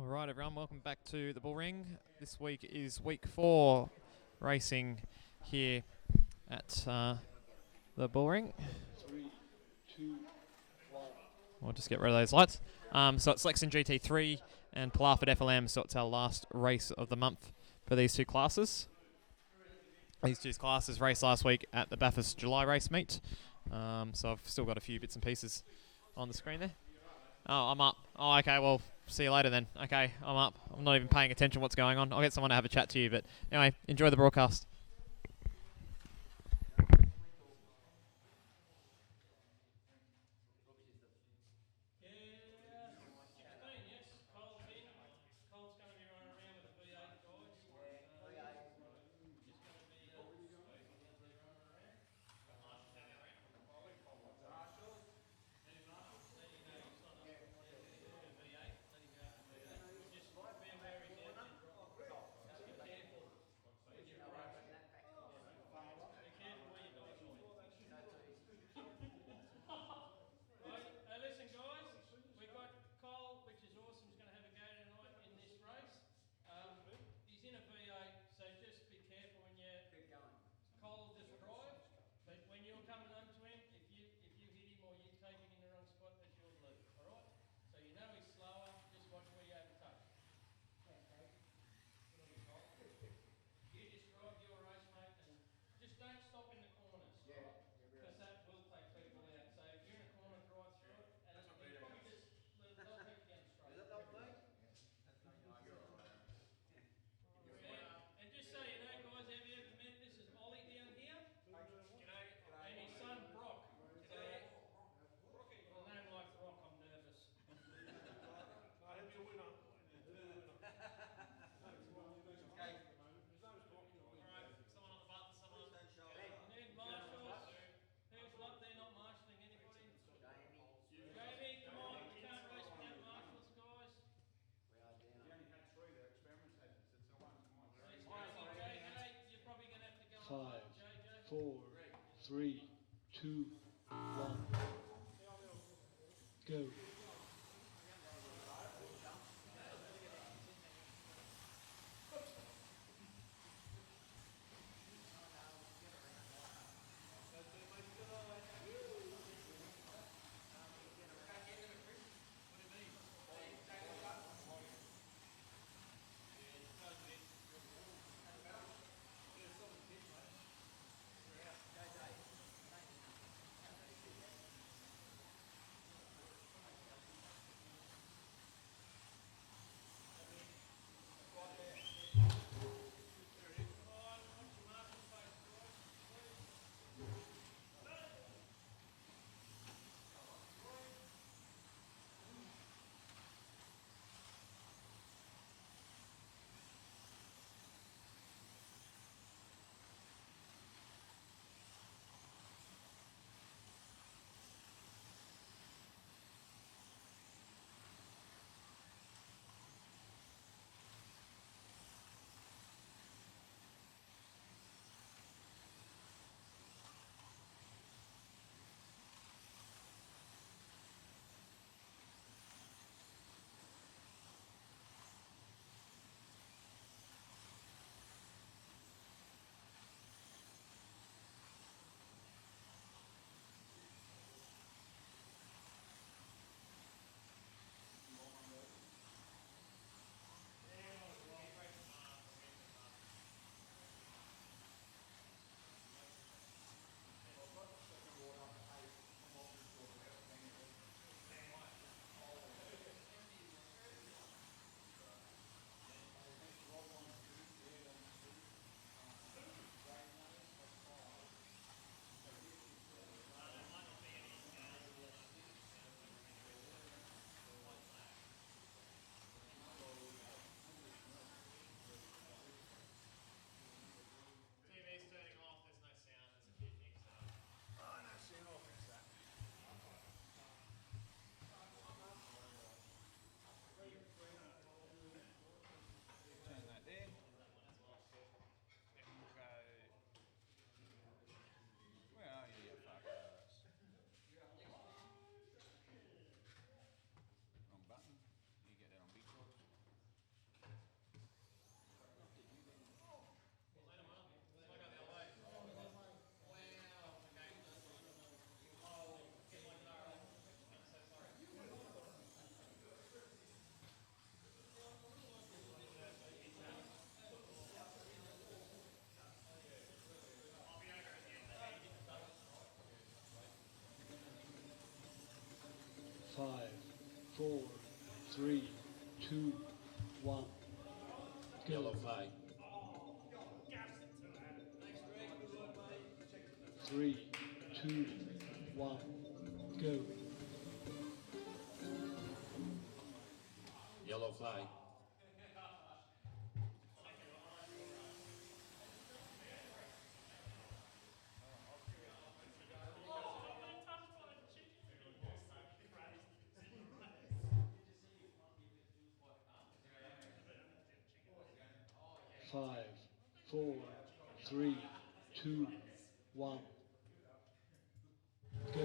All right, everyone, welcome back to the Bull Ring. This week is week 4 racing here at the Bull Ring. 3, 2, 1. We'll just get rid of those lights. So it's Lexan GT3 and Plafit FLM, so it's our last race of the month for these two classes. These two classes raced last week at the Bathurst July race meet. So I've still got a few bits and pieces on the screen there. Oh, I'm up. Oh, okay, well, see you later then. Okay, I'm up. I'm not even paying attention to what's going on. I'll get someone to have a chat to you, but anyway, enjoy the broadcast. Which is awesome, is going to have a go tonight in this race. He's in a V8, so just be careful when you Cole just drive. But when you're coming up to him, if you hit him or you take him in the wrong spot, that's your blue. All right. So you know he's slower. Just watch where you overtake. Thanks, Craig. Good on you, Cole. You just drive your race, mate, and just don't stop in the corners. Yeah. Because that will take people out. So if you're in a corner, drive through it, and they'll probably just they'll take you down the straight. Is that me? And just so you know, guys, have you ever met? This is Ollie down here. G'day. And his son Brock. G'day. With a name like Brock, I'm nervous. No, he'll be a winner. Alright, someone on the button, someone. You need marshals. Who's up there not marshalling anybody? Jamie, come on. We can't race without marshals, guys. We only had 3 there, experiments had it, so one's mine. JJ, you're probably going to have to go 5, on JJ. 4, 3, 2, 1. Go. 3, 2, 1. Go. Yellow flag. 3, 2, 1. Go. Yellow flag. Five, 4, 3, 2, 1. Go.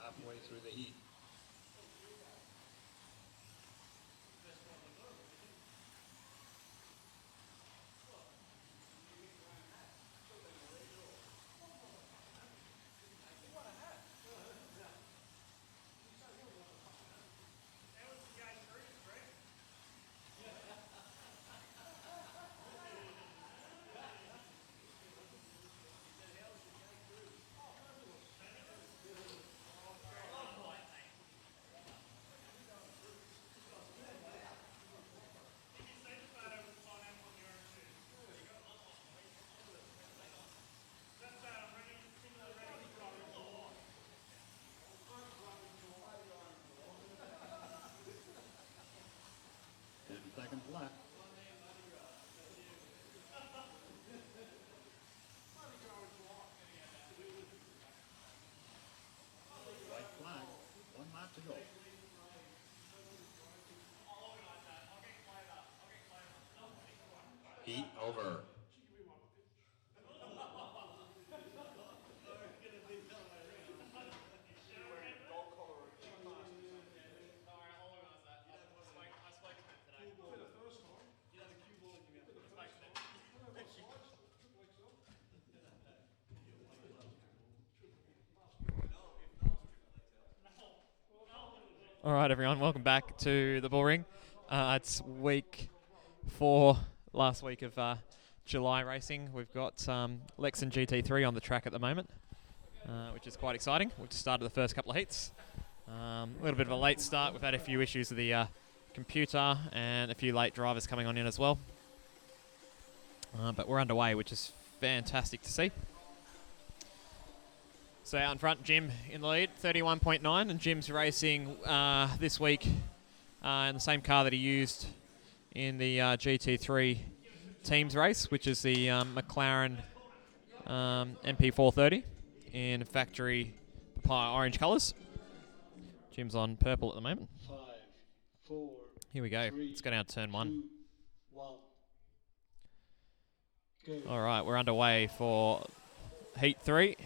Halfway through the heat. Seconds left. White flag. 1 lap to go. Heat over. All right, everyone, welcome back to the bull ring. It's week 4, last week of July racing. We've got Lexan GT3 on the track at the moment, which is quite exciting. We've just started the first couple of heats. A little bit of a late start. We've had a few issues with the computer and a few late drivers coming on in as well. But we're underway, which is fantastic to see. So out in front, Jim in the lead, 31.9, and Jim's racing this week in the same car that he used in the GT3 teams race, which is the McLaren MP430 in factory papaya orange colours. Jim's on purple at the moment. 5, 4. Here we go. 3, Let's go down to turn 1. 2, 1. Go. All right, we're underway for Heat 3.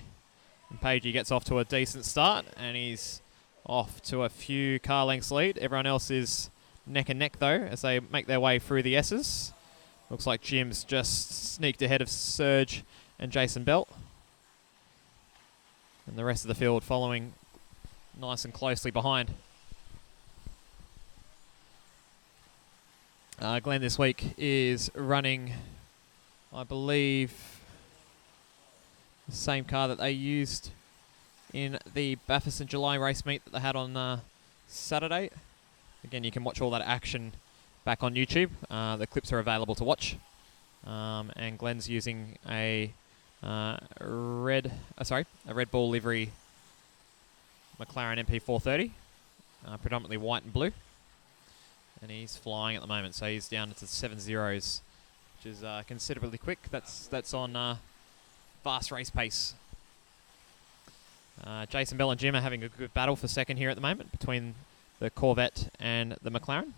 And Pagey gets off to a decent start, and he's off to a few car lengths lead. Everyone else is neck and neck, though, as they make their way through the S's. Looks like Jim's just sneaked ahead of Serge and Jason Belt. And the rest of the field following nice and closely behind. Glenn this week is running, I believe, the same car that they used in the Bathurst in July race meet that they had on Saturday. Again, you can watch all that action back on YouTube. The clips are available to watch. And Glenn's using a Red Bull livery McLaren MP430, predominantly white and blue. And he's flying at the moment, so he's down into 7 zeros, which is considerably quick. That's on fast race pace. Jason Bell and Jim are having a good battle for second here at the moment between the Corvette and the McLaren.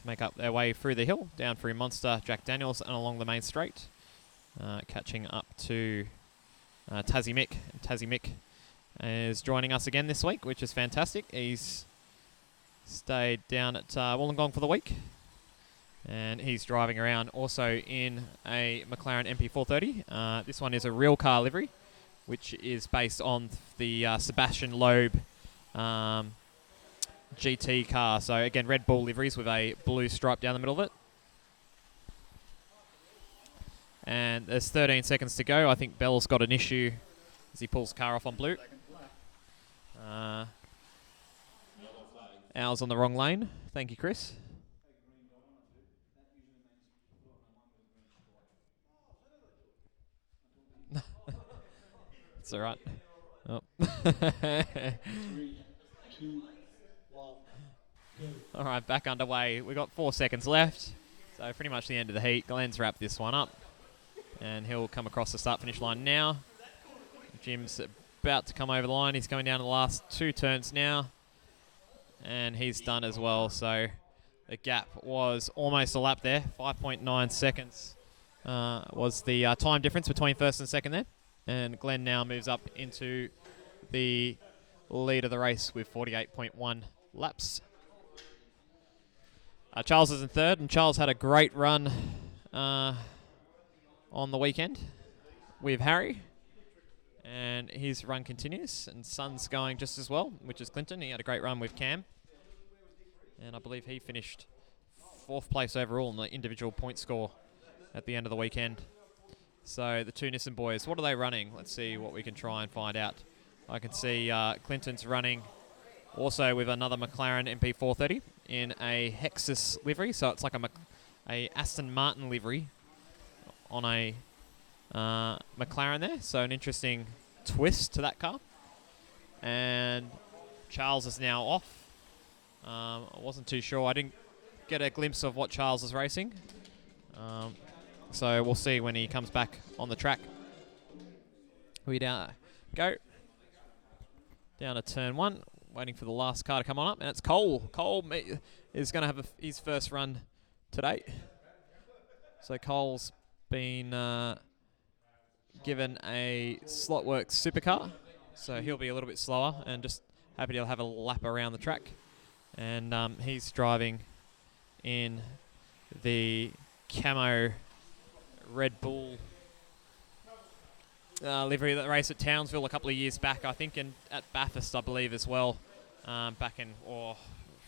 To make up their way through the hill, down through Monster, Jack Daniels, and along the main straight. Catching up to Tassie Mick. And Tassie Mick is joining us again this week, which is fantastic. He's stayed down at Wollongong for the week. And he's driving around also in a McLaren MP430. This one is a real car livery, which is based on the Sebastian Loeb GT car. So again, Red Bull liveries with a blue stripe down the middle of it. And there's 13 seconds to go. I think Bell's got an issue as he pulls the car off on blue. Ours on the wrong lane. Thank you, Chris. It's all right. Oh. 3, 2, 1, go. All right, back underway. We've got 4 seconds left. So pretty much the end of the heat. Glenn's wrapped this one up. And he'll come across the start-finish line now. Jim's about to come over the line. He's coming down to the last 2 turns now. And he's done as well. So the gap was almost a lap there. 5.9 seconds was the time difference between first and second there. And Glenn now moves up into the lead of the race with 48.1 laps. Charles is in third, and Charles had a great run on the weekend with Harry. And his run continues, and Sun's going just as well, which is Clinton. He had a great run with Cam. And I believe he finished 4th place overall in the individual point score at the end of the weekend. So the 2 Nissan boys, what are they running? Let's see what we can try and find out. I can see Clinton's running also with another McLaren MP430 in a Hexus livery. So it's like a Aston Martin livery on a McLaren there. So an interesting twist to that car. And Charles is now off. I wasn't too sure. I didn't get a glimpse of what Charles is racing. So we'll see when he comes back on the track. We go down to turn 1, waiting for the last car to come on up, and it's Cole. Cole is going to have his first run today. So Cole's been given a Slotworks supercar, so he'll be a little bit slower and just happy to have a lap around the track. And he's driving in the camo Red Bull livery that raced at Townsville a couple of years back, I think, and at Bathurst, I believe, as well. Back in,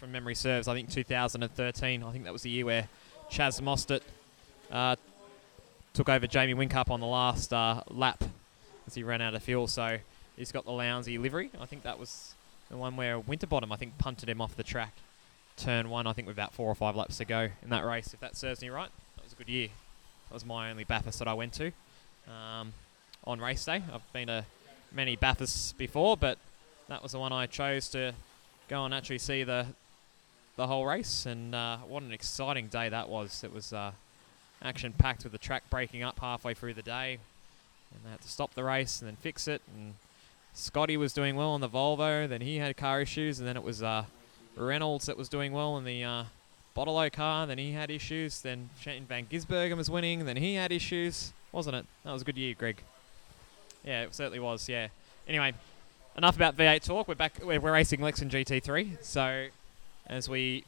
from memory serves, I think 2013. I think that was the year where Chaz Mostert took over Jamie Whincup on the last lap as he ran out of fuel. So he's got the Lounsey livery. I think that was the one where Winterbottom, I think, punted him off the track. Turn 1, I think, with about 4 or 5 laps to go in that race, if that serves me right. That was a good year. That was my only Bathurst that I went to on race day. I've been to many Bathursts before, but that was the one I chose to go and actually see the whole race. And what an exciting day that was. It was action-packed with the track breaking up halfway through the day. And they had to stop the race and then fix it. And Scotty was doing well on the Volvo. Then he had car issues. And then it was Reynolds that was doing well in the Bottolo car. Then he had issues. Then Shane Van Gisbergen was winning. And then he had issues. Wasn't it? That was a good year, Greg. Yeah, it certainly was, yeah. Anyway, enough about V8 talk. We're back. We're racing Lexan GT3. So as we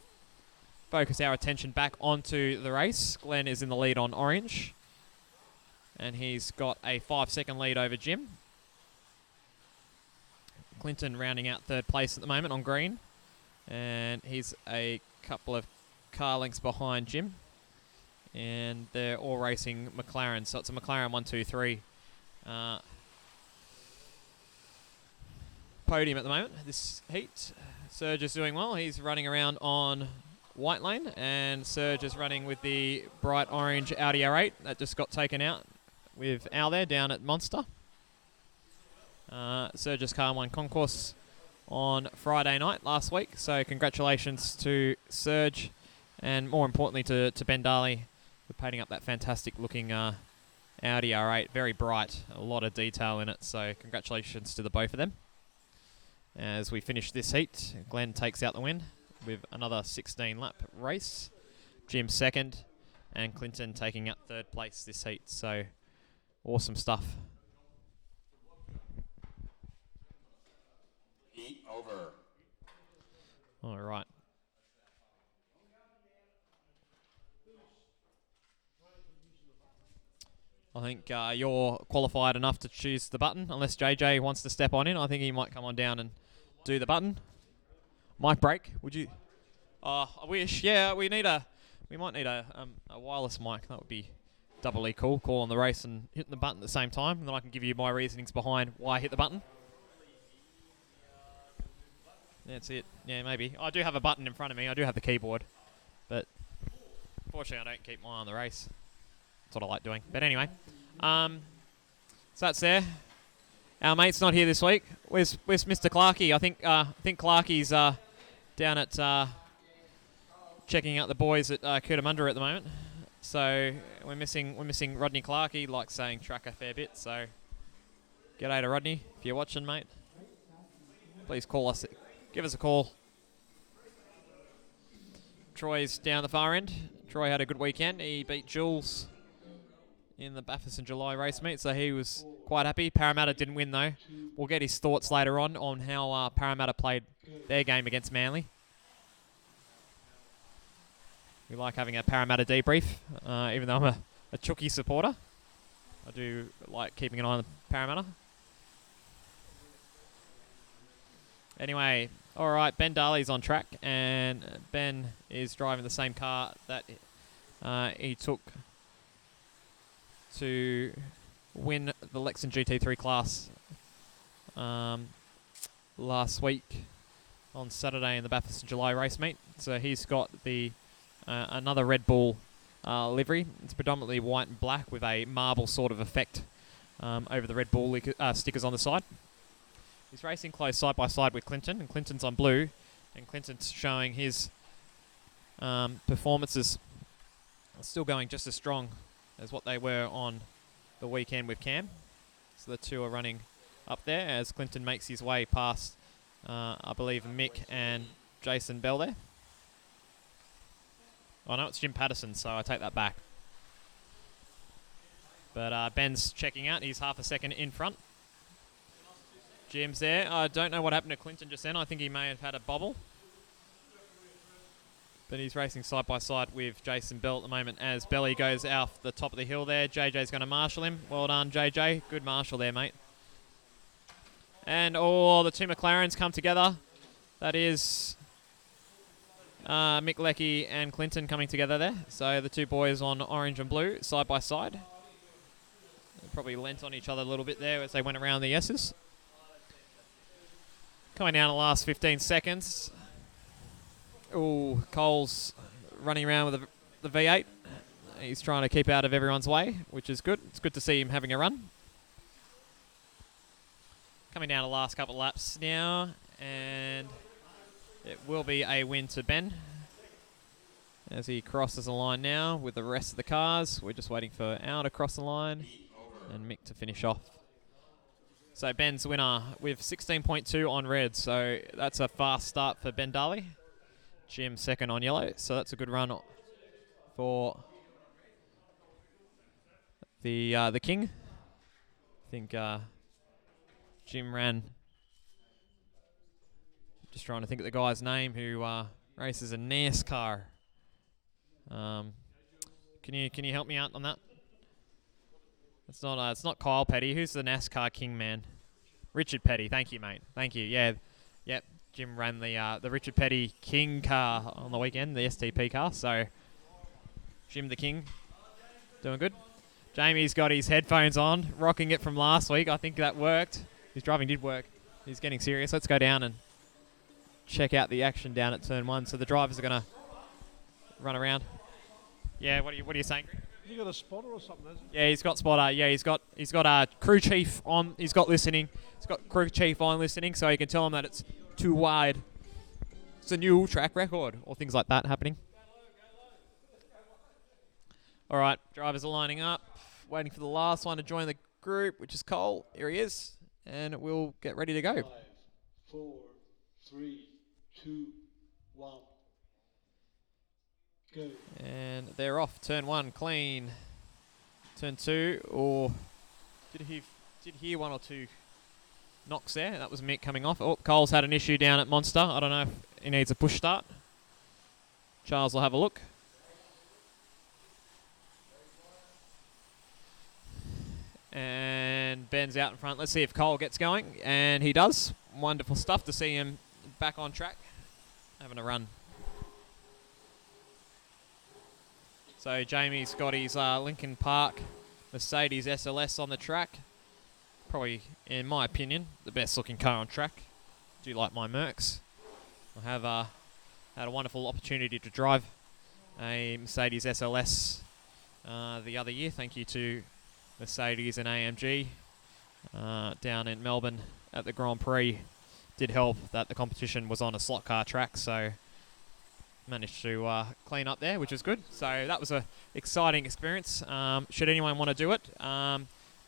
focus our attention back onto the race, Glenn is in the lead on orange. And he's got a 5-second lead over Jim. Clinton rounding out 3rd place at the moment on green. And he's a couple of car lengths behind Jim. And they're all racing McLaren. So it's a McLaren 1, 2, 3 podium at the moment, this heat. Serge is doing well. He's running around on white lane. And Serge is running with the bright orange Audi R8 that just got taken out with Al there down at Monster. Serge's car won concourse on Friday night last week. So congratulations to Serge, and more importantly to Ben Darley for painting up that fantastic looking Audi R8. Very bright, a lot of detail in it. So congratulations to the both of them. As we finish this heat, Glenn takes out the win with another 16-lap race. Jim second, and Clinton taking up third place this heat. So awesome stuff. Heat over. All right. I think you're qualified enough to choose the button, unless JJ wants to step on in. I think he might come on down and do the button. Mic break, would you? I wish. Yeah, we might need a wireless mic. That would be doubly cool. Call on the race and hitting the button at the same time, and then I can give you my reasonings behind why I hit the button. That's it. Yeah, maybe. I do have a button in front of me. I do have the keyboard, but unfortunately I don't keep my eye on the race. That's what I like doing. But anyway, so that's there. Our mate's not here this week. Where's Mr. Clarkey? I think Clarkey's down at checking out the boys at Cootamundra at the moment. So we're missing Rodney Clarkey. He likes saying track a fair bit. So g'day to Rodney if you're watching, mate. Please call us. Give us a call. Troy's down the far end. Troy had a good weekend. He beat Jules in the Bathurst in July race meet, so he was quite happy. Parramatta didn't win though. We'll get his thoughts later on how Parramatta played their game against Manly. We like having a Parramatta debrief, even though I'm a Chookie supporter. I do like keeping an eye on the Parramatta. Anyway, all right, Ben Darley's on track, and Ben is driving the same car that he took to win the Lexan GT3 class last week on Saturday in the Bathurst in July race meet. So he's got the another Red Bull livery. It's predominantly white and black with a marble sort of effect over the Red Bull stickers on the side. He's racing close side by side with Clinton, and Clinton's on blue, and Clinton's showing his performances are still going just as strong as what they were on the weekend with Cam. So the two are running up there as Clinton makes his way past, I believe, Mick and Jason Bell there. Oh no, it's Jim Patterson, so I take that back. But Ben's checking out. He's half a second in front. Jim's there. I don't know what happened to Clinton just then. I think he may have had a bobble. But he's racing side by side with Jason Bell at the moment as Belly goes off the top of the hill there. JJ's going to marshal him. Well done, JJ. Good marshal there, mate. And the two McLarens come together. That is Mick Leckie and Clinton coming together there. So the two boys on orange and blue, side by side. They probably leant on each other a little bit there as they went around the S's. Coming down the last 15 seconds. Oh, Cole's running around with the V8. He's trying to keep out of everyone's way, which is good. It's good to see him having a run. Coming down the last couple of laps now, and it will be a win to Ben as he crosses the line now with the rest of the cars. We're just waiting for Al to cross the line and Mick to finish off. So Ben's winner with 16.2 on red, so that's a fast start for Ben Darley. Jim second on yellow, so that's a good run for the King. I think Jim ran. Just trying to think of the guy's name who races a NASCAR. Can you help me out on that? It's not Kyle Petty. Who's the NASCAR King man? Richard Petty. Thank you, mate. Thank you. Yeah, yep. Jim ran the Richard Petty King car on the weekend, the STP car. So Jim the King, doing good. Jamie's got his headphones on, rocking it from last week. I think that worked. His driving did work. He's getting serious. Let's go down and check out the action down at turn 1. So the drivers are gonna run around. Yeah, what are you saying? You got a spotter or something, hasn't Yeah, he's got spotter. Yeah, he's got crew chief on. He's got listening. He's got crew chief on listening, so he can tell him that it's too wide. It's a new track record, or things like that happening. All right, drivers are lining up, waiting for the last one to join the group, which is Cole. Here he is, and we'll get ready to go. 5, 4, 3, 2, 1. Go. And they're off. Turn 1, clean. Turn 2, or did hear 1 or 2 knocks there? That was Mick coming off. Oh, Cole's had an issue down at Monster. I don't know if he needs a push start. Charles will have a look. And Ben's out in front. Let's see if Cole gets going. And he does. Wonderful stuff to see him back on track. Having a run. So Jamie's got his Lincoln Park Mercedes SLS on the track. Probably, in my opinion, the best looking car on track. Do like my Mercs. I have had a wonderful opportunity to drive a Mercedes SLS the other year. Thank you to Mercedes and AMG down in Melbourne at the Grand Prix. Did help that the competition was on a slot car track, so managed to clean up there, which was good. So that was a exciting experience. Should anyone want to do it,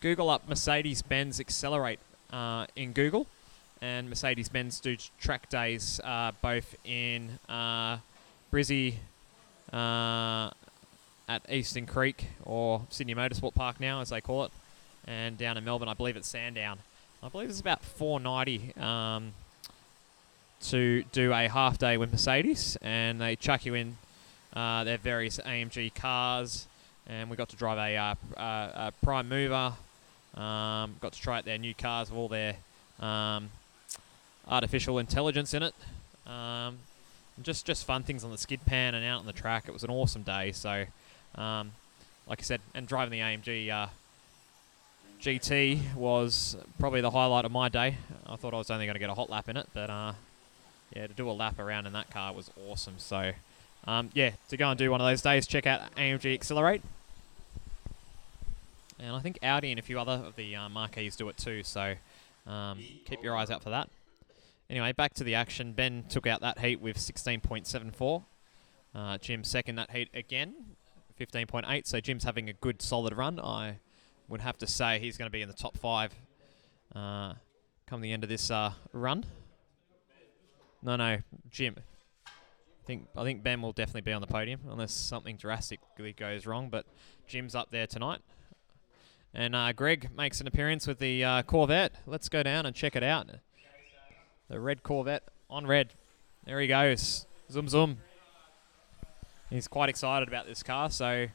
Google up Mercedes-Benz Accelerate in Google, and Mercedes-Benz do track days both in Brizzy at Eastern Creek, or Sydney Motorsport Park now, as they call it, and down in Melbourne, I believe it's Sandown. I believe it's about $4.90 to do a half day with Mercedes, and they chuck you in their various AMG cars, and we got to drive a prime mover. Got to try out their new cars with all their artificial intelligence in it. Just fun things on the skid pan and out on the track. It was an awesome day. So, like I said, and driving the AMG GT was probably the highlight of my day. I thought I was only going to get a hot lap in it, but yeah, to do a lap around in that car was awesome. So, yeah, to go and do one of those days, check out AMG Accelerate. And I think Audi and a few other of the marquees do it too, so keep your eyes out for that. Anyway, back to the action. Ben took out that heat with 16.74. Jim second that heat again, 15.8. So Jim's having a good, solid run. I would have to say he's going to be in the top 5 come the end of this run. No, Jim. I think Ben will definitely be on the podium unless something drastically goes wrong. But Jim's up there tonight. And Greg makes an appearance with the Corvette. Let's go down and check it out. The red Corvette on red. There he goes. Zoom, zoom. He's quite excited about this car. So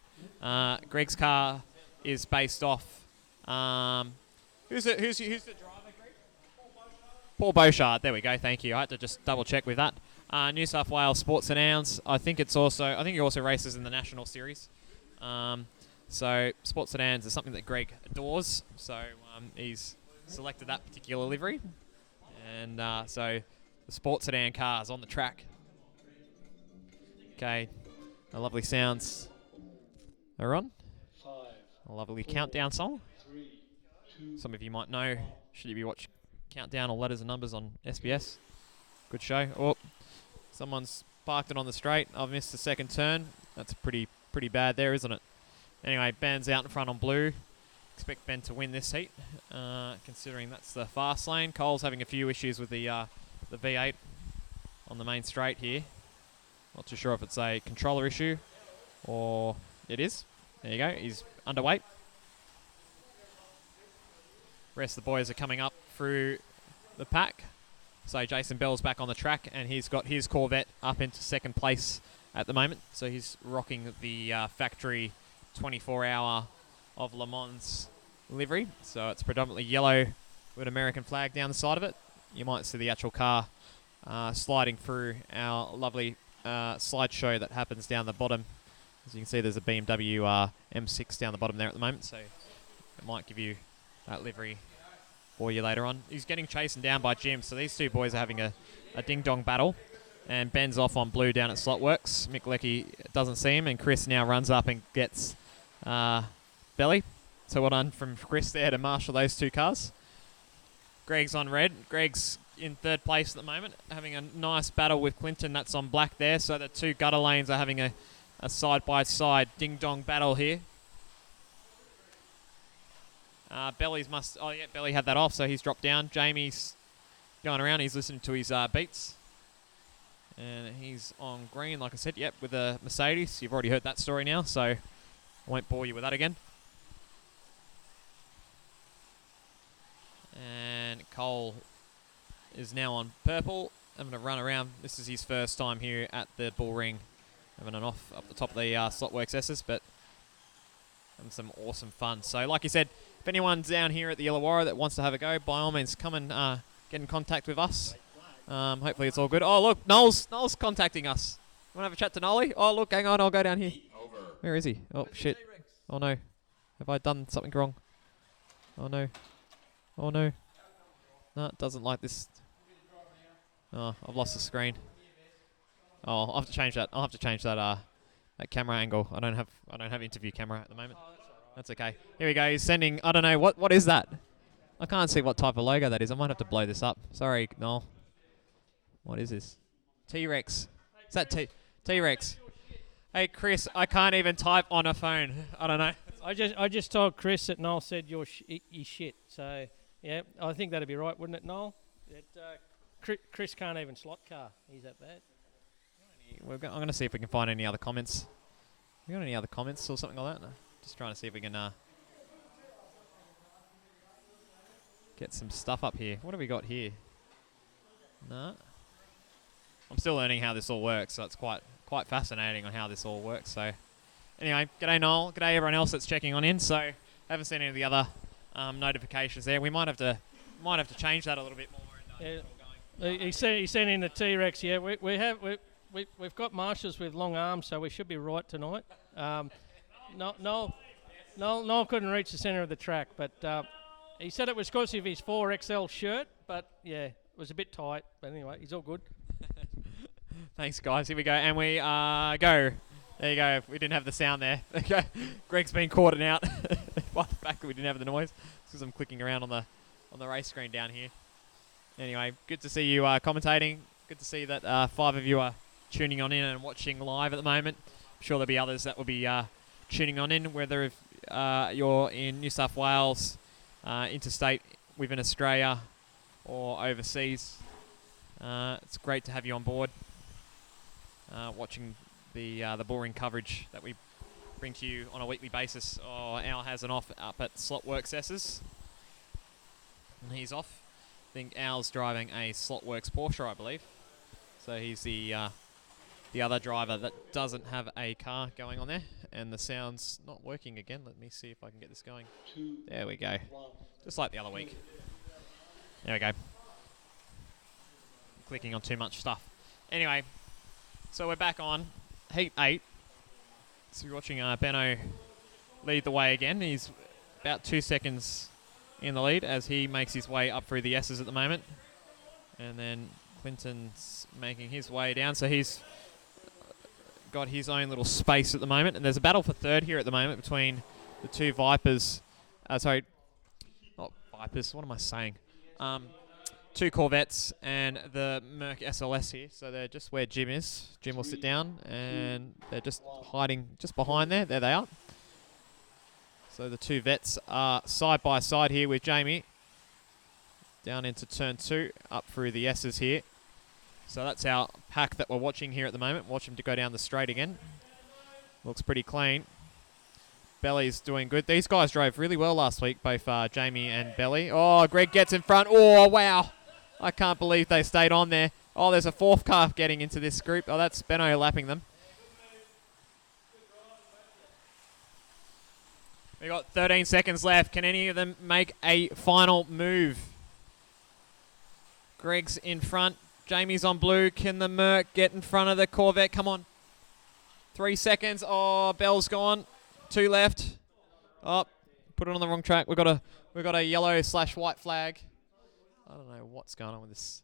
Greg's car is based off... who's the driver, Greg? Paul Beauchard. There we go. Thank you. I had to just double check with that. New South Wales Sports Sedans. I think he also races in the National Series. So sports sedans is something that Greg adores. So he's selected that particular livery. And so the sports sedan cars on the track. Okay, the lovely sounds are on. 5, A lovely countdown song. 3, 2, Some of you might know, should you be watching Countdown or Letters and Numbers on SBS. Good show. Oh, someone's parked it on the straight. I've missed the second turn. That's pretty bad there, isn't it? Anyway, Ben's out in front on blue. Expect Ben to win this heat, considering that's the fast lane. Cole's having a few issues with the V8 on the main straight here. Not too sure if it's a controller issue or it is. There you go. He's underweight. Rest of the boys are coming up through the pack. So Jason Bell's back on the track, and he's got his Corvette up into second place at the moment. So he's rocking the factory 24-hour of Le Mans livery. So it's predominantly yellow with an American flag down the side of it. You might see the actual car sliding through our lovely slideshow that happens down the bottom. As you can see, there's a BMW M6 down the bottom there at the moment. So it might give you that livery for you later on. He's getting chased down by Jim. So these two boys are having a ding-dong battle. And Ben's off on blue down at Slotworks. Mick Leckie doesn't see him, and Chris now runs up and gets Belly. So well done from Chris there to marshal those two cars. Greg's on red. Greg's in third place at the moment, having a nice battle with Clinton. That's on black there. So the two gutter lanes are having a side-by-side ding-dong battle here. Belly's must... Oh, yeah, Belly had that off, so he's dropped down. Jamie's going around. He's listening to his beats. And he's on green, like I said, yep, with a Mercedes. You've already heard that story now, so I won't bore you with that again. And Cole is now on purple. I'm going to run around. This is his first time here at the Bull Ring. Having an off up the top of the Slotworks S's, but having some awesome fun. So, like you said, if anyone's down here at the Illawarra that wants to have a go, by all means, come and get in contact with us. Hopefully it's all good. Oh, look, Noel's contacting us. You want to have a chat to Nolly? Oh, look, hang on, I'll go down here. Where is he? Oh, shit. Oh, no. Have I done something wrong? Oh, no. Oh, no. No, it doesn't like this. Oh, I've lost the screen. Oh, I'll have to change that. I'll have to change that that camera angle. I don't have interview camera at the moment. That's okay. Here we go. He's sending. I don't know what is that. I can't see what type of logo that is. I might have to blow this up. Sorry, Noel. What is this? T-Rex. Is that T-Rex? Hey, Chris. I can't even type on a phone. I don't know. I just told Chris that Noel said you're shit. So yeah, I think that'd be right, wouldn't it, Noel? Chris can't even slot car. He's that bad. I'm going to see if we can find any other comments. You got any other comments or something like that? No. Just trying to see if we can get some stuff up here. What have we got here? No. I'm still learning how this all works, so it's quite fascinating on how this all works. So anyway, g'day Noel, g'day everyone else that's checking on in. So haven't seen any of the other notifications there. We might have to change that a little bit more. And, He's sent in the T-Rex. Yeah, we've got marshals with long arms, so we should be right tonight. Noel couldn't reach the centre of the track, but he said it was because of his 4XL shirt, but yeah, it was a bit tight. But anyway, he's all good. Thanks, guys. Here we go, and we go. There you go. We didn't have the sound there. Okay, Greg's been caught out by the fact that we didn't have the noise because I'm clicking around on the race screen down here. Anyway, good to see you commentating. Good to see that 5 of you are tuning on in and watching live at the moment. I'm sure there'll be others that will be tuning on in, whether if you're in New South Wales, interstate within Australia, or overseas. It's great to have you on board, watching the Bull Ring coverage that we bring to you on a weekly basis. Oh, Al has an off up at Slotworks S's, and he's off. I think Al's driving a Slotworks Porsche, I believe. So he's the other driver that doesn't have a car going on there. And the sound's not working again. Let me see if I can get this going. There we go. Just like the other week. There we go. Clicking on too much stuff. Anyway, so we're back on Heat 8. So you're watching Benno lead the way again. He's about 2 seconds in the lead as he makes his way up through the S's at the moment. And then Clinton's making his way down. So he's got his own little space at the moment. And there's a battle for third here at the moment between the two Vipers. Sorry, not Vipers. What am I saying? Two Corvettes and the Merc SLS here. So they're just where Jim is. Jim will sit down and they're just hiding just behind there. There they are. So the two vets are side by side here with Jamie. Down into turn 2, up through the S's here. So that's our pack that we're watching here at the moment. Watch him to go down the straight again. Looks pretty clean. Belly's doing good. These guys drove really well last week, both Jamie and Belly. Oh, Greg gets in front. Oh, wow. I can't believe they stayed on there. Oh, there's a fourth car getting into this group. Oh, that's Benno lapping them. We've got 13 seconds left. Can any of them make a final move? Greg's in front. Jamie's on blue. Can the Merc get in front of the Corvette? Come on. 3 seconds. Oh, Bell's gone. 2 left. Oh, put it on the wrong track. We've got a yellow/white flag. I don't know what's going on with this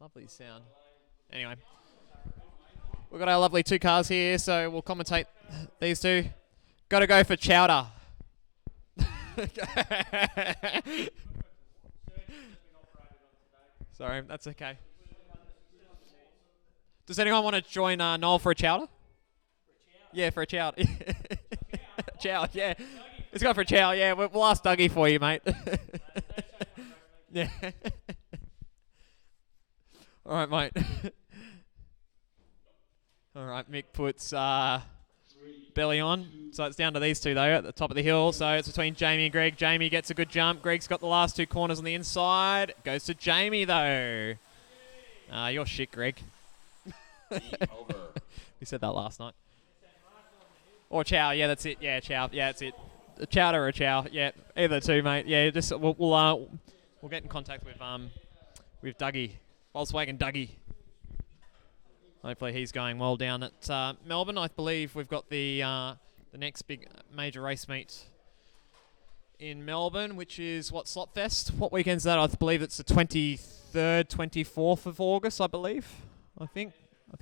lovely sound. Anyway, we've got our lovely 2 cars here, so we'll commentate these 2. Got to go for Chowder. Sorry, that's okay. Does anyone want to join Noel for a chowder? Yeah, for a chowder. Chow, yeah. Let's go for a chow, yeah. We'll ask Dougie for you, mate. Yeah. All right, mate. All right, Mick puts belly on. So it's down to these two, though, at the top of the hill. So it's between Jamie and Greg. Jamie gets a good jump. Greg's got the last two corners on the inside. Goes to Jamie, though. You're shit, Greg. Over. We said that last night. Or chow, yeah, that's it. Yeah, chow, yeah, that's it. A chowder or a chow, yeah, either two, mate. Yeah, just we'll get in contact with Dougie, Volkswagen Dougie. Hopefully he's going well down at Melbourne. I believe we've got the next big major race meet in Melbourne, which is what, Slotfest? What weekend's that? I believe it's the 23rd, 24th of August. I believe. I think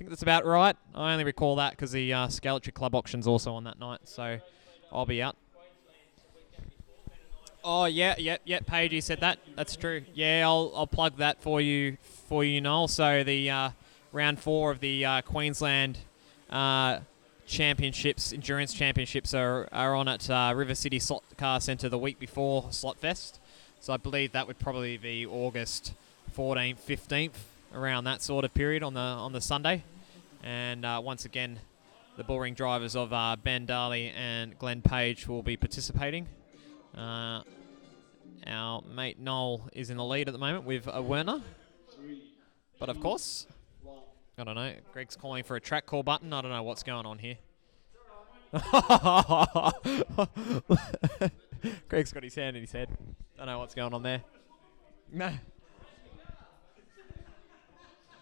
that's about right. I only recall that because the Scaletry Club auction's also on that night, so I'll be out. Oh yeah, Paige, you said that. That's true. Yeah, I'll plug that for you, Noel. So the round 4 of the Queensland championships, endurance championships, are on at River City Slot Car Centre the week before Slotfest. So I believe that would probably be August 14th, 15th. Around that sort of period on the Sunday, and once again, the bullring drivers of Ben Darley and Glenn Page will be participating. Our mate Noel is in the lead at the moment with a Werner, but of course, I don't know. Greg's calling for a track call button. I don't know what's going on here. Greg's got his hand in his head. Don't know what's going on there. No.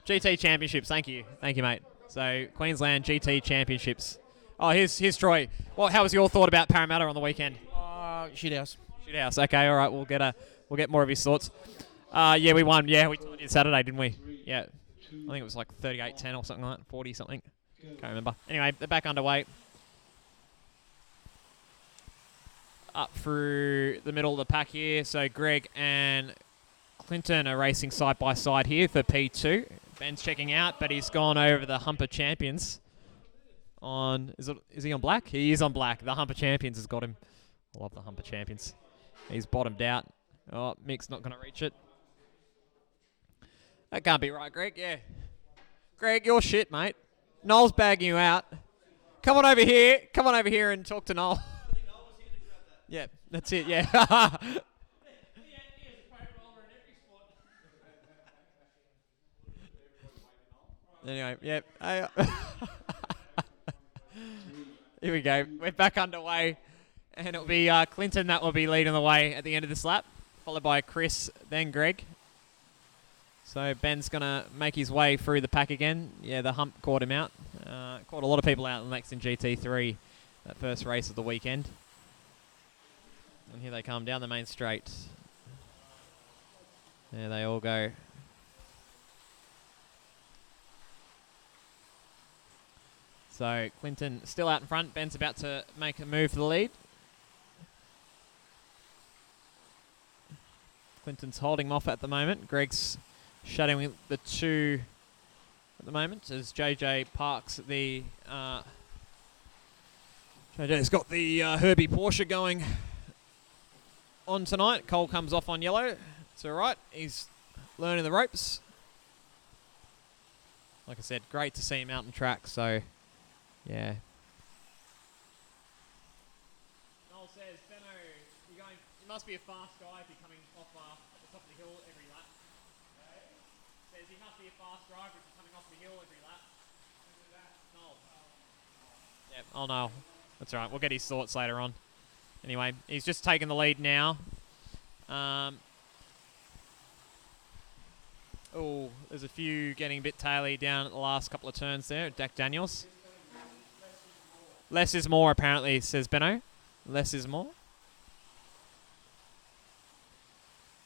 GT Championships, thank you, mate. So Queensland GT Championships. Oh, here's Troy. Well, how was your thought about Parramatta on the weekend? Shithouse. Shithouse. Okay, all right. We'll get more of his thoughts. Yeah, we won. Yeah, we did Saturday, didn't we? Yeah, I think it was like 38-10 or something like that, 40 something. Can't remember. Anyway, they're back underway. Up through the middle of the pack here. So Greg and Clinton are racing side by side here for P2. Ben's checking out, but he's gone over the Humper Champions. Is he on black? He is on black. The Humper Champions has got him. I love the Humper Champions. He's bottomed out. Oh, Mick's not going to reach it. That can't be right, Greg. Yeah. Greg, you're shit, mate. Noel's bagging you out. Come on over here. Come on over here and talk to Noel. Yeah, that's it. Yeah. Anyway, yep. Here we go. We're back underway. And it'll be Clinton that will be leading the way at the end of this lap, followed by Chris, then Greg. So Ben's going to make his way through the pack again. Yeah, the hump caught him out. Caught a lot of people out in Lexan GT3, that first race of the weekend. And here they come down the main straight. There they all go. So Clinton still out in front. Ben's about to make a move for the lead. Clinton's holding him off at the moment. Greg's shadowing the two at the moment as JJ parks the... JJ's got the Herbie Porsche going on tonight. Cole comes off on yellow. It's all right. He's learning the ropes. Like I said, great to see him out on track, so... Yeah. Noel says, Benno, you must be a fast guy if you're coming off at the top of the hill every lap. Okay. Says you must be a fast driver if you're coming off the hill every lap. Who's that? Noel. Yep, I'll know. That's all right. We'll get his thoughts later on. Anyway, he's just taken the lead now. Oh, there's a few getting a bit taily down at the last couple of turns there. Dak Daniels. Less is more, apparently, says Benno. Less is more.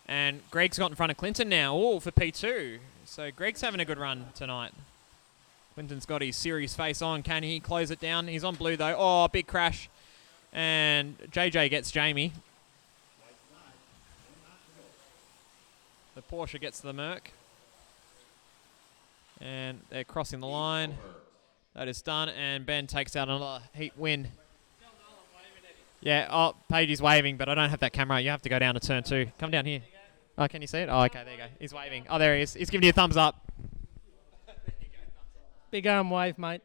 And Greg's got in front of Clinton now. Oh, for P2. So Greg's having a good run tonight. Clinton's got his serious face on. Can he close it down? He's on blue, though. Oh, big crash. And JJ gets Jamie. The Porsche gets the Merc. And they're crossing the line. That is done, and Ben takes out another heat win. Yeah, oh, Paige is waving, but I don't have that camera. You have to go down to turn 2. Come down here. Oh, can you see it? Oh, okay, there you go. He's waving. Oh, there he is. He's giving you a thumbs up. Big arm wave, mate.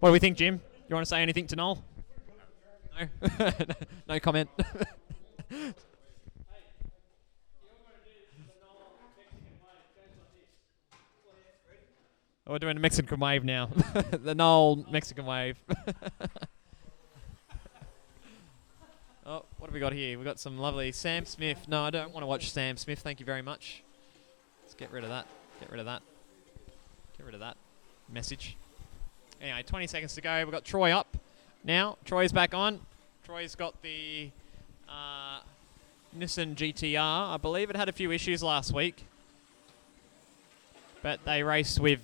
What do we think, Jim? You want to say anything to Noel? No? No comment. We're doing a Mexican wave now. The Noel Mexican wave. Oh, what have we got here? We've got some lovely Sam Smith. No, I don't want to watch Sam Smith. Thank you very much. Let's get rid of that. Get rid of that. Get rid of that message. Anyway, 20 seconds to go. We've got Troy up now. Troy's back on. Troy's got the Nissan GTR. I believe it had a few issues last week. But they raced with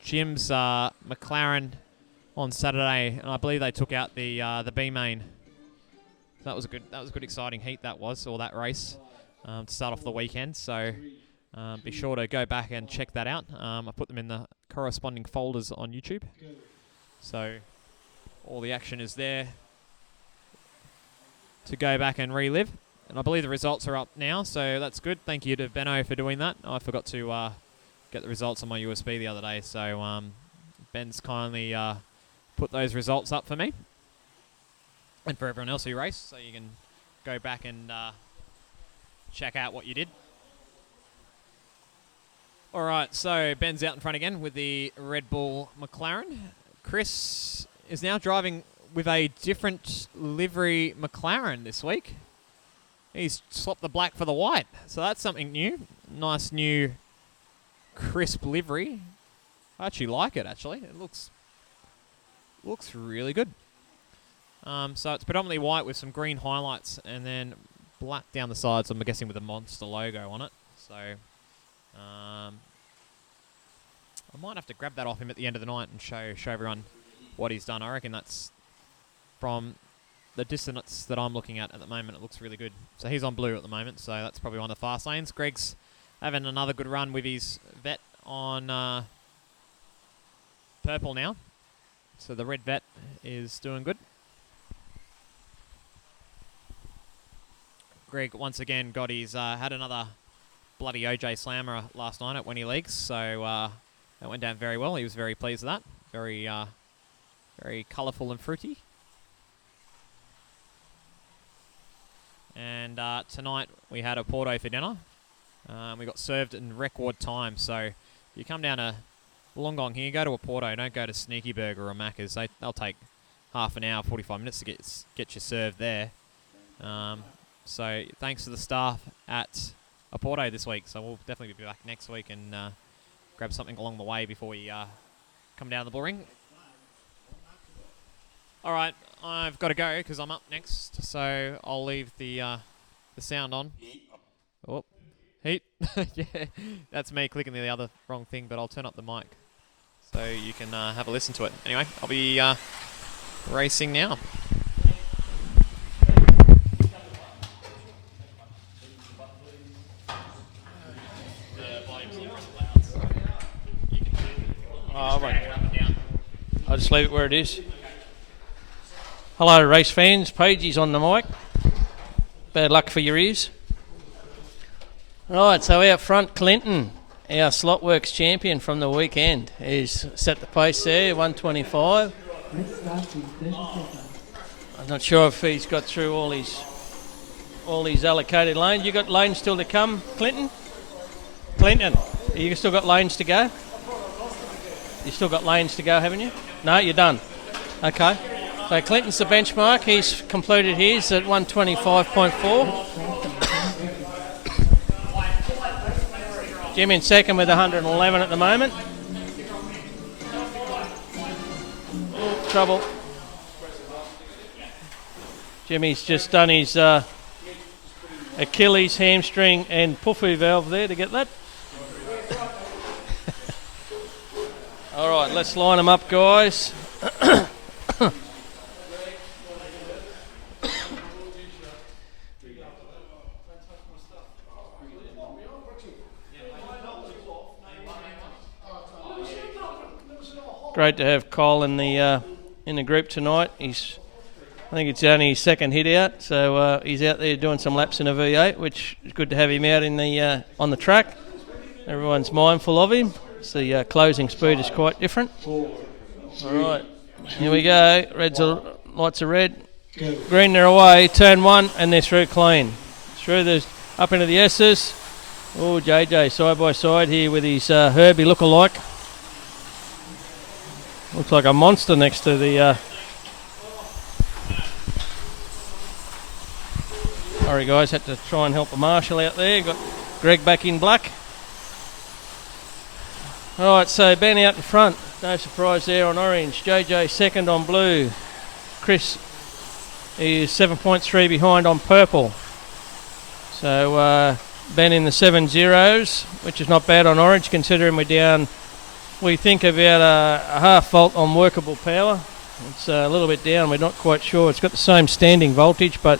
Jim's McLaren on Saturday, and I believe they took out the B main. So that was a good exciting heat that race to start off the weekend. So be sure to go back and check that out. I put them in the corresponding folders on YouTube. So all the action is there to go back and relive. And I believe the results are up now, so that's good. Thank you to Benno for doing that. I forgot to get the results on my USB the other day, so Ben's kindly put those results up for me. And for everyone else who raced, so you can go back and check out what you did. All right, so Ben's out in front again with the Red Bull McLaren. Chris is now driving with a different livery McLaren this week. He's swapped the black for the white, so that's something new. Nice new crisp livery. I actually like it, actually. It looks really good. So it's predominantly white with some green highlights and then black down the sides, I'm guessing with a Monster logo on it. So I might have to grab that off him at the end of the night and show everyone what he's done. I reckon that's from the distance that I'm looking at the moment. It looks really good. So he's on blue at the moment, so that's probably one of the fast lanes. Greg's having another good run with his vet on purple now. So the red vet is doing good. Greg once again got his had another bloody OJ Slammer last night at Wenny Leagues, so that went down very well. He was very pleased with that. Very colourful and fruity. And tonight we had a Porto for dinner. We got served in record time, so if you come down to Wollongong here, go to a Porto, don't go to Sneaky Burger or Macca's. They'll take half an hour, 45 minutes to get you served there. So thanks to the staff at a Porto this week. So we'll definitely be back next week and grab something along the way before we come down the bull ring. All right, I've got to go because I'm up next, so I'll leave the sound on. Oh, heat. Yeah, that's me clicking the other wrong thing, but I'll turn up the mic so you can have a listen to it. Anyway, I'll be racing now. Oh, right. I'll just leave it where it is. Hello, race fans. Pagey's on the mic. Bad luck for your ears. Right, so out front, Clinton, our Slotworks champion from the weekend, is set the pace there, 125. I'm not sure if he's got through all his allocated lanes. You got lanes still to come, Clinton? Clinton, you still got lanes to go? You still got lanes to go, haven't you? No, you're done. Okay. So Clinton's the benchmark. He's completed his at 125.4. Jim in second with 111 at the moment. Trouble. Jimmy's just done his Achilles, hamstring and puffy valve there to get that. All right, let's line them up, guys. great to have Cole in the group tonight. I think it's only his second hit out, so he's out there doing some laps in a V8, which is good to have him out in the on the track. Everyone's mindful of him. The closing speed is quite different. All right, here we go. Lights are red. Green, they're away. Turn 1, and they're through clean. Through the up into the S's. Oh, JJ side by side here with his Herbie look-alike. Looks like a monster next to the. Sorry guys, had to try and help the marshal out there. Got Greg back in black. Alright, so Ben out in front. No surprise there on orange. JJ second on blue. Chris is 7.3 behind on purple. So Ben in the 7.0s, which is not bad on orange considering we're down, we think about a half volt on workable power. It's a little bit down, we're not quite sure. It's got the same standing voltage, but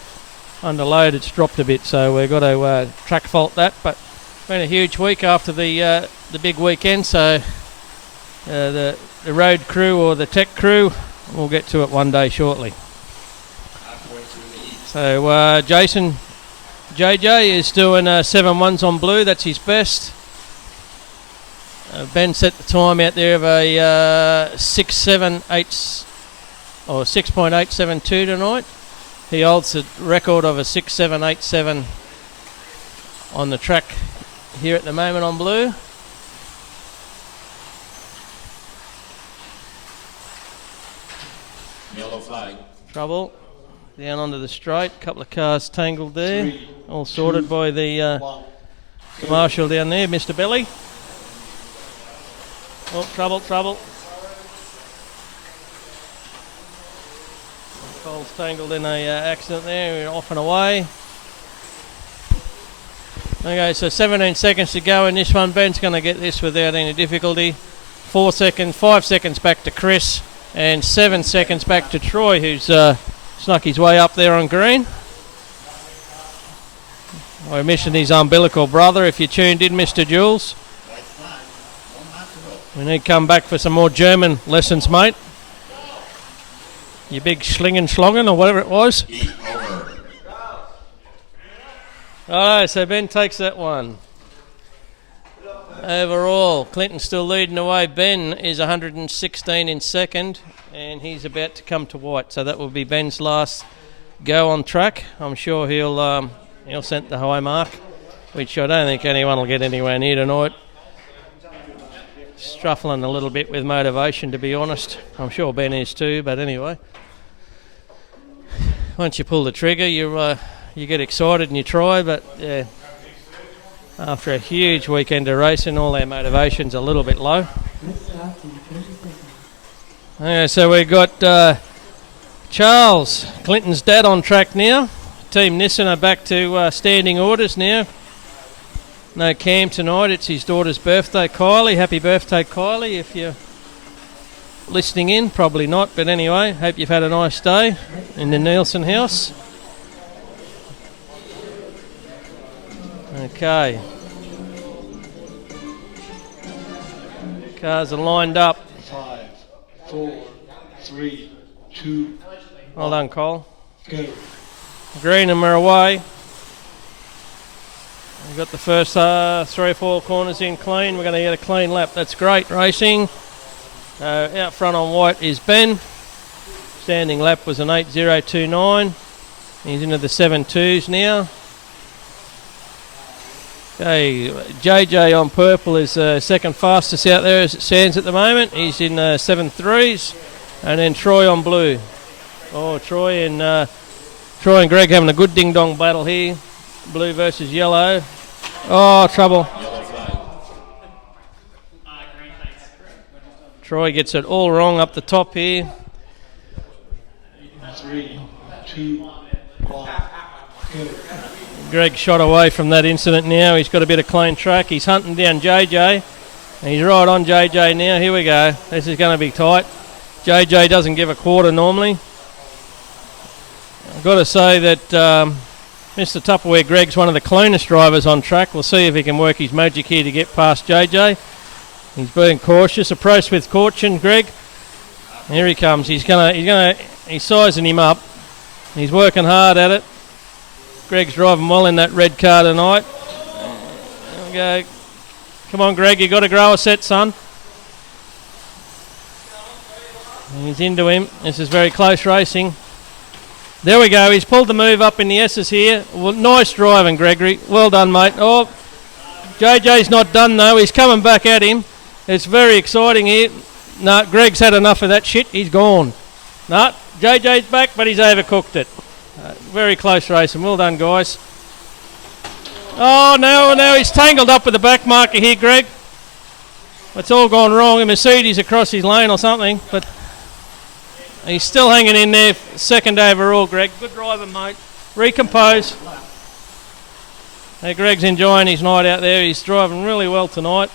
under load it's dropped a bit, so we've got to track fault that. But been a huge week after the big weekend, so the road crew or the tech crew, we'll get to it one day shortly. So Jason JJ is doing 7.1s on blue, that's his best. Ben set the time out there of a 6.78 or 6.872 tonight. He holds the record of a 6.787 on the track here at the moment on blue. Yellow flag. Trouble. Down onto the straight. Couple of cars tangled there. All sorted by the marshal down there, Mr. Belly. Oh, trouble. Cole's tangled in a accident there, off and away. Okay, so 17 seconds to go in this one. Ben's going to get this without any difficulty. 5 seconds back to Chris, and 7 seconds back to Troy, who's snuck his way up there on green. I mentioned his umbilical brother, if you tuned in, Mr. Jules. We need to come back for some more German lessons, mate. You big schlingen or whatever it was. Alright, so Ben takes that one. Overall, Clinton's still leading away. Ben is 116 in second, and he's about to come to white. So that will be Ben's last go on track. I'm sure he'll set the high mark, which I don't think anyone will get anywhere near tonight. Struffling a little bit with motivation, to be honest. I'm sure Ben is too, but anyway. Once you pull the trigger, you get excited and you try, but yeah, after a huge weekend of racing, all our motivation's a little bit low. Okay, so we've got Charles, Clinton's dad, on track now. Team Nissan are back to standing orders now. No Cam tonight, it's his daughter's birthday. Kylie, happy birthday Kylie, if you're listening in, probably not, but anyway, hope you've had a nice day in the Nielsen house. Okay. Cars are lined up. 5, 4, 3, 2. Well done, Cole. Go. Green and we're away. We've got the first 3 or 4 corners in clean. We're going to get a clean lap. That's great racing. Out front on white is Ben. Standing lap was an 8.029. He's into the 7.2s now. Okay, JJ on purple is second fastest out there as it stands at the moment. He's in 7.3s. And then Troy on blue. Oh, Troy and Greg having a good ding-dong battle here. Blue versus yellow. Oh, trouble. Troy gets it all wrong up the top here. 3, 2, 1. Go. Greg shot away from that incident now. He's got a bit of clean track. He's hunting down JJ. And he's right on JJ now. Here we go. This is going to be tight. JJ doesn't give a quarter normally. I've got to say that Mr. Tupperware Greg's one of the cleanest drivers on track. We'll see if he can work his magic here to get past JJ. He's being cautious. Approach with caution, Greg. Here he comes. He's sizing him up. He's working hard at it. Greg's driving well in that red car tonight. There we go. Come on, Greg, you got to grow a set, son. He's into him. This is very close racing. There we go. He's pulled the move up in the S's here. Well, nice driving, Gregory. Well done, mate. Oh, JJ's not done, though. He's coming back at him. It's very exciting here. No, Greg's had enough of that shit. He's gone. No, JJ's back, but he's overcooked it. Very close racing. Well done, guys. Oh, now he's tangled up with the back marker here, Greg. It's all gone wrong. A Mercedes across his lane or something, but he's still hanging in there. Second overall, Greg. Good driving, mate. Recompose. Hey, Greg's enjoying his night out there. He's driving really well tonight.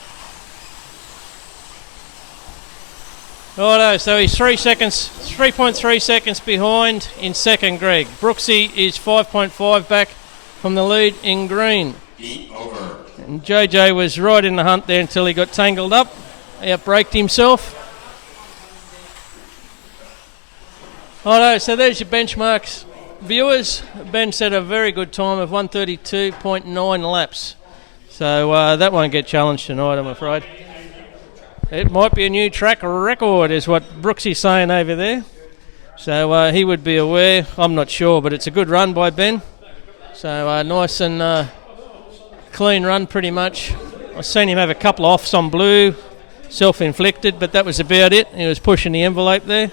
Righto, so he's 3.3 seconds behind in second, Greg. Brooksy is 5.5 back from the lead in green. Heat over. And JJ was right in the hunt there until he got tangled up. He outbraked himself. Righto, so there's your benchmarks. Viewers, Ben set a very good time of 132.9 laps. So that won't get challenged tonight, I'm afraid. It might be a new track record, is what Brooksy's saying over there. So he would be aware. I'm not sure, but it's a good run by Ben. So nice and clean run, pretty much. I've seen him have a couple of offs on blue, self-inflicted, but that was about it. He was pushing the envelope there.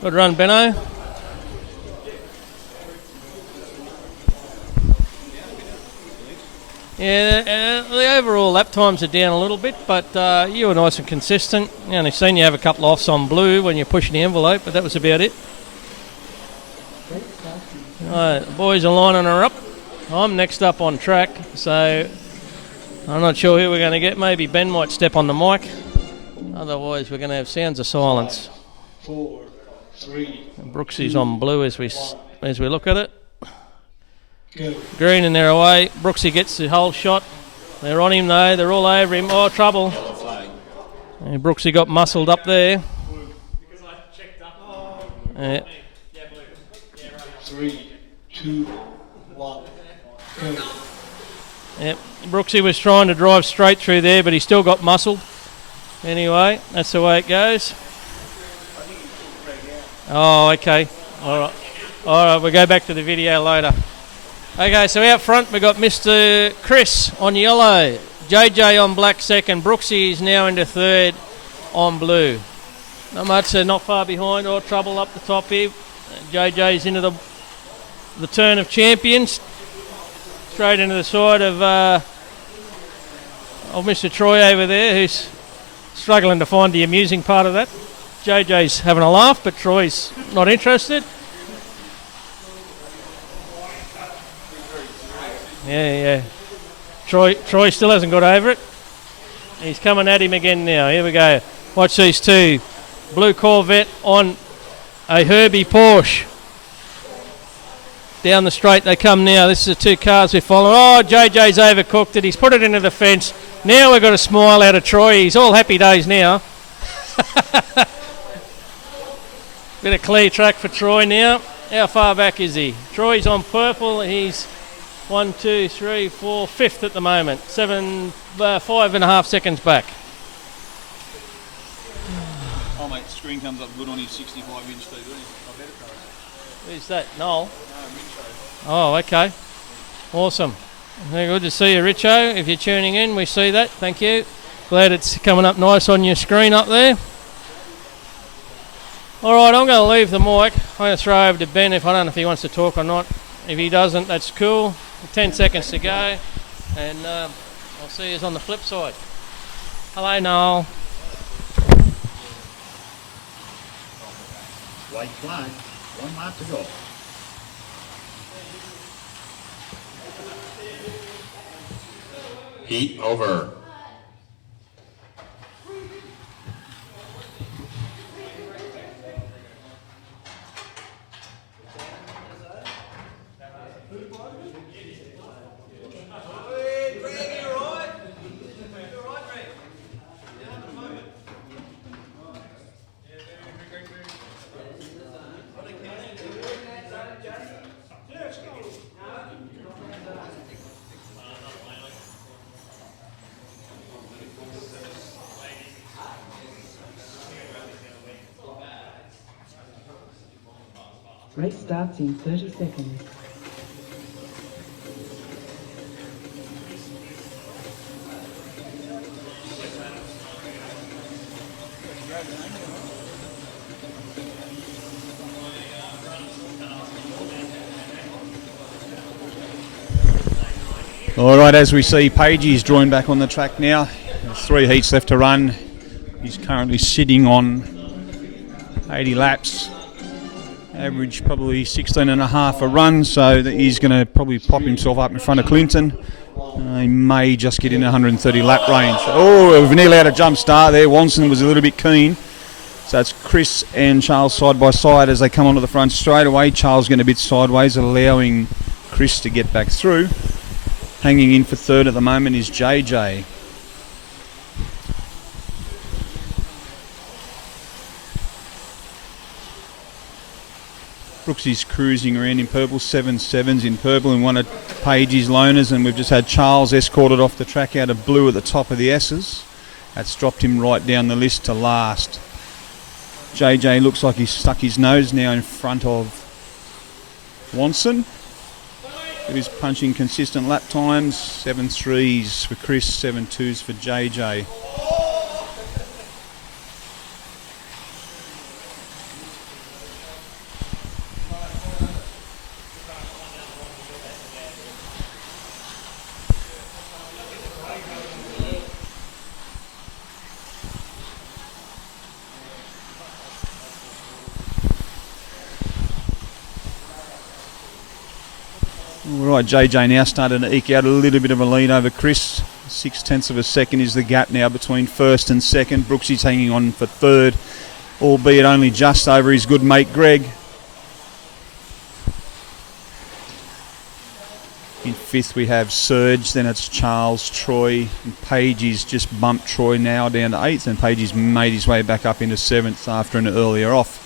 Good run, Benno. Yeah, the overall lap times are down a little bit, but you were nice and consistent. You only seen you have a couple of offs on blue when you're pushing the envelope, but that was about it. Right, the boys are lining her up. I'm next up on track, so I'm not sure who we're going to get. Maybe Ben might step on the mic. Otherwise, we're going to have sounds of silence. 4, 3. Brooksy's on blue as we look at it. Go. Green and they're away. Brooksy gets the whole shot. They're on him though. They're all over him. Oh, trouble. And Brooksy got muscled up there. Yeah. 3, 2, 1. Go. Yep. Brooksy was trying to drive straight through there, but he still got muscled. Anyway, that's the way it goes. Oh, okay. All right, we'll go back to the video later. Okay, so out front we've got Mr. Chris on yellow, JJ on black second, Brooksy is now into third on blue. Not much, not far behind, or trouble up the top here. JJ's into the turn of champions, straight into the side of Mr. Troy over there, who's struggling to find the amusing part of that. JJ's having a laugh, but Troy's not interested. Yeah. Troy still hasn't got over it. He's coming at him again now. Here we go. Watch these two. Blue Corvette on a Herbie Porsche. Down the straight they come now. This is the two cars we're following. Oh, JJ's overcooked it. He's put it into the fence. Now we've got a smile out of Troy. He's all happy days now. Bit of clear track for Troy now. How far back is he? Troy's on purple. He's 1, 2, 3, 4, fifth at the moment. 5.5 seconds back. Oh mate, the screen comes up good on his 65-inch TV. I bet it does. Who's that? Noel? No, Richo. Oh, okay. Awesome. Very good to see you, Richo. If you're tuning in, we see that. Thank you. Glad it's coming up nice on your screen up there. All right, I'm going to leave the mic. I'm going to throw over to Ben if I don't know if he wants to talk or not. If he doesn't, that's cool. 10 seconds to go, and I'll see you on the flip side. Hello, Noel. White flag. 1 lap to go. Heat over. Race starts in 30 seconds. All right, as we see, Pagey's drawn back on the track now. There's 3 heats left to run. He's currently sitting on 80 laps. Average probably 16 and a half a run, so that he's going to probably pop himself up in front of Clinton. He may just get in 130 lap range. Oh, we've nearly had a jump start there. Watson was a little bit keen. So it's Chris and Charles side by side as they come onto the front straight away. Charles getting a bit sideways, allowing Chris to get back through. Hanging in for third at the moment is JJ. Brooksy's cruising around in purple, 7.7s in purple and one of Pagey's loaners, and we've just had Charles escorted off the track out of blue at the top of the S's. That's dropped him right down the list to last. JJ looks like he's stuck his nose now in front of Watson, who's punching consistent lap times. 7.3s for Chris, 7.2s for JJ. Right, JJ now starting to eke out a little bit of a lead over Chris. 0.6 of a second is the gap now between first and second. Brooksy's hanging on for third, albeit only just over his good mate Greg. In fifth we have Serge, then it's Charles, Troy, and Pagey's just bumped Troy now down to eighth, and Pagey's made his way back up into seventh after an earlier off.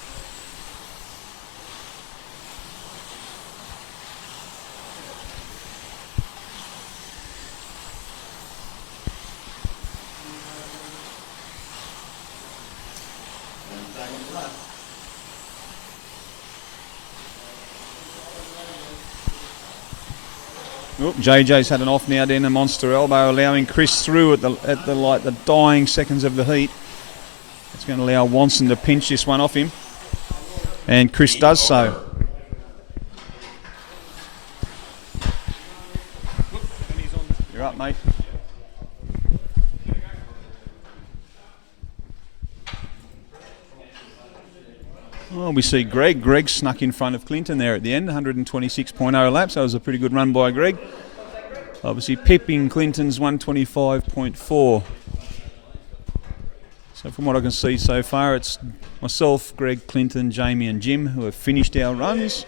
Oh, JJ's had an off now down the monster elbow, allowing Chris through at the dying seconds of the heat. It's going to allow Watson to pinch this one off him, and Chris does so. You're up, mate. Oh, we see Greg. Greg snuck in front of Clinton there at the end, 126.0 laps. That was a pretty good run by Greg. Obviously pipping Clinton's 125.4. So from what I can see so far, it's myself, Greg, Clinton, Jamie and Jim who have finished our runs.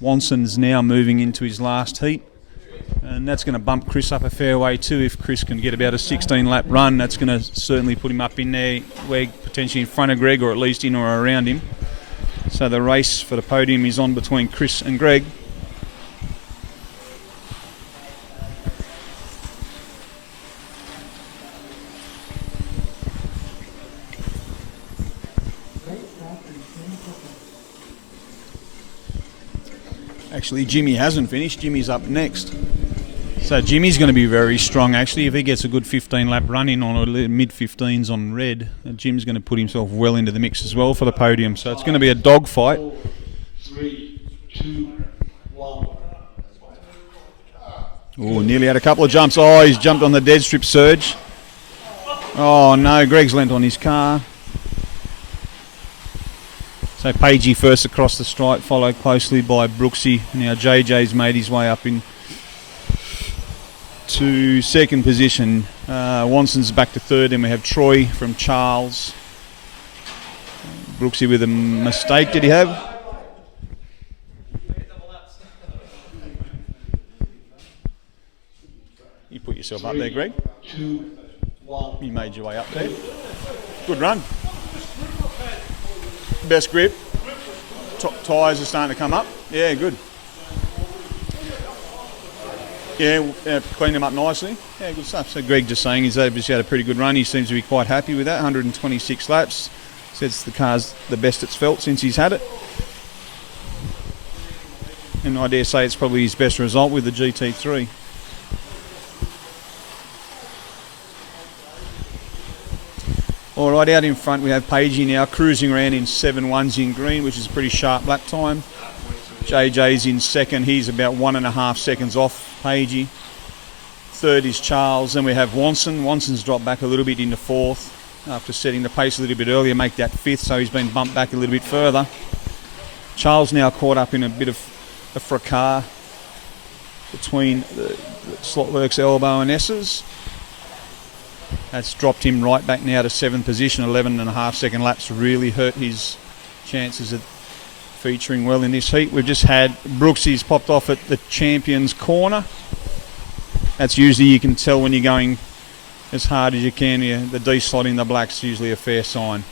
Watson's now moving into his last heat. And that's going to bump Chris up a fair way too. If Chris can get about a 16-lap run, that's going to certainly put him up in there, where potentially in front of Greg, or at least in or around him. So the race for the podium is on between Chris and Greg. Actually, Jimmy hasn't finished. Jimmy's up next. So Jimmy's going to be very strong, actually. If he gets a good 15-lap run in on, or mid-15s on red, Jim's going to put himself well into the mix as well for the podium. So it's going to be a dogfight. 4, 3, 2, 1. Oh, nearly had a couple of jumps. Oh, he's jumped on the dead strip surge. Oh, no, Greg's lent on his car. So Pagey first across the stripe, followed closely by Brooksy. Now JJ's made his way up in to second position. Watson's back to third, and we have Troy from Charles. Brooksy with a mistake, did he have? You put yourself up there, Greg. 2, 1. You made your way up there. Good run. Best grip. Top tyres are starting to come up. Yeah, good. Yeah, clean them up nicely. Yeah, good stuff. So Greg just saying he's obviously had a pretty good run. He seems to be quite happy with that. 126 laps. Says the car's the best it's felt since he's had it. And I dare say it's probably his best result with the GT3. All right, out in front we have Pagey now cruising around in 7.1s in green, which is a pretty sharp lap time. JJ's in second. He's about 1.5 seconds off Pagey. Third is Charles. Then we have Wanson. Wanson's dropped back a little bit into fourth after setting the pace a little bit earlier, make that fifth, so he's been bumped back a little bit further. Charles now caught up in a bit of a fracas between the Slotworks elbow and S's. That's dropped him right back now to 7th position. 11.5 second laps really hurt his chances of featuring well in this heat. We've just had Brooksy's popped off at the champion's corner. That's usually, you can tell when you're going as hard as you can. The D slot in the black's usually a fair sign.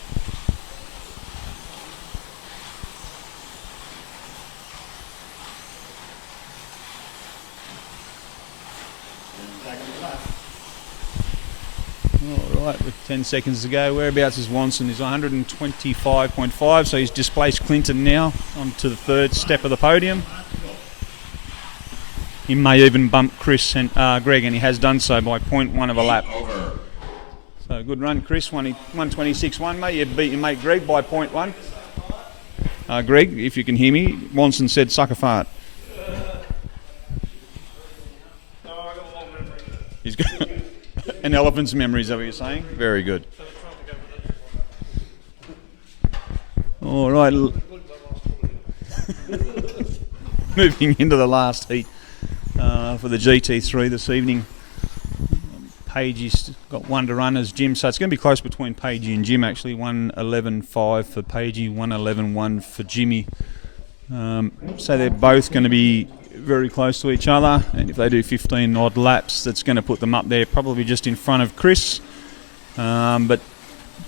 Alright, with 10 seconds to go, whereabouts is Wanson? He's 125.5, so he's displaced Clinton now onto the third step of the podium. He may even bump Chris and Greg, and he has done so by 0.1 of a lap. So good run, Chris. 126.1, mate. You beat your mate Greg by 0.1. Greg, if you can hear me, Wanson said suck a fart. He's got an elephant's memory, is that what you're saying? Very good. All right. Moving into the last heat for the GT3 this evening. Pagey's got one to run as Jim, so it's going to be close between Pagey and Jim actually. 1:11.5 for Pagey, 1:11.1 for Jimmy. So they're both going to be very close to each other, and if they do 15 odd laps, that's going to put them up there probably just in front of Chris. But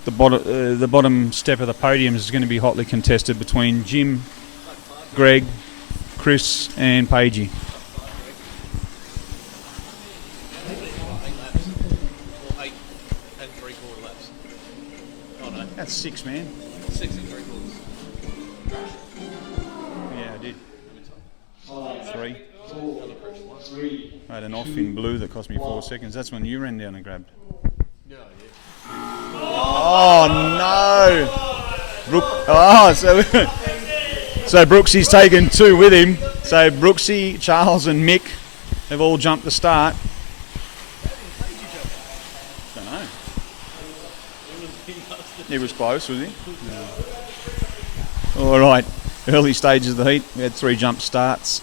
the bottom step of the podium is going to be hotly contested between Jim, Greg, Chris and Pagey. That's 6, man. 6 and 3/4. Yeah, I did. 3. 3. I had an off in blue that cost me 4 seconds. That's when you ran down and grabbed. Oh no! So Brooksy's taken 2 with him. So Brooksy, Charles and Mick have all jumped the start. Don't know. He was close, was he? Yeah. All right. Early stages of the heat. We had 3 jump starts.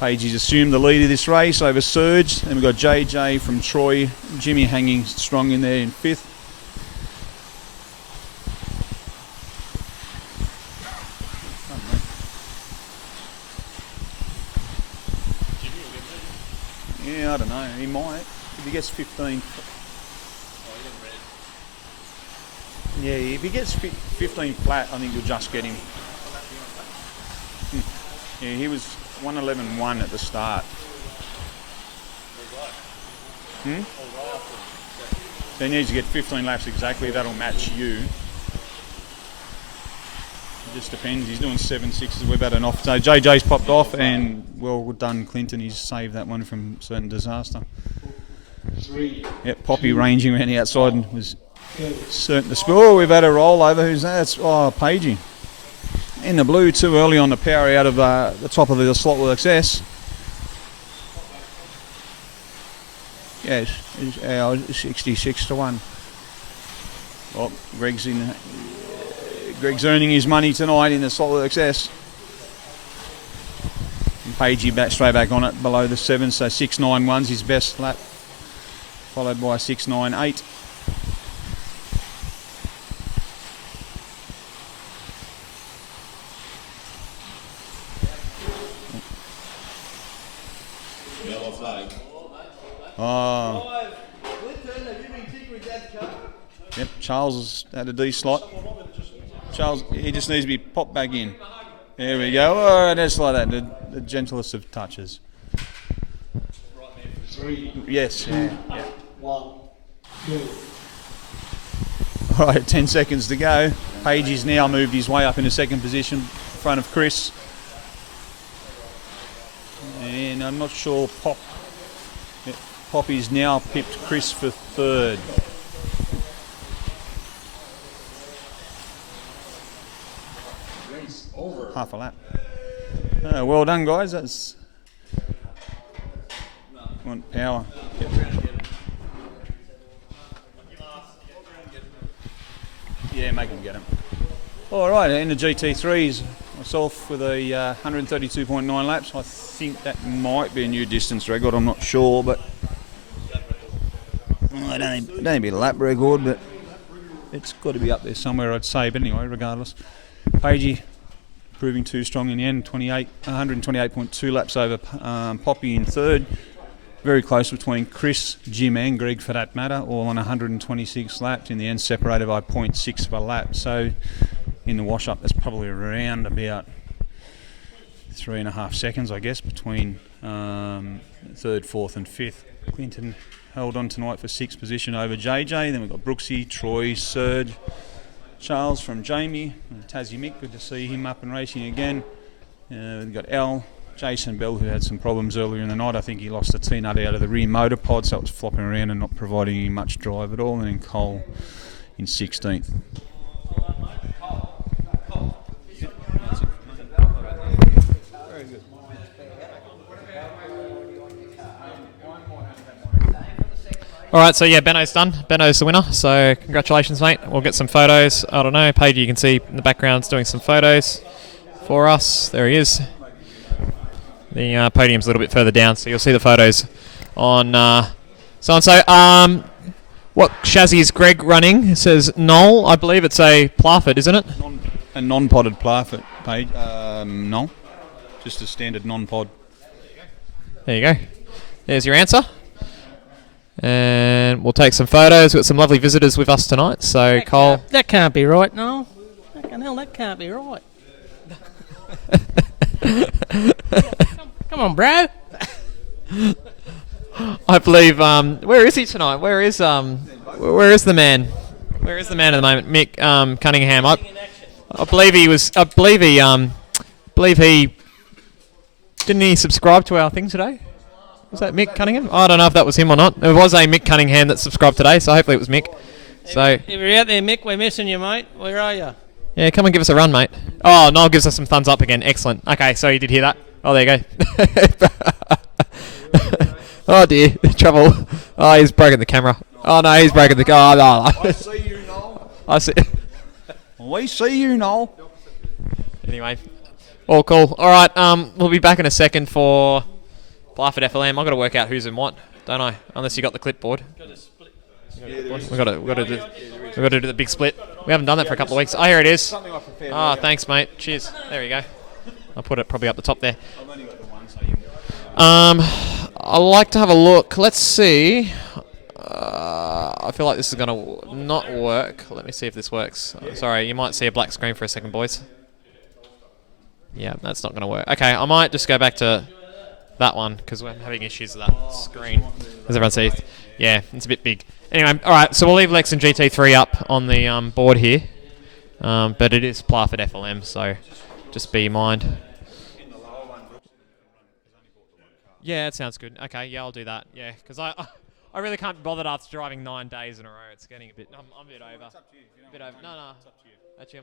Pagey's assumed the lead of this race over Surge. Then we've got JJ from Troy. Jimmy hanging strong in there in 5th. Yeah, I don't know. He might. If he gets 15. Yeah, if he gets 15 flat, I think you'll just get him. Yeah, he was 1:11.1 at the start. So he needs to get 15 laps exactly. That'll match you. It just depends. He's doing 7.6s. We've had an off. So JJ's popped off, and well done, Clinton. He's saved that one from certain disaster. 3. Yep, Poppy ranging around the outside and was certain to spill. Oh, we've had a rollover. Who's that? It's Pagey. In the blue, too early on the power out of the top of the Slotworks S. Yes, 66-1. Well, Greg's earning his money tonight in the Slotworks S. And Pagey back straight back on it below the 7, so 6.91's his best lap, followed by 6.98. Yep, Charles is at a D slot. Charles, he just needs to be popped back in. There we go. Oh, that's like that. The gentlest of touches. 3. Yes. Yeah. 1. 2. All right, 10 seconds to go. Pagey's now moved his way up into second position in front of Chris. I'm not sure. Poppy's now pipped Chris for third. Race over. Half a lap. Well done, guys. That's want power. Yeah, make him get him. All right, in the GT3s, myself with a 132.9 laps. I think that might be a new distance record. I'm not sure, but I don't think be a lap record, but it's got to be up there somewhere, I'd say. But anyway, regardless, Pagey proving too strong in the end. 128.2 laps over Poppy in third. Very close between Chris, Jim and Greg for that matter, all on 126 laps. In the end, separated by 0.6 of a lap. So in the wash-up, there's probably around about 3.5 seconds, I guess, between third, fourth and fifth. Clinton held on tonight for sixth position over JJ. Then we've got Brooksy, Troy, Serge, Charles from Jamie, Tassie Mick, good to see him up and racing again. We've got Al, Jason Bell, who had some problems earlier in the night. I think he lost a T-nut out of the rear motor pod, so it was flopping around and not providing him much drive at all. And then Cole in 16th. All right, so yeah, Benno's done. Benno's the winner, so congratulations, mate. We'll get some photos. I don't know, Paige, you can see in the background's doing some photos for us. There he is. The podium's a little bit further down, so you'll see the photos on so-and-so. What chassis is Greg running? It says Knoll. I believe it's a Plafit, isn't it? A non-podded Plafit, Paige. No. Just a standard non-pod. There you go. There's your answer. And we'll take some photos. We've got some lovely visitors with us tonight. So, Cole. That can't be right, no. Fucking hell, that can't be right. Come on, bro. I believe. Where is he tonight? Where is the man? Where is the man at the moment? Mick Cunningham. I believe he was. I believe he. Didn't he subscribe to our thing today? Was that Mick Cunningham? I don't know if that was him or not. There was a Mick Cunningham that subscribed today, so hopefully it was Mick. So if you're out there, Mick, we're missing you, mate. Where are you? yeah, come and give us a run, mate. Oh, Noel gives us some thumbs up again. Excellent. Okay, so you did hear that. Oh, there you go. Oh dear, trouble. Oh, he's broken the camera. Oh no, he's broken the. Oh no. I see you, Noel. I see. We see you, Noel. Anyway, all cool. All right, we'll be back in a second for Plafit FLM. I've got to work out who's in what, don't I? Unless you got the clipboard. We've got to do the big split. We haven't done that for a couple of weeks. Oh, here it is. Oh, thanks, mate. Cheers. There we go. I'll put it probably up the top there. I'd like to have a look. Let's see. I feel like this is going to not work. Let me see if this works. Sorry, you might see a black screen for a second, boys. Yeah, that's not going to work. Okay, I might just go back to that one because we're having issues with that screen. As everyone sees, yeah, it's a bit big. Anyway, all right, so we'll leave Lexan GT3 up on the board here, but it is Plafit FLM, so just be in mind. Yeah, it sounds good. Okay, yeah, I'll do that. Yeah, because I really can't be bothered after driving 9 days in a row. It's getting a bit. I'm a bit over. It's up to you. A bit over. No. It's up to you. Actually, I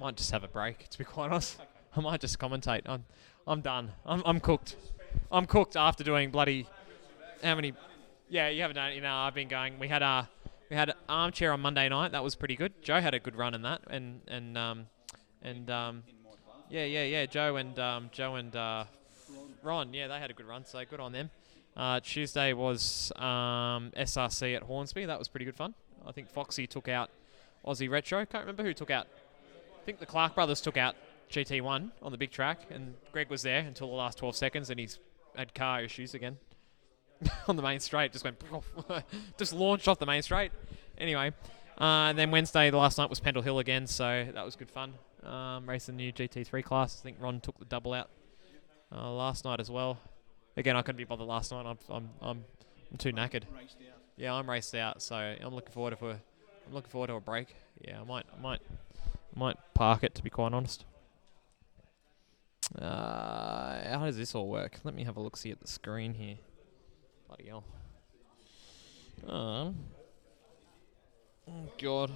might just have a break. To be quite honest, I might just commentate. I'm done. I'm cooked. I'm cooked after doing bloody. How many? Yeah, you haven't done it. You know, I've been going. We had Armchair on Monday night. That was pretty good. Joe had a good run in that, and Joe and Ron, yeah, they had a good run, so good on them. Tuesday was SRC at Hornsby. That was pretty good fun. I think Foxy took out Aussie Retro. Can't remember who took out. I think the Clark brothers took out GT1 on the big track, and Greg was there until the last 12 seconds, and he's had car issues again on the main straight. Just went, just launched off the main straight. Anyway, and then Wednesday, the last night was Pendle Hill again, so that was good fun. Racing the new GT3 class. I think Ron took the double out last night as well. Again, I couldn't be bothered last night. I'm too knackered. Yeah, I'm raced out, so I'm looking forward to a break. Yeah, I might park it, to be quite honest. How does this all work? Let me have a look see at the screen here. Bloody hell. Oh God.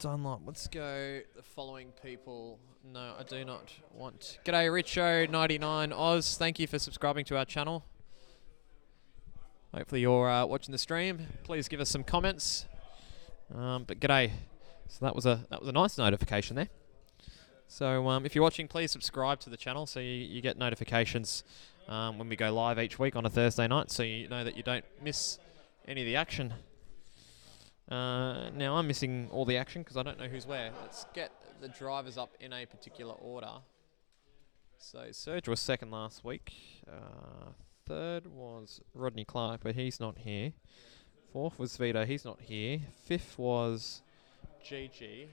Dunlop. Let's go the following people. No, I do not want. G'day, Richo99 Oz. Thank you for subscribing to our channel. Hopefully you're watching the stream. Please give us some comments. But g'day. So that was a nice notification there. So if you're watching, please subscribe to the channel so you get notifications when we go live each week on a Thursday night, so you know that you don't miss any of the action. Now I'm missing all the action because I don't know who's where. Let's get the drivers up in a particular order. So Serge was second last week. Third was Rodney Clark, but he's not here. Fourth was Vito, he's not here. Fifth was GG.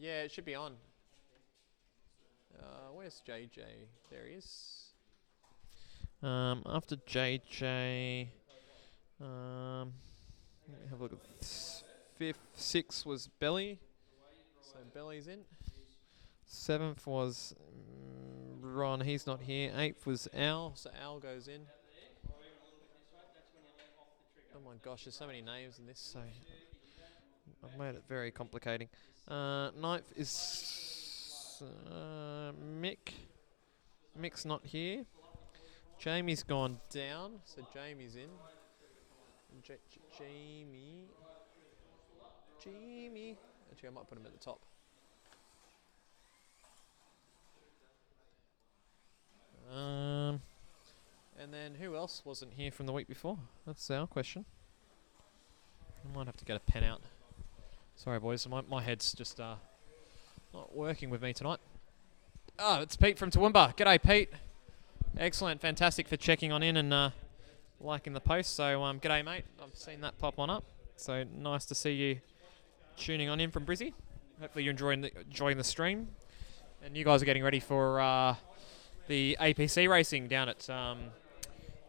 Yeah, it should be on. Where's JJ? There he is. After JJ, let me have a look at fifth, sixth was Belly, so Belly's in. Seventh was Ron, he's not here. Eighth was Al, so Al goes in. Oh my gosh, there's so many names in this, so I've made it very complicating. Ninth is Mick. Mick's not here. Jamie's gone down, so Jamie's in. Jamie. Actually, I might put him at the top. And then who else wasn't here from the week before? That's our question. I might have to get a pen out. Sorry, boys, my head's just not working with me tonight. Oh, it's Pete from Toowoomba. G'day, Pete. Excellent, fantastic for checking on in and liking the post. So, g'day, mate. I've seen that pop on up. So nice to see you tuning on in from Brizzy. Hopefully you're enjoying the stream. And you guys are getting ready for the APC racing down at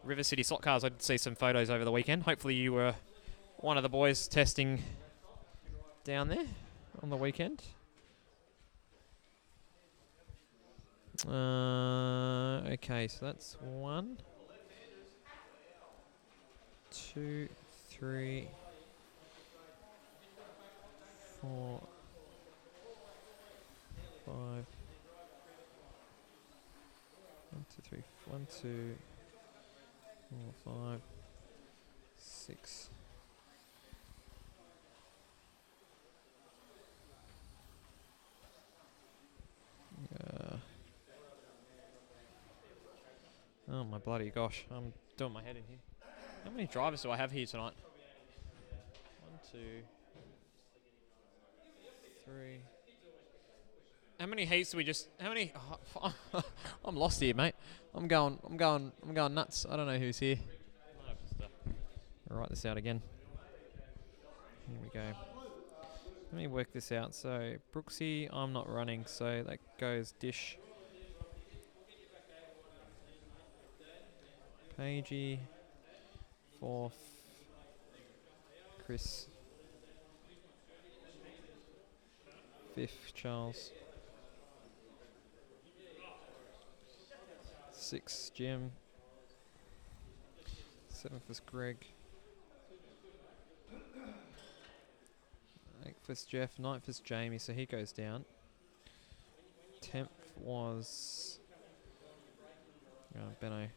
River City Slot Cars. I did see some photos over the weekend. Hopefully you were one of the boys testing down there on the weekend. Okay, so that's 1, 2, 3, 4, 5. 1, 2, 3, 1, 2, 4, 5, 6. Oh my bloody gosh, I'm doing my head in here. How many drivers do I have here tonight? 1, 2, 3. How many heats do we just? How many? Oh, I'm lost here, mate. I'm going nuts. I don't know who's here. I'll write this out again. Here we go. Let me work this out. So Brooksy, I'm not running, so that goes Dish. Pagey, 4th, Chris, 5th, Charles, 6th, Jim, 7th was Greg, 8th was Jeff, 9th was Jamie, so he goes down. 10th was Benno.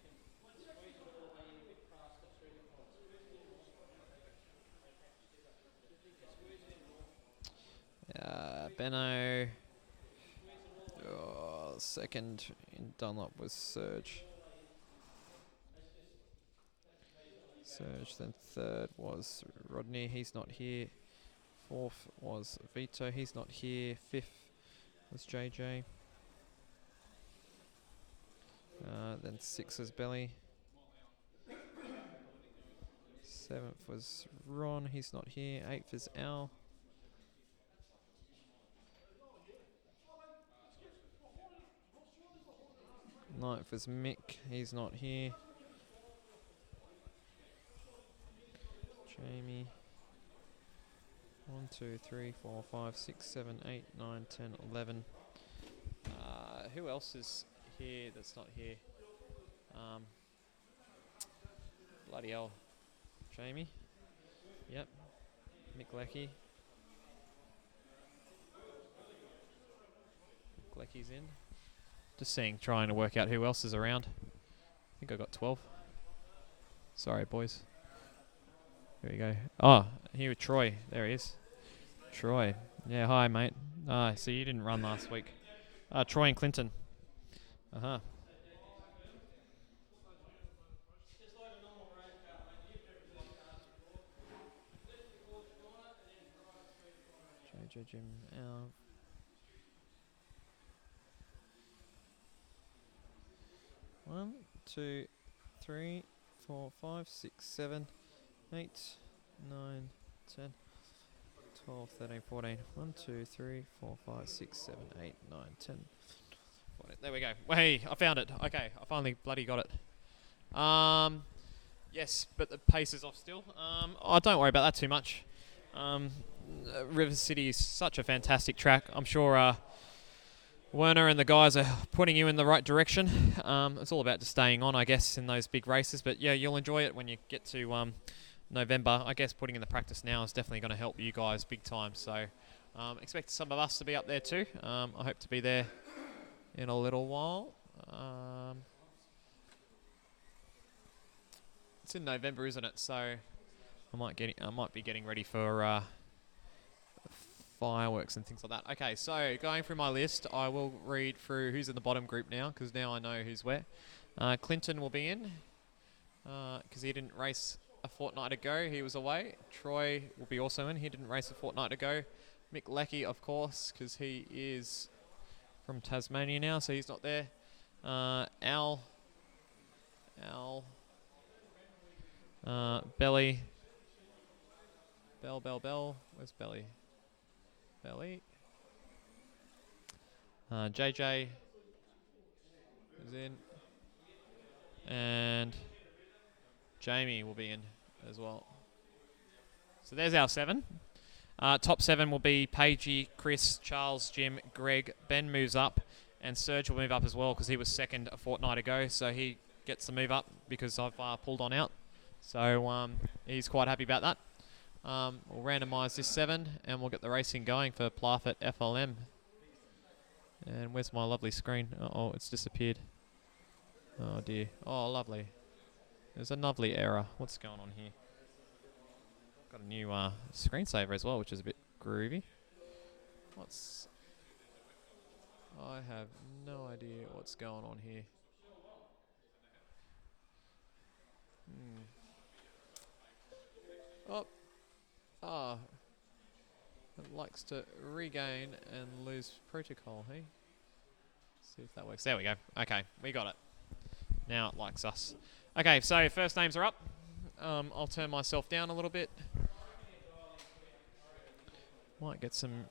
Benno. Second in Dunlop was Serge. Then third was Rodney, he's not here. Fourth was Vito, he's not here. Fifth was JJ. Then sixth was Belly. Seventh was Ron, he's not here. Eighth is Al. Ninth is Mick, he's not here. Jamie. 1, 2, 3, 4, 5, 6, 7, 8, 9, 10, 11. Who else is here that's not here? Bloody hell. Jamie. Yep. Mick Leckie. Leckie's in. Just seeing, trying to work out who else is around. I think I got 12. Sorry, boys. Here we go. Oh, here with Troy. There he is. Troy. Yeah, hi, mate. So you didn't run last week. Troy and Clinton. Uh-huh. JJ Jim Al. 1, 2, 3, 4, 5, 6, 7, 8, 9, 10, 12, 13, 14. 1, 2, 3, 4, 5, 6, 7, 8, 9, 10. 14. There we go. Hey, I found it. Okay, I finally bloody got it. Yes, but the pace is off still. Oh, don't worry about that too much. River City is such a fantastic track. I'm sure Werner and the guys are putting you in the right direction. It's all about just staying on, I guess, in those big races. But yeah, you'll enjoy it when you get to November. I guess putting in the practice now is definitely going to help you guys big time. So expect some of us to be up there too. I hope to be there in a little while. It's in November, isn't it? So I might be getting ready for fireworks and things like that. Okay, so going through my list, I will read through who's in the bottom group now, because now I know who's where. Clinton will be in, because he didn't race a fortnight ago. He was away. Troy will be also in. He didn't race a fortnight ago. Mick Leckie, of course, because he is from Tasmania now, so he's not there. Al. Belly. Bell. Where's Belly? Belly. JJ is in. And Jamie will be in as well. So there's our 7. Top 7 will be Pagey, Chris, Charles, Jim, Greg. Ben moves up, and Serge will move up as well because he was second a fortnight ago. So he gets the move up because I've pulled on out. So he's quite happy about that. We'll randomise this 7, and we'll get the racing going for Plafit FLM. And where's my lovely screen? Uh-oh, it's disappeared. Oh dear. Oh, lovely. There's a lovely error. What's going on here? Got a new screensaver as well, which is a bit groovy. I have no idea what's going on here. It likes to regain and lose protocol, hey? See if that works. There we go. Okay, we got it. Now it likes us. Okay, so first names are up. I'll turn myself down a little bit. Might get some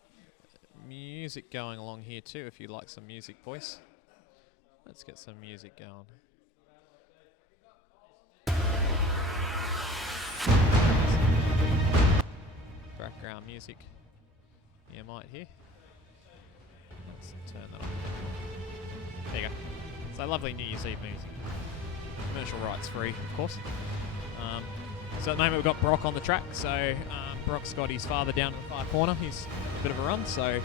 music going along here too, if you like some music, boys. Let's get some music going. Background music you might hear. Let's turn that on. There you go. So lovely New Year's Eve music. Commercial rights free, of course. So at the moment we've got Brock on the track. So Brock's got his father down in the far corner. He's a bit of a run, so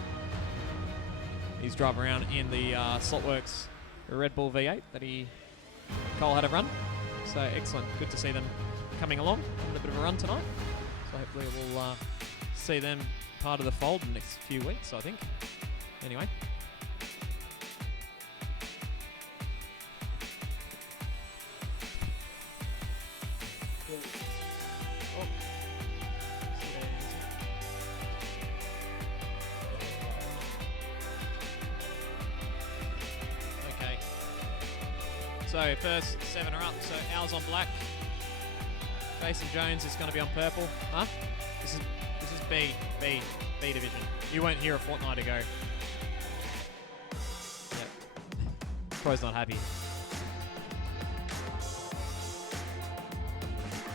he's driving around in the Saltworks Red Bull V8 that Cole had a run. So excellent. Good to see them coming along on a bit of a run tonight. So hopefully we'll see them part of the fold in the next few weeks, I think. Anyway. Okay. So first 7 are up. So Al's on black. Jason Jones is going to be on purple. Huh? This is B division. You weren't here a fortnight ago. Yep. Troy's not happy.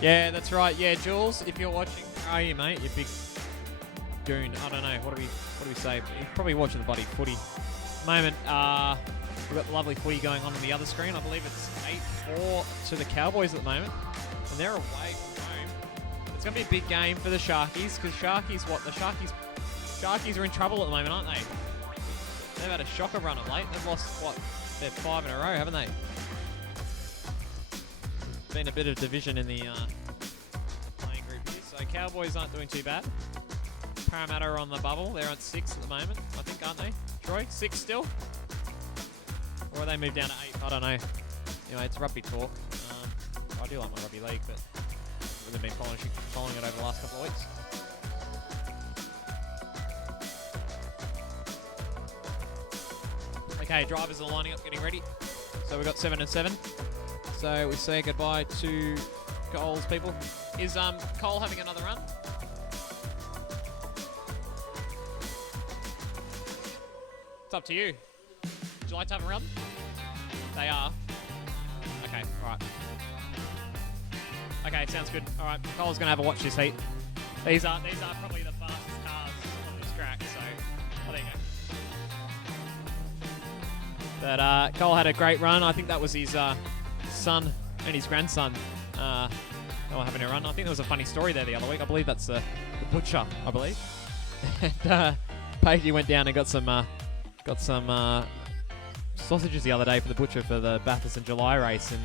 Yeah, that's right. Yeah, Jules, if you're watching, how are you, mate? You goon. I don't know. What do we say? He's probably watching the bloody footy. Moment, we've got the lovely footy going on the other screen. I believe it's 8-4 to the Cowboys at the moment, and they're away from home. It's going to be a big game for the Sharkies, because Sharkies are in trouble at the moment, aren't they? They've had a shocker run of late. They've lost, they're 5 in a row, haven't they? Been a bit of division in the playing group here. So Cowboys aren't doing too bad. Parramatta are on the bubble. They're on 6 at the moment, I think, aren't they? Troy, 6 still? Or have they moved down to 8? I don't know. Anyway, it's rugby talk. I do like my rugby league, but I haven't been following it over the last couple of weeks. Okay, drivers are lining up, getting ready. So we've got 7 and 7. So we say goodbye to Cole's people. Is Cole having another run? It's up to you. Would you like to have a run? They are. Okay, alright. Okay, sounds good. Alright, Cole's going to have a watch this heat. These are probably the fastest cars on this track, so there you go. But Cole had a great run. I think that was his son and his grandson. They were having a run. I think there was a funny story there the other week. I believe that's the butcher, I believe. And Pagey went down and got some sausages the other day for the butcher for the Bathurst in July race, and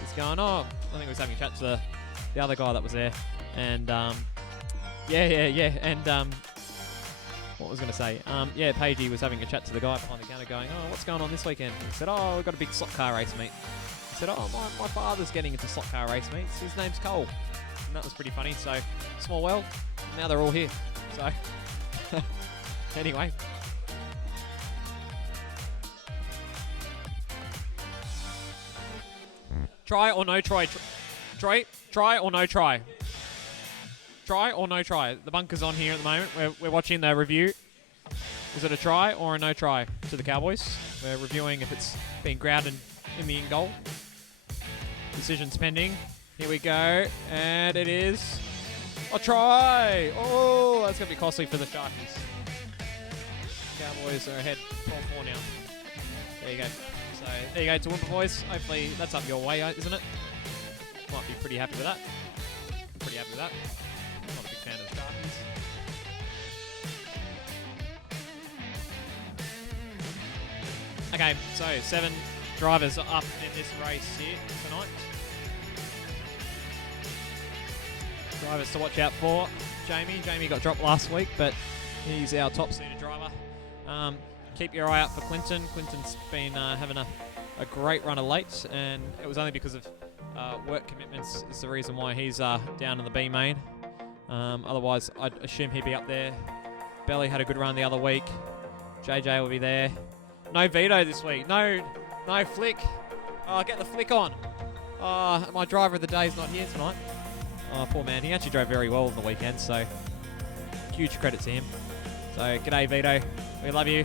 he's going, I think he was having a chat to the other guy that was there, and and what was I going to say? Pagey was having a chat to the guy behind the counter going, what's going on this weekend? He said, we've got a big slot car race meet. He said, my father's getting into slot car race meets. His name's Cole. And that was pretty funny. So, small world. Now they're all here. So, anyway. Try or no try? Try or no try? Try or no try? The bunker's on here at the moment. We're watching the review. Is it a try or a no try to the Cowboys? We're reviewing if it's being grounded in the in goal. Decision's pending. Here we go. And it is a try. Oh, that's going to be costly for the Sharkies. Cowboys are ahead 4-4 now. There you go. So there you go to Wimper boys. Hopefully that's up your way, isn't it? Might be pretty happy with that. I'm pretty happy with that. Not a big fan of the Sharkies. Okay, so 7 drivers are up in this race here tonight. Drivers to watch out for. Jamie got dropped last week, but he's our top seeded driver. Keep your eye out for Clinton. Clinton's been having a great run of late, and it was only because of work commitments is the reason why he's down in the B main. Otherwise, I'd assume he'd be up there. Belly had a good run the other week. JJ will be there. No veto this week. No flick. Get the flick on. My driver of the day is not here tonight. Oh, poor man. He actually drove very well on the weekend, so huge credit to him. So, g'day, Vito. We love you.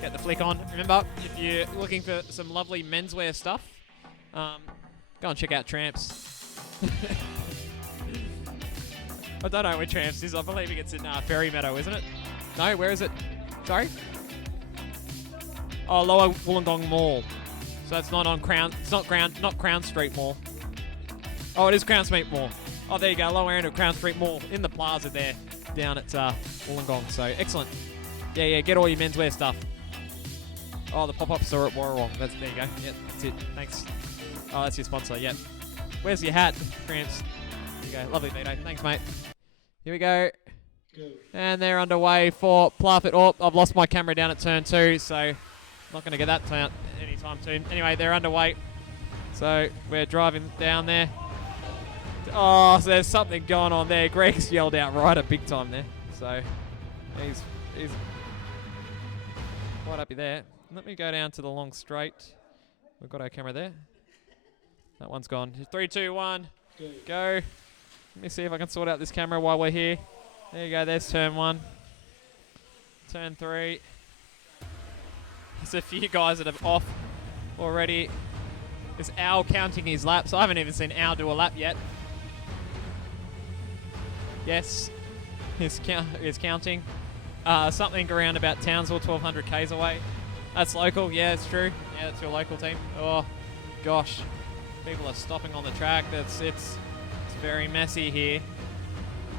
Get the flick on. Remember, if you're looking for some lovely menswear stuff, go and check out Tramps. I don't know where Tramps is. I'm believing it's in Ferry Meadow, isn't it? No, where is it? Sorry? Oh, Lower Wollongong Mall. So that's not on Crown. It's not Crown Street Mall. Oh, it is Crown Street Mall. Oh, there you go. Lower end of Crown Street Mall in the plaza there, down at Wollongong. So excellent. Yeah. Get all your menswear stuff. Oh, the pop-ups are at Warrawong. There you go. Yep, that's it. Thanks. Oh, that's your sponsor. Yep. Where's your hat, Tramps? There you go. Lovely, Vito. Thanks, mate. Here we go. And they're underway for Plafit. Oh, I've lost my camera down at turn 2, so not going to get that out anytime soon. Anyway, they're underway. So we're driving down there. Oh, so there's something going on there. Greg's yelled out Ryder big time there. So he's quite happy there. Let me go down to the long straight. We've got our camera there. That one's gone. 3, 2, 1. Go. Let me see if I can sort out this camera while we're here. There you go. There's turn 1. Turn 3. There's a few guys that are off already. There's Al counting his laps. I haven't even seen Al do a lap yet. Yes. is counting. Something around about Townsville, 1,200 k's away. That's local. Yeah, it's true. Yeah, it's your local team. Oh, gosh. People are stopping on the track. It's very messy here.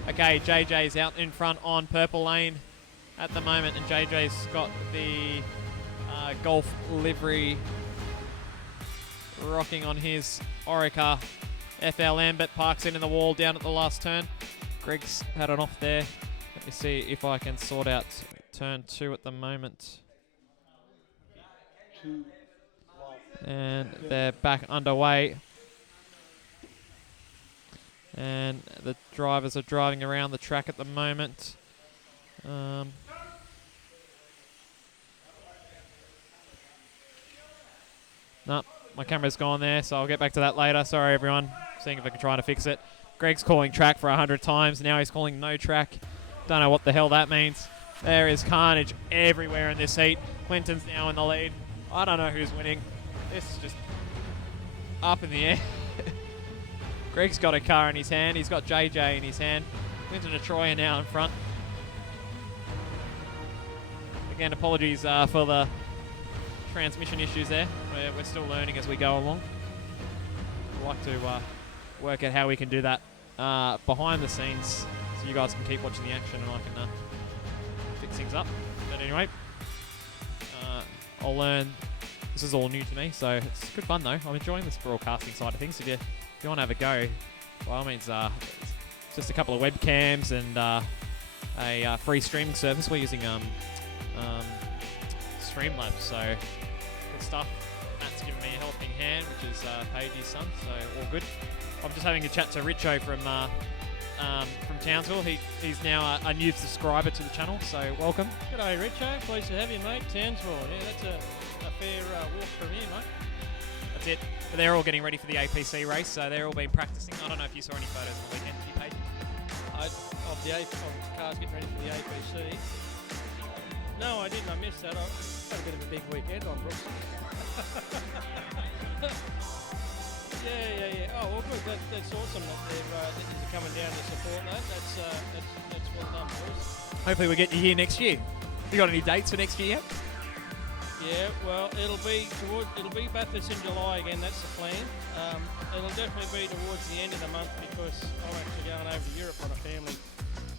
Okay, JJ's out in front on Purple Lane at the moment, and JJ's got the Golf livery rocking on his Orica FLM, but parks into the wall down at the last turn. Greg's had it off there. Let me see if I can sort out turn 2 at the moment. 2, 1. And they're back underway. And the drivers are driving around the track at the moment. No, my camera's gone there, so I'll get back to that later. Sorry, everyone. Seeing if I can try to fix it. Greg's calling track for 100 times. Now he's calling no track. Don't know what the hell that means. There is carnage everywhere in this heat. Clinton's now in the lead. I don't know who's winning. This is just up in the air. Greg's got a car in his hand. He's got JJ in his hand. Clinton and Troy are now in front. Again, apologies for the transmission issues there. We're still learning as we go along. We'd like to work out how we can do that behind the scenes so you guys can keep watching the action and I can fix things up. But anyway, I'll learn. This is all new to me, so it's good fun though. I'm enjoying this broadcasting side of things. If you want to have a go, by all means, just a couple of webcams and a free streaming service. We're using Streamlabs, so good stuff. Matt's given me a helping hand, which is Paige's son, so all good. I'm just having a chat to Richo from Townsville. He's now a new subscriber to the channel, so welcome. G'day, Richo. Pleased to have you, mate. Townsville. Yeah, that's a fair walk from here, mate. That's it. But they're all getting ready for the APC race, so they're all been practicing. I don't know if you saw any photos on the weekend, did you, Paige? Of the cars getting ready for the APC. No, I didn't. I missed that. I had a bit of a big weekend on Brooks. Yeah. Oh, well, good. That's awesome that they're coming down to support that. That's well done, boys. Hopefully we'll get you here next year. You got any dates for next year yet? Yeah, well, it'll be Bathurst in July again. That's the plan. It'll definitely be towards the end of the month because I'm actually going over to Europe on a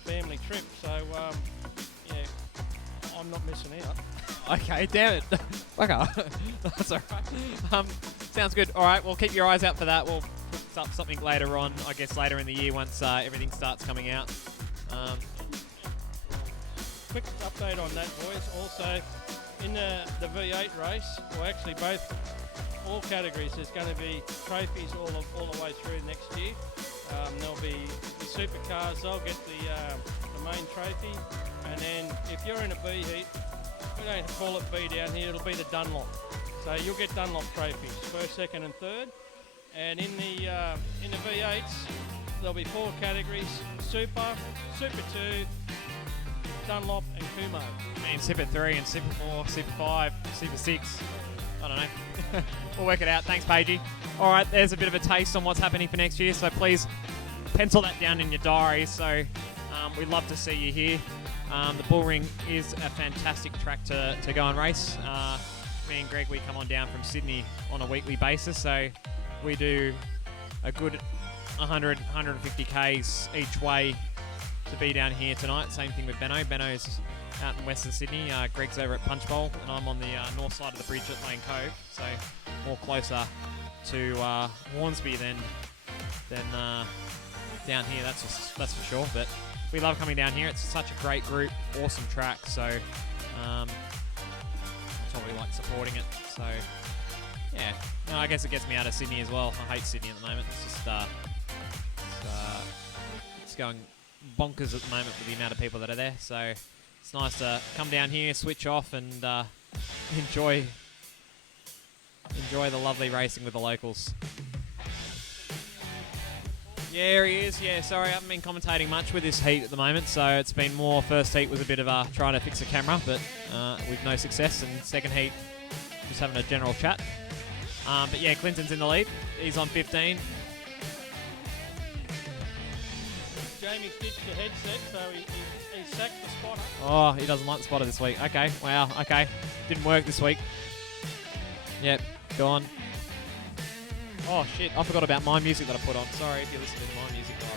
family trip. So yeah, I'm not missing out. Okay, damn it. Okay. That's all right. Sounds good. All right, we'll keep your eyes out for that. We'll put up something later on, I guess later in the year once everything starts coming out. Quick update on that, boys. Also, in the V8 race, well, actually all categories, there's going to be trophies all the way through next year. There'll be the supercars, they'll get the main trophy, and then if you're in a B heat, we don't call it B down here, it'll be the Dunlop. So you'll get Dunlop trophies, first, second and third. And in the V8s, there'll be 4 categories: Super, Super 2, Dunlop and Kumo. I mean, Super 3 and Super 4, Super 5, Super 6. I don't know. We'll work it out. Thanks, Paigey. All right, there's a bit of a taste on what's happening for next year, so please pencil that down in your diary. So we'd love to see you here. The Bull Ring is a fantastic track to go and race. Me and Greg, we come on down from Sydney on a weekly basis, so we do a good 100, 150 Ks each way to be down here tonight. Same thing with Benno. Benno's out in Western Sydney. Greg's over at Punch Bowl, and I'm on the north side of the bridge at Lane Cove, so more closer to Hornsby than down here. That's for sure. But we love coming down here. It's such a great group, awesome track. So that's why we like supporting it. So yeah, no, I guess it gets me out of Sydney as well. I hate Sydney at the moment. It's just it's going bonkers at the moment with the amount of people that are there. So it's nice to come down here, switch off, and enjoy the lovely racing with the locals. Yeah, he is. Yeah, sorry, I haven't been commentating much with this heat at the moment, so it's been more. First heat was a bit of trying to fix a camera, but with no success. And second heat, just having a general chat. But yeah, Clinton's in the lead. He's on 15. Jay, Jamie's ditched the headset, so he sacked the spotter. Oh, he doesn't like the spotter this week. Okay, wow, okay. Didn't work this week. Yep, gone. Oh, shit, I forgot about my music that I put on. Sorry if you're listening to my music that I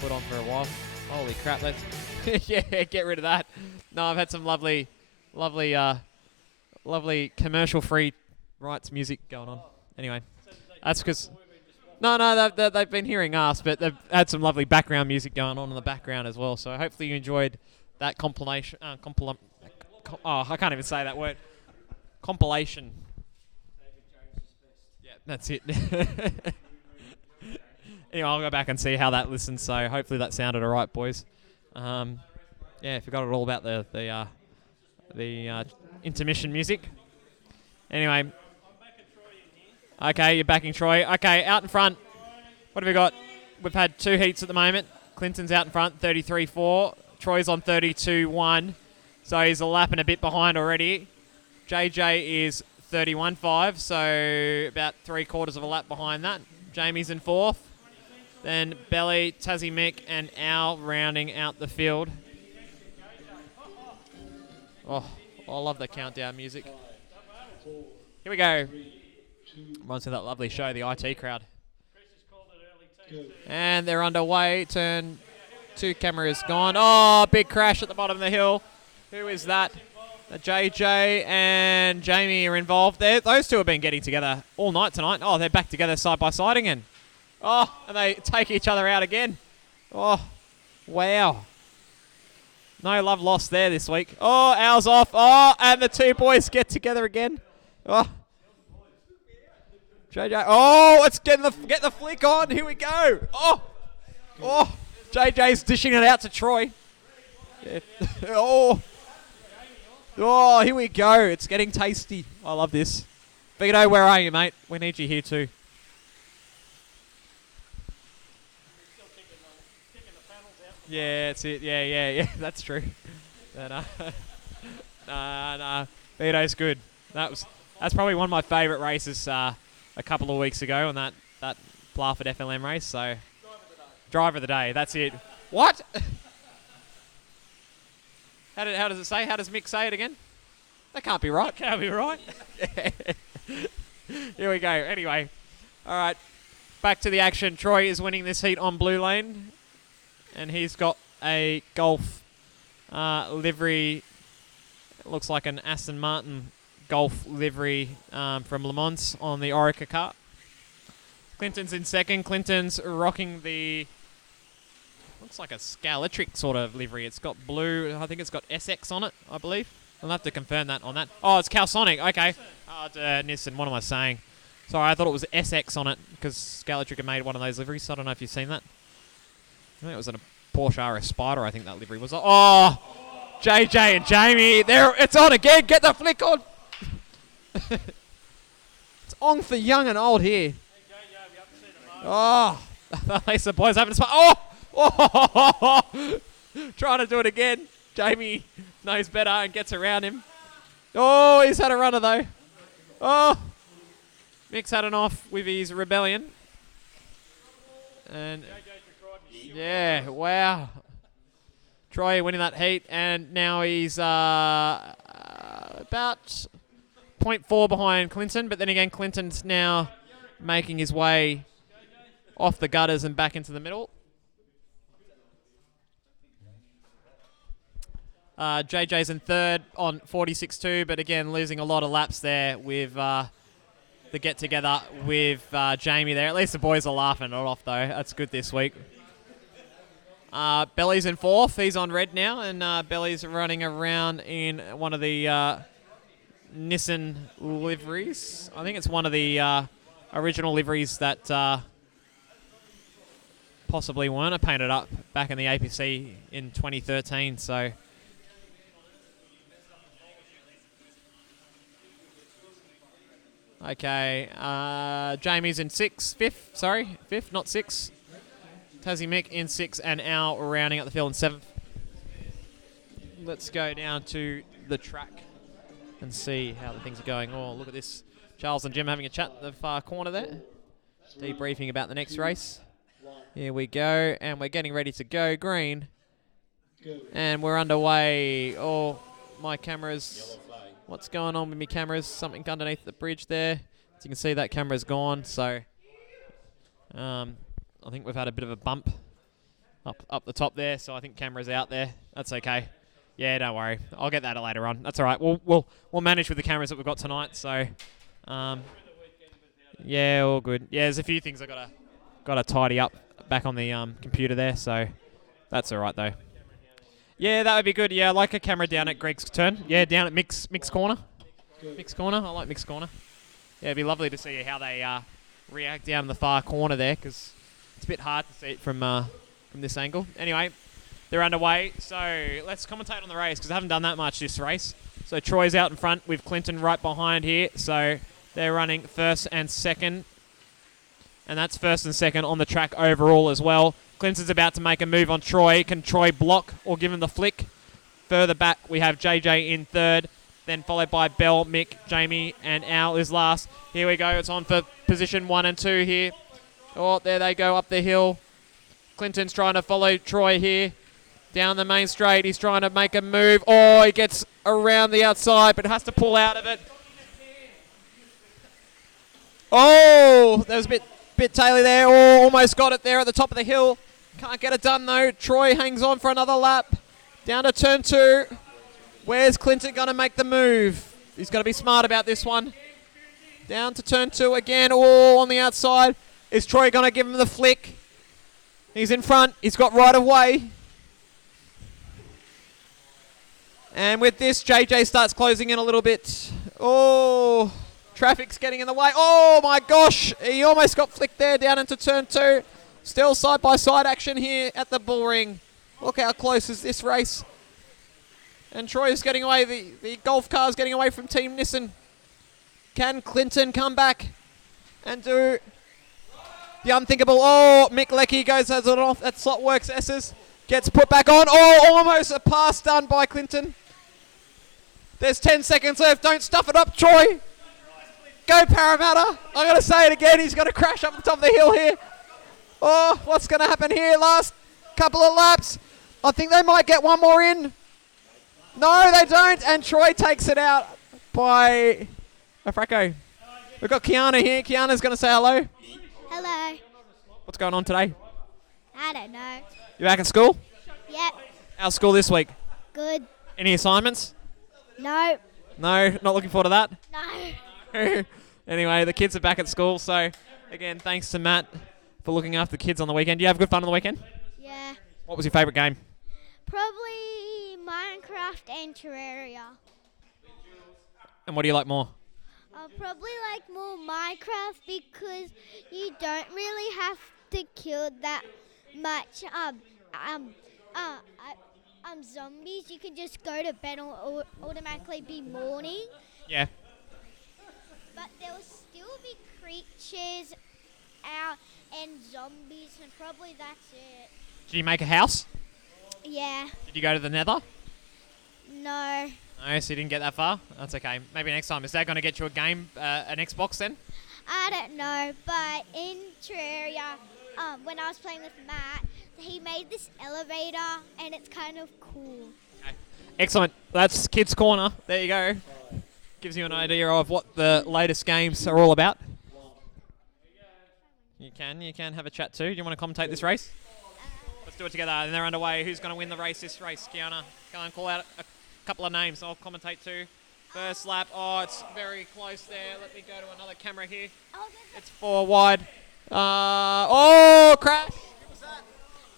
put on for a while. Holy crap, that's... yeah, get rid of that. No, I've had some lovely commercial-free rights music going on. Anyway, that's because... No, they've been hearing us, but they've had some lovely background music going on in the background as well. So hopefully you enjoyed that compilation. I can't even say that word. Compilation. Yeah, that's it. Anyway, I'll go back and see how that listens. So hopefully that sounded all right, boys. Yeah, forgot it all about the intermission music. Anyway. Okay, you're backing Troy. Okay, out in front. What have we got? We've had 2 heats at the moment. Clinton's out in front, 33.4. Troy's on 32.1. So he's a lap and a bit behind already. JJ is 31.5, so about 3/4 of a lap behind that. Jamie's in 4th. Then Belly, Tassie Mick, and Al rounding out the field. Oh, I love the countdown music. Here we go. Reminds me of that lovely show, the IT Crowd. And they're underway. Turn 2, cameras gone. Oh, big crash at the bottom of the hill. Who is that? JJ and Jamie are involved there. Those two have been getting together all night tonight. Oh, they're back together side by side again. Oh, and they take each other out again. Oh, wow. No love lost there this week. Oh, Al's off. Oh, and the 2 boys get together again. Oh. JJ, oh, let's get the flick on. Here we go. Oh, JJ's dishing it out to Troy. Yeah. Oh, here we go. It's getting tasty. I love this. Vito, where are you, mate? We need you here too. Yeah, that's it. Yeah. That's true. Nah. Vito's good. That's probably one of my favourite races. A couple of weeks ago on that Plafit FLM race. So, driver of the day. That's it. What? How does it say? How does Mick say it again? That can't be right. Can't be right. Here we go. Anyway, all right. Back to the action. Troy is winning this heat on blue lane, and he's got a Golf livery. It looks like an Aston Martin Golf livery from Le Mans on the Orica car. Clinton's in second. Clinton's rocking the, looks like a Scaletric sort of livery. It's got blue, I think it's got SX on it, I believe. I'll have to confirm that on that. Oh, it's Calsonic, okay. Oh, it's Nissan, what am I saying? Sorry, I thought it was SX on it because Scaletric had made one of those liveries, so I don't know if you've seen that. I think it was in a Porsche RS Spider, I think that livery was. Oh, JJ and Jamie, there, it's on again, get the flick on. It's on for young and old here. Oh, at least the boys having a spot. Oh, trying to do it again. Jamie knows better and gets around him. Oh, he's had a runner though. Oh, Mick's had an off with his rebellion. And yeah, wow. Troy winning that heat, and now he's about 0.4 behind Clinton, but then again, Clinton's now making his way off the gutters and back into the middle. JJ's in third on 46.2, but again, losing a lot of laps there with the get-together with Jamie there. At least the boys are laughing it off, though. That's good this week. Belly's in fourth. He's on red now, and Belly's running around in one of the Nissan liveries. I think it's one of the original liveries that possibly weren't painted up back in the APC in 2013. So, okay, Jamie's in fifth, not sixth. Tassie Mick in 6th, and Al rounding out the field in 7th. Let's go down to the track and see how the things are going. Oh, look at this. Charles and Jim having a chat in the far corner there. Debriefing about the next race. Here we go, and we're getting ready to go green. And we're underway. Oh, my cameras. What's going on with my cameras? Something underneath the bridge there. As you can see, that camera's gone. So I think we've had a bit of a bump up the top there. So I think camera's out there. That's okay. Yeah, don't worry. I'll get that later on. That's all right. We'll manage with the cameras that we've got tonight. So yeah, all good. Yeah, there's a few things I gotta tidy up back on the computer there. So that's all right though. Yeah, that would be good. Yeah, I like a camera down at Greg's turn. Yeah, down at Mick's corner. Mick's corner. I like Mick's corner. Yeah, it'd be lovely to see how they react down in the far corner there, because it's a bit hard to see it from this angle. Anyway, they're underway. So let's commentate on the race, because I haven't done that much this race. So Troy's out in front with Clinton right behind here. So they're running first and second. And that's first and second on the track overall as well. Clinton's about to make a move on Troy. Can Troy block or give him the flick? Further back, we have JJ in third, then followed by Bell, Mick, Jamie, and Al is last. Here we go. It's on for position 1 and 2 here. Oh, there they go up the hill. Clinton's trying to follow Troy here. Down the main straight, he's trying to make a move. Oh, he gets around the outside, but has to pull out of it. Oh, there was a bit taily there. Oh, almost got it there at the top of the hill. Can't get it done though. Troy hangs on for another lap. Down to turn 2. Where's Clinton going to make the move? He's got to be smart about this one. Down to turn 2 again. Oh, on the outside. Is Troy going to give him the flick? He's in front. He's got right of way. And with this, JJ starts closing in a little bit. Oh, traffic's getting in the way. Oh my gosh. He almost got flicked there down into turn 2. Still side-by-side action here at the bullring. Look how close is this race. And Troy's getting away. The golf car's getting away from Team Nissan. Can Clinton come back and do the unthinkable? Oh, Mick Leckie goes as it off. That slot works S's. Gets put back on. Oh, almost a pass done by Clinton. There's 10 seconds left. Don't stuff it up, Troy. Go Parramatta. I'm going to say it again. He's going to crash up the top of the hill here. Oh, what's going to happen here? Last couple of laps. I think they might get one more in. No, they don't. And Troy takes it out by a fracco. We've got Kiana here. Kiana's going to say hello. Hello. What's going on today? I don't know. You back at school? Yep. How's school this week? Good. Any assignments? No. No, not looking forward to that? No. Anyway, the kids are back at school. So, again, thanks to Matt for looking after the kids on the weekend. Do you have good fun on the weekend? Yeah. What was your favourite game? Probably Minecraft and Terraria. And what do you like more? I'll probably like more Minecraft because you don't really have to kill that much zombies. You can just go to bed or automatically be morning. Yeah. But there will still be creatures out and zombies, and probably that's it. Did you make a house? Yeah. Did you go to the nether? No. No, so you didn't get that far? That's okay. Maybe next time. Is that going to get you a game, an Xbox then? I don't know, but in Terraria, when I was playing with Matt, he made this elevator, and it's kind of cool. Okay. Excellent. That's Kids Corner. There you go. Gives you an idea of what the latest games are all about. You can have a chat too. Do you want to commentate this race? Let's do it together. And they're underway. Who's going to win the race this race? Kiana, go and call out a couple of names. I'll commentate too. First lap. Oh, it's very close there. Let me go to another camera here. It's 4 wide. Oh, crash.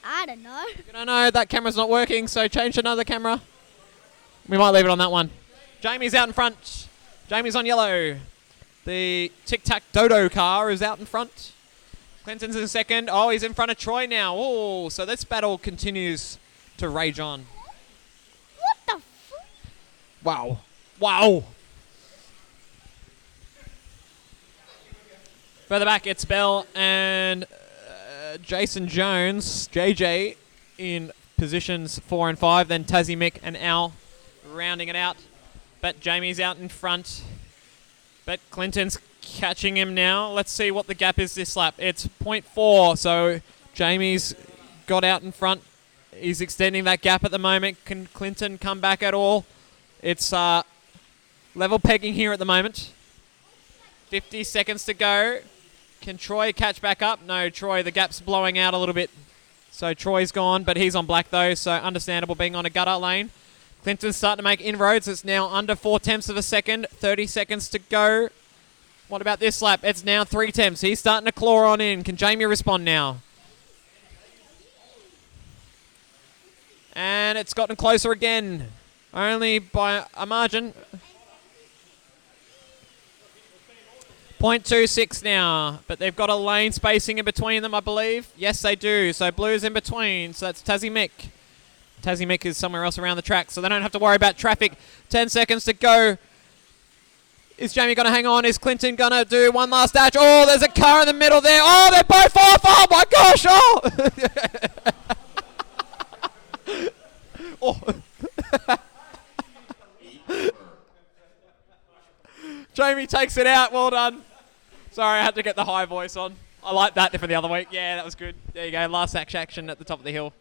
I don't know. You don't know. That camera's not working, so change to another camera. We might leave it on that one. Jamie's out in front. Jamie's on yellow. The Tic Tac Dodo car is out in front. Clinton's in second. Oh, he's in front of Troy now. Oh, so this battle continues to rage on. What the f? Wow. Wow. Further back, it's Bell and Jason Jones, JJ, in positions 4 and 5. Then Tassie, Mick and Al rounding it out. But Jamie's out in front. But Clinton's catching him now. Let's see what the gap is this lap. It's 0.4, so Jamie's got out in front. He's extending that gap at the moment. Can Clinton come back at all? It's level pegging here at the moment. 50 seconds to go. Can Troy catch back up? No, Troy, the gap's blowing out a little bit. So Troy's gone, but he's on black though, so understandable being on a gutter lane. Clinton's starting to make inroads. It's now under 0.4 of a second. 30 seconds to go. What about this lap? It's now 0.3. He's starting to claw on in. Can Jamie respond now? And it's gotten closer again. Only by a margin. 0.26 now. But they've got a lane spacing in between them, I believe. Yes, they do. So Blue's in between. So that's Tassie Mick. Tassie Mick is somewhere else around the track, so they don't have to worry about traffic. 10 seconds to go. Is Jamie going to hang on? Is Clinton going to do one last dash? Oh, there's a car in the middle there. Oh, they're both off. Oh, my gosh. Oh. Jamie takes it out. Well done. Sorry, I had to get the high voice on. I like that for the other week. Yeah, that was good. There you go. Last action at the top of the hill.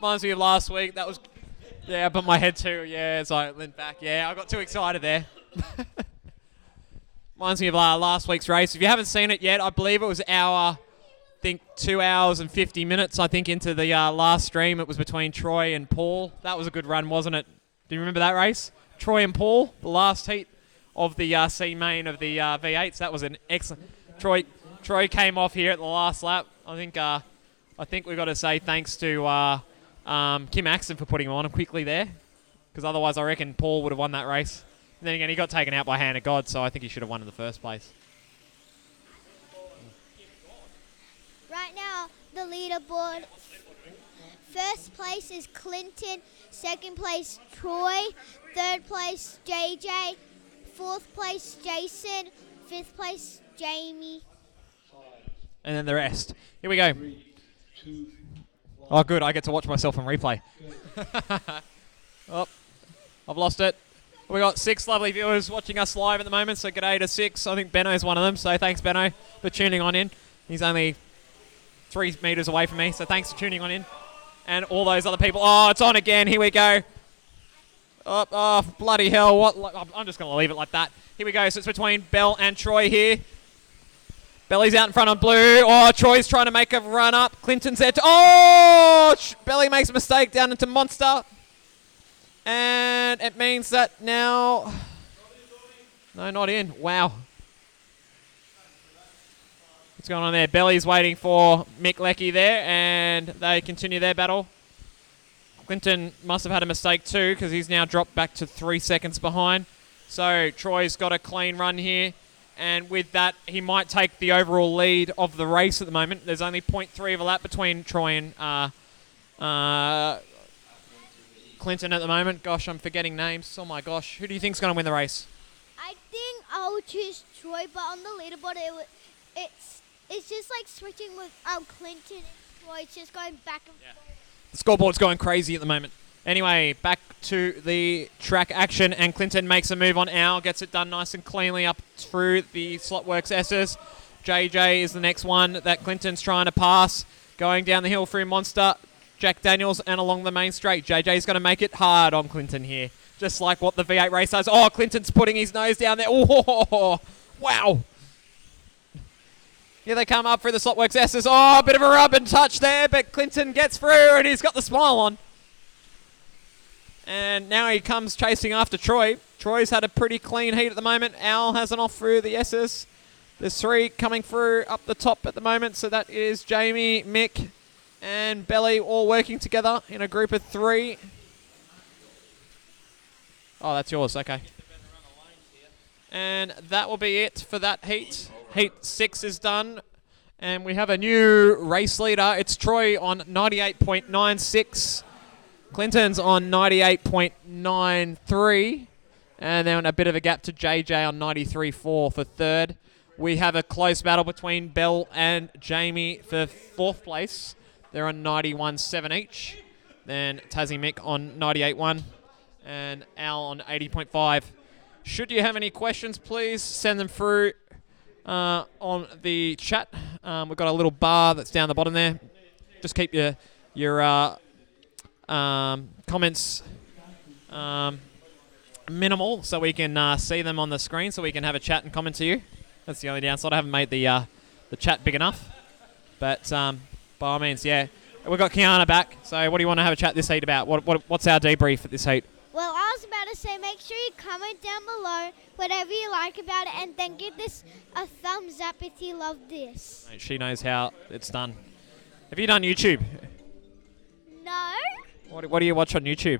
Reminds me of last week. That was... Yeah, I bumped my head too. Yeah, so I leaned back. Yeah, I got too excited there. Reminds me of last week's race. If you haven't seen it yet, I believe it was 2 hours and 50 minutes, I think, into the last stream. It was between Troy and Paul. That was a good run, wasn't it? Do you remember that race? Troy and Paul, the last heat of the C main of the V8s. That was an excellent... Troy came off here at the last lap. I think we've got to say thanks to Kim Axton for putting him on quickly there, because otherwise I reckon Paul would have won that race. And then again, he got taken out by hand of God, so I think he should have won in the first place. Right now, the leaderboard. First place is Clinton. Second place, Troy. Third place, JJ. Fourth place, Jason. Fifth place, Jamie. And then the rest. Here we go. Oh, good. I get to watch myself on replay. Oh, I've lost it. We got 6 lovely viewers watching us live at the moment, so g'day to 6. I think Benno's one of them, so thanks, Benno, for tuning on in. He's only 3 metres away from me, so thanks for tuning on in. And all those other people. Oh, it's on again. Here we go. Oh, bloody hell. What? I'm just going to leave it like that. Here we go. So it's between Bell and Troy here. Belly's out in front on Blue. Oh, Troy's trying to make a run up. Clinton's there. Belly makes a mistake down into Monster. And it means that now... No, not in. Wow. What's going on there? Belly's waiting for Mick Leckie there, and they continue their battle. Clinton must have had a mistake too, because he's now dropped back to 3 seconds behind. So Troy's got a clean run here. And with that, he might take the overall lead of the race at the moment. There's only 0.3 of a lap between Troy and Clinton at the moment. Gosh, I'm forgetting names. Oh, my gosh. Who do you think's going to win the race? I think I'll choose Troy, but on the leaderboard, it's just like switching with Clinton and Troy. It's just going back and forth. The scoreboard's going crazy at the moment. Anyway, back to the track action, and Clinton makes a move on Al, gets it done nice and cleanly up through the Slotworks S's. JJ is the next one that Clinton's trying to pass, going down the hill through Monster, Jack Daniels, and along the main straight. JJ's going to make it hard on Clinton here, just like what the V8 race does. Oh, Clinton's putting his nose down there. Oh, wow. Here they come up through the Slotworks S's. Oh, a bit of a rub and touch there, but Clinton gets through, and he's got the smile on. And now he comes chasing after Troy. Troy's had a pretty clean heat at the moment. Al has an off through the S's. There's 3 coming through up the top at the moment. So that is Jamie, Mick, and Belly all working together in a group of 3. Oh, that's yours. Okay. And that will be it for that heat. Heat 6 is done. And we have a new race leader. It's Troy on 98.96. Clinton's on 98.93, and then a bit of a gap to JJ on 93.4 for third. We have a close battle between Bell and Jamie for 4th place. They're on 91.7 each. Then Tassie Mick on 98.1, and Al on 80.5. Should you have any questions, please send them through on the chat. We've got a little bar that's down the bottom there. Just keep your comments minimal so we can see them on the screen so we can have a chat and comment to you. That's the only downside. I haven't made the chat big enough. But by all means, yeah. We've got Kiana back. So what do you want to have a chat this heat about? What's our debrief at this heat? Well, I was about to say, make sure you comment down below whatever you like about it, and then give this a thumbs up if you love this. Mate, she knows how it's done. Have you done YouTube? No? What do you watch on YouTube?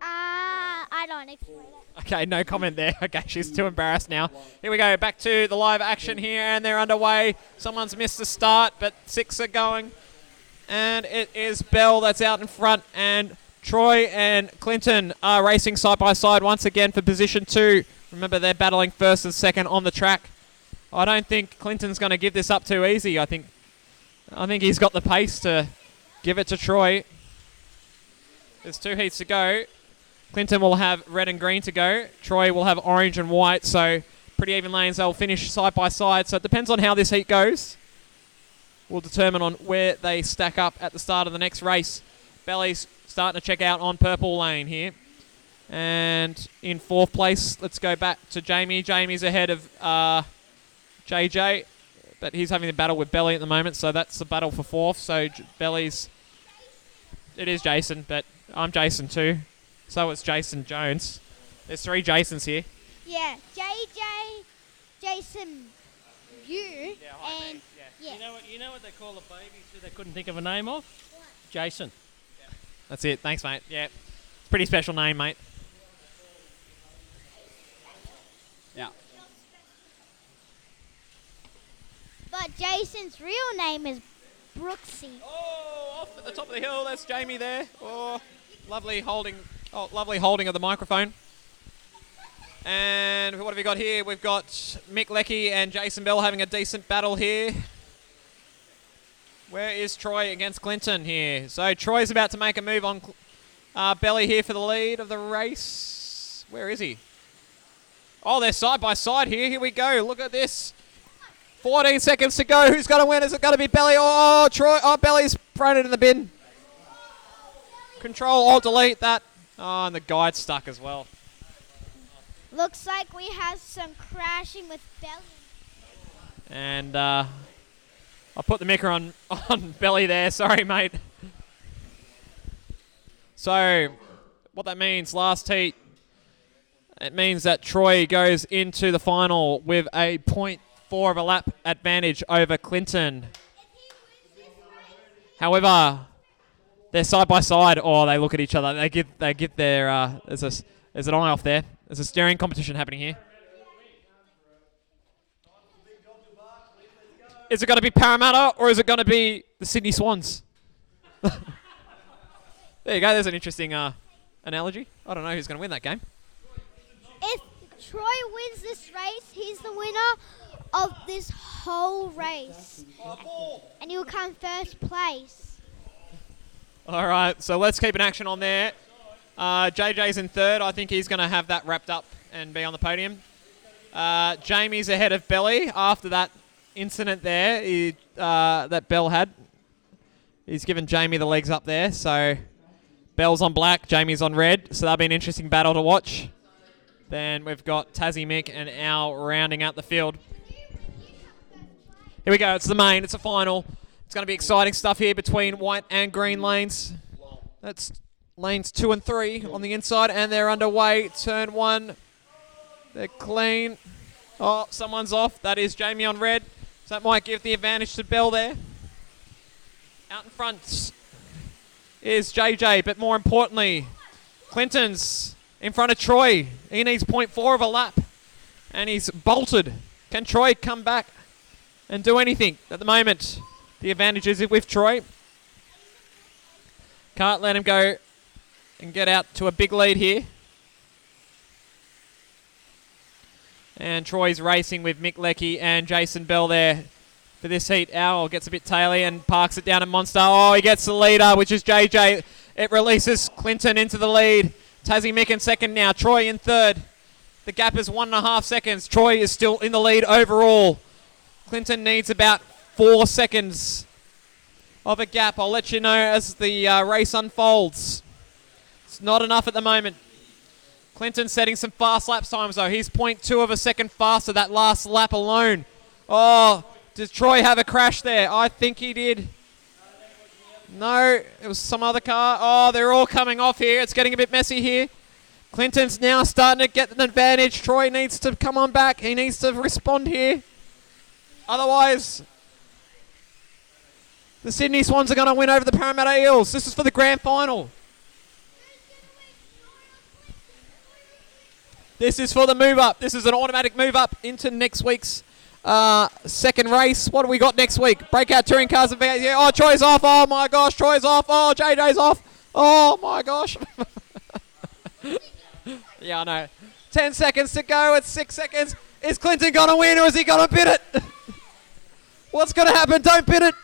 I don't explain it. Okay, no comment there. Okay, she's too embarrassed now. Here we go, back to the live action here, and they're underway. Someone's missed the start, but 6 are going. And it is Bell that's out in front, and Troy and Clinton are racing side by side once again for position 2. Remember, they're battling first and second on the track. I don't think Clinton's going to give this up too easy. I think he's got the pace to give it to Troy. There's 2 heats to go. Clinton will have red and green to go. Troy will have orange and white, so pretty even lanes. They'll finish side by side, so it depends on how this heat goes. We'll determine on where they stack up at the start of the next race. Belly's starting to check out on purple lane here. And in 4th place, let's go back to Jamie. Jamie's ahead of JJ, but he's having a battle with Belly at the moment, so that's the battle for 4th. So Belly's... It is Jason, but I'm Jason too. So it's Jason Jones. There's 3 Jasons here. Yeah, JJ, Jason, you, and yeah. You know what they call the babies who they couldn't think of a name of? Jason. That's it. Thanks, mate. Yeah. It's a pretty special name, mate. Yeah. But Jason's real name is Brooksy. Oh, off at the top of the hill. That's Jamie there. Oh, lovely holding of the microphone. And what have we got here? We've got Mick Leckie and Jason Bell having a decent battle here. Where is Troy against Clinton here? So Troy's about to make a move on Belly here for the lead of the race. Where is he? Oh, they're side by side here. Here we go. Look at this. 14 seconds to go. Who's going to win? Is it going to be Belly? Oh, Troy. Oh, Belly's thrown it in the bin. Control, Alt, delete that. Oh, and the guide's stuck as well. Looks like we have some crashing with Belly. And I'll put the micker on Belly there. Sorry, mate. So, what that means, last heat, it means that Troy goes into the final with a 0.4 of a lap advantage over Clinton. However, they're side by side. Oh, they look at each other. They give their there's an eye off there. There's a steering competition happening here. Is it going to be Parramatta or is it going to be the Sydney Swans? There you go. There's an interesting analogy. I don't know who's going to win that game. If Troy wins this race, he's the winner of this whole race. And he'll come first place. All right, so let's keep an action on there. JJ's in 3rd. I think he's going to have that wrapped up and be on the podium. Jamie's ahead of Belly after that incident there that Bell had. He's given Jamie the legs up there. So Bell's on black, Jamie's on red. So that'll be an interesting battle to watch. Then we've got Tassie, Mick, and Al rounding out the field. Here we go. It's the main. It's a final. It's going to be exciting stuff here between white and green lanes. That's lanes 2 and 3 on the inside, and they're underway. Turn 1. They're clean. Oh, someone's off. That is Jamie on red. So that might give the advantage to Bell there. Out in front is JJ, but more importantly, Clinton's in front of Troy. He needs 0.4 of a lap, and he's bolted. Can Troy come back and do anything? At the moment, the advantage is with Troy. Can't let him go and get out to a big lead here. And Troy's racing with Mick Leckie and Jason Bell there for this heat. Owl gets a bit taily and parks it down at Monster. Oh, he gets the leader, which is JJ. It releases Clinton into the lead. Tassie Mick in 2nd now. Troy in 3rd. The gap is 1.5 seconds. Troy is still in the lead overall. Clinton needs about 4 seconds of a gap. I'll let you know as the race unfolds. It's not enough at the moment. Clinton setting some fast lap times though. He's 0.2 of a second faster that last lap alone. Oh, did Troy have a crash there? I think he did. No, it was some other car. Oh, they're all coming off here. It's getting a bit messy here. Clinton's now starting to get an advantage. Troy needs to come on back. He needs to respond here. Otherwise, the Sydney Swans are going to win over the Parramatta Eels. This is for the grand final. This is for the move up. This is an automatic move up into next week's second race. What do we got next week? Breakout touring cars and vans. Oh, Troy's off. Oh, my gosh. Troy's off. Oh, JJ's off. Oh, my gosh. Yeah, I know. 10 seconds to go. It's 6 seconds. Is Clinton going to win or is he going to bid it? What's going to happen? Don't bid it.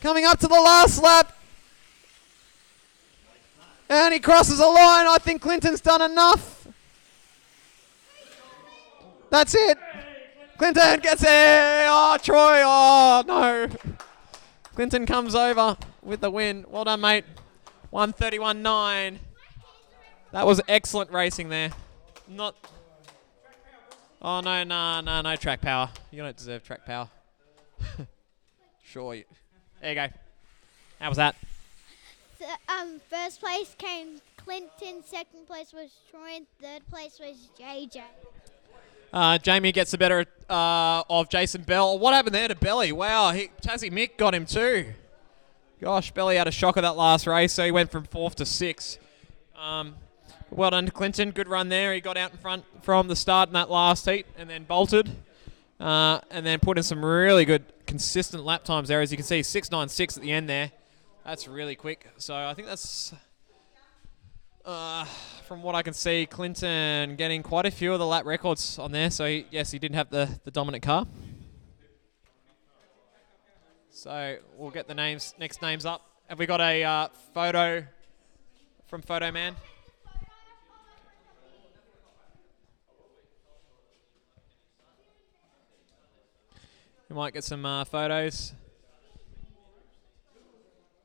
Coming up to the last lap. And he crosses the line. I think Clinton's done enough. That's it. Clinton gets it. Oh, Troy. Oh, no. Clinton comes over with the win. Well done, mate. 131.9. That was excellent racing there. Not. Oh, no track power. You don't deserve track power. Sure. There you go. How was that? First place came Clinton, second place was Troy, and third place was JJ. Jamie gets the better of Jason Bell. What happened there to Belly? Wow, Tassie Mick got him too. Gosh, Belly had a shocker that last race, so he went from 4th to 6th. Well done to Clinton. Good run there. He got out in front from the start in that last heat and then bolted. And then put in some really good, consistent lap times there. As you can see, 6.96 at the end there. That's really quick. So I think that's, from what I can see, Clinton getting quite a few of the lap records on there. So, yes, he didn't have the dominant car. So we'll get the next names up. Have we got a photo from Photo Man? We might get some photos.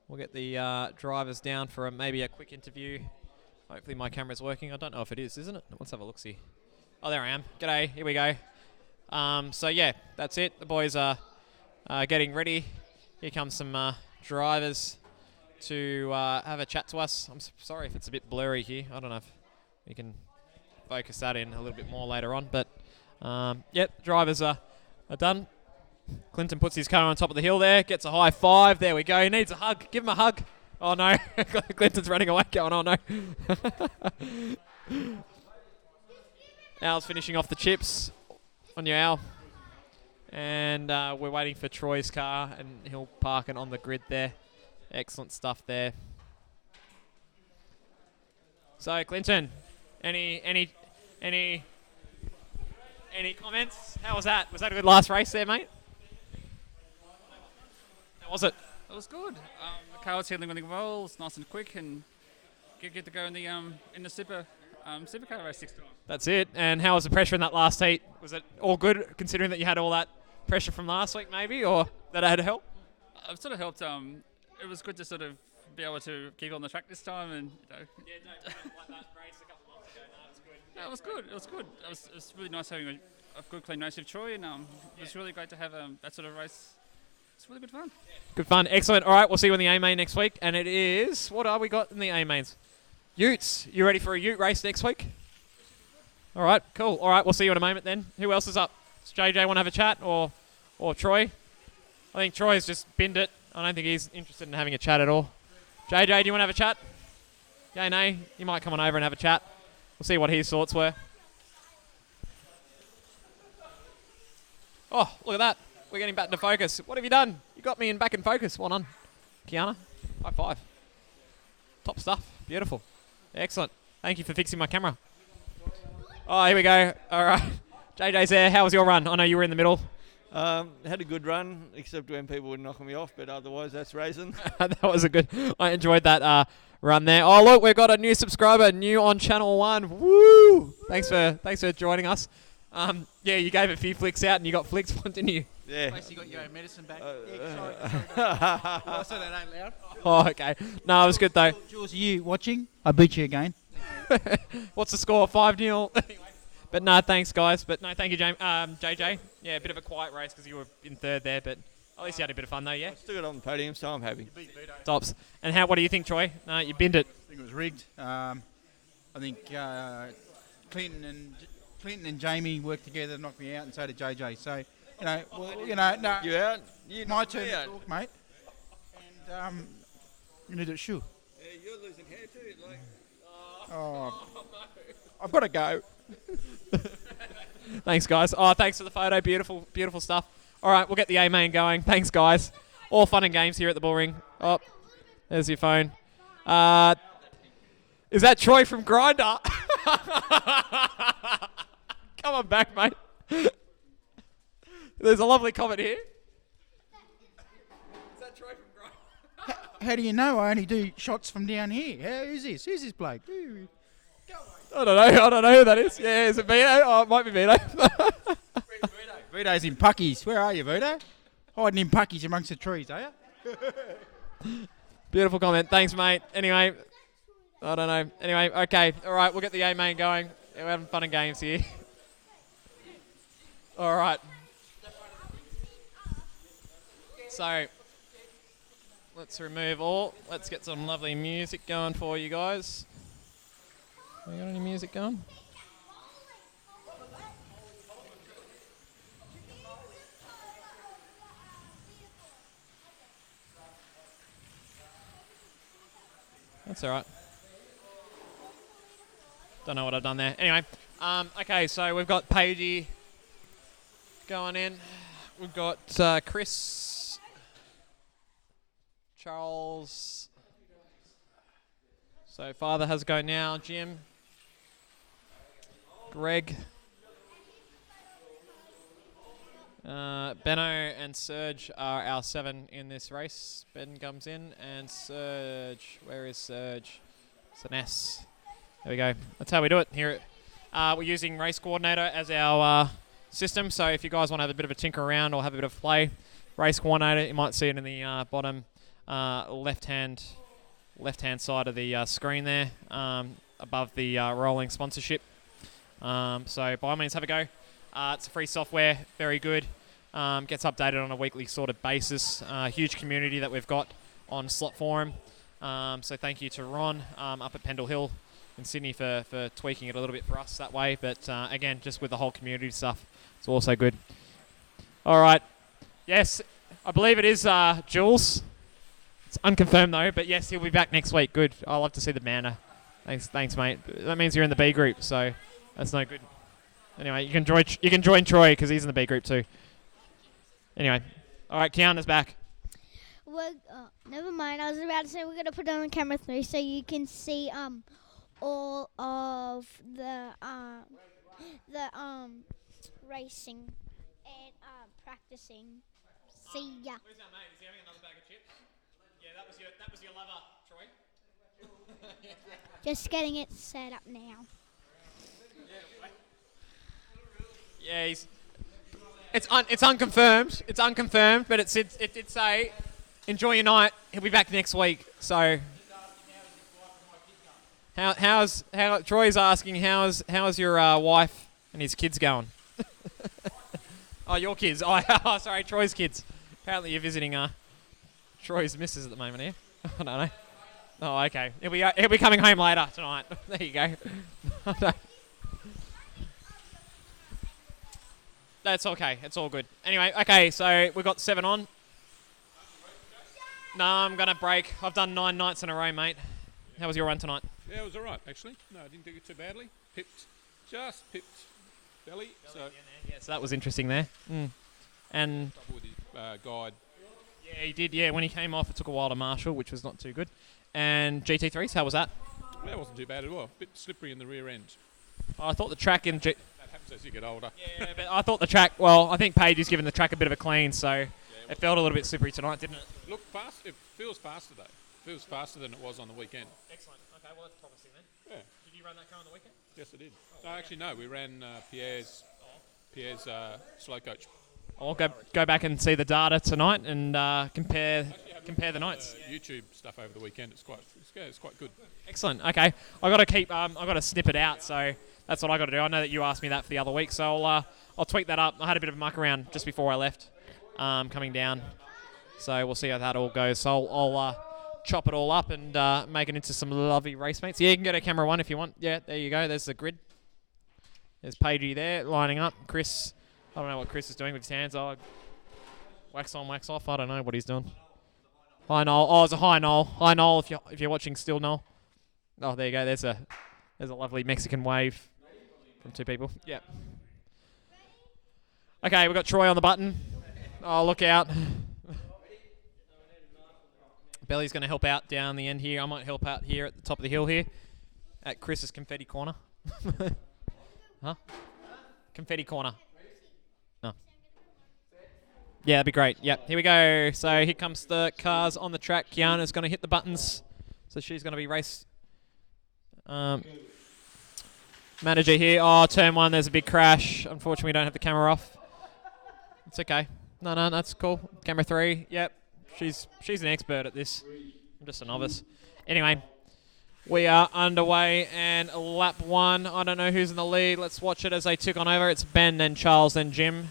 We'll get the drivers down for maybe a quick interview. Hopefully my camera's working. I don't know if it is, isn't it? Let's have a look-see. Oh, there I am. G'day. Here we go. So, yeah, that's it. The boys are getting ready. Here comes some drivers to have a chat to us. I'm sorry if it's a bit blurry here. I don't know if we can focus that in a little bit more later on. But, yep, drivers are done. Clinton puts his car on top of the hill there, gets a high five. There we go. He needs a hug. Give him a hug. Oh, no. Clinton's running away going, oh, no. Al's finishing off the chips on your Al. And we're waiting for Troy's car, and he'll park it on the grid there. Excellent stuff there. So, Clinton, any comments? How was that? Was that a good last race there, mate? How was it? It was good. The car was handling really well. It's nice and quick, and get to go in the supercar race 6 times. That's it. And how was the pressure in that last heat? Was it all good, considering that you had all that pressure from last week, maybe, or that it had to help? It sort of helped. It was good to sort of be able to keep on the track this time, and Yeah, no, like that race a couple months ago. No, it was good. it was good. It was good. It was really nice having a good, clean race with Troy, and it was really great to have that sort of race. It's really good fun. Good fun. Excellent. All right, we'll see you in the A-Main next week. And it is, what are we got in the A-Mains? Utes. You ready for a Ute race next week? All right, cool. All right, we'll see you in a moment then. Who else is up? Does JJ want to have a chat or Troy? I think Troy's just binned it. I don't think he's interested in having a chat at all. JJ, do you want to have a chat? Yeah, nay. You might come on over and have a chat. We'll see what his thoughts were. Oh, look at that. We're getting back into focus. What have you done? You got me back in focus. Well done. Kiana, high five. Top stuff. Beautiful. Excellent. Thank you for fixing my camera. Oh, here we go. All right. JJ's there. How was your run? I know you were in the middle. Had a good run, except when people were knocking me off, but otherwise that's racing. That was a good. I enjoyed that run there. Oh, look, we've got a new subscriber, new on Channel 1. Woo! Thanks for joining us. Yeah, you gave a few flicks out and you got flicks, didn't you? Yeah. Basically got your own medicine back. Sorry, that ain't loud. Oh, okay. No, it was good, though. Jules, are you watching? I beat you again. What's the score? 5-0. Anyway. But no, thanks, guys. But no, thank you, JJ. Yeah, a bit of a quiet race because you were in third there, but at least you had a bit of fun, though, yeah? I still got on the podium, so I'm happy. Tops. And what do you think, Troy? You binned it. I think it was rigged. I think Clinton and Jamie worked together to knock me out, and so did JJ. So, no. You out? My turn to talk, mate. And you need it, sure. Yeah, you're losing hair too. Like. Oh, I've got to go. Thanks, guys. Oh, thanks for the photo. Beautiful, beautiful stuff. All right, we'll get the A-main going. Thanks, guys. All fun and games here at the bull ring. Oh, there's your phone. Is that Troy from Grindr? Come on back, mate. There's a lovely comment here. Is that Troy from Grindr? How do you know? I only do shots from down here. Who's this? Who's this bloke? I don't know who that is. Yeah, is it Vito? Oh, it might be Vito. Vito's in puckies. Where are you, Vito? Hiding in puckies amongst the trees, are you? Beautiful comment. Thanks, mate. Anyway, I don't know. Anyway, okay. All right, we'll get the A-main going. Yeah, we're having fun and games here. All right. So, let's remove all. Let's get some lovely music going for you guys. We got any music going? That's all right. Don't know what I've done there. Anyway, okay, so we've got Paigey going in. We've got Chris, Charles. So father has a go now. Jim, Greg, Benno and Serge are our 7 in this race. Ben comes in and Serge. Where is Serge? It's an S. There we go. That's how we do it here. We're using Race Coordinator as our system. So if you guys want to have a bit of a tinker around or have a bit of play, Race Coordinator, you might see it in the bottom left-hand side of the screen there, above the rolling sponsorship. So by all means, have a go. It's a free software, very good. Gets updated on a weekly sort of basis. Huge community that we've got on Slot Forum. So thank you to Ron up at Pendle Hill in Sydney for tweaking it a little bit for us that way. But again, just with the whole community stuff, it's also good. All right. Yes, I believe it is Jules. It's unconfirmed though, but yes, he'll be back next week. Good. I'll love to see the banner. Thanks, mate. That means you're in the B group, so that's no good. Anyway, you can join Troy because he's in the B group too. Anyway, all right, Kiana's back. Never mind. I was about to say we're gonna put it on camera 3 so you can see all of the racing and practicing. See ya. Where's our mate? Is he having another bag of chips? Yeah, that was your lover, Troy. Just getting it set up now. Yeah, it's unconfirmed. It's unconfirmed, but it did say, enjoy your night. He'll be back next week. So, how's Troy's asking how's your wife and his kids going? Oh, your kids. Oh, sorry, Troy's kids. Apparently, you're visiting Troy's missus at the moment here. I don't know. Oh, okay. He'll be coming home later tonight. There you go. That's okay. It's all good. Anyway, okay, so we've got 7 on. No, I'm going to break. I've done 9 nights in a row, mate. How was your run tonight? Yeah, it was all right, actually. No, I didn't do it too badly. Just pipped belly. So yeah, so that was interesting there. And with his guide. Yeah, he did. Yeah, when he came off, it took a while to marshal, which was not too good. And GT3s, how was that? Yeah, it wasn't too bad at all. A bit slippery in the rear end. I thought the track in... That happens as you get older. Yeah, but I thought the track... Well, I think Paige has given the track a bit of a clean, so it felt a little bit slippery tonight, didn't it? Look, fast. It feels faster, though. feels faster than it was on the weekend. Excellent. Okay, well that's promising then. Yeah. Did you run that car on the weekend? Yes, I did. No, actually, no. We ran Pierre's slow coach. I'll go back and see the data tonight and compare the nights. YouTube stuff over the weekend. It's quite good. Excellent. Okay, I got to keep. I got to snip it out. So that's what I got to do. I know that you asked me that for the other week, so I'll tweak that up. I had a bit of a muck around just before I left, coming down. So we'll see how that all goes. So I'll chop it all up and make it into some lovely race mates. Yeah, you can go to camera 1 if you want. Yeah, there you go. There's the grid. There's Pagey there lining up. Chris. I don't know what Chris is doing with his hands. Oh, wax on, wax off. I don't know what he's doing. Hi, Noel. Oh, it's a hi, Noel. Hi, Noel, if you're watching still, Noel. Oh, there you go. There's a lovely Mexican wave from 2 people. Yep. Okay, we've got Troy on the button. Oh, look out. Belly's going to help out down the end here. I might help out here at the top of the hill here at Chris's confetti corner. Huh? Confetti corner. No. Yeah, that'd be great. Yep, here we go. So here comes the cars on the track. Kiana's going to hit the buttons. So she's going to be race manager here. Oh, turn 1, there's a big crash. Unfortunately, we don't have the camera off. It's okay. No, that's cool. Camera 3. Yep, she's an expert at this. I'm just a novice. Anyway, we are underway, and lap 1. I don't know who's in the lead. Let's watch it as they tick on over. It's Ben, then Charles, then Jim,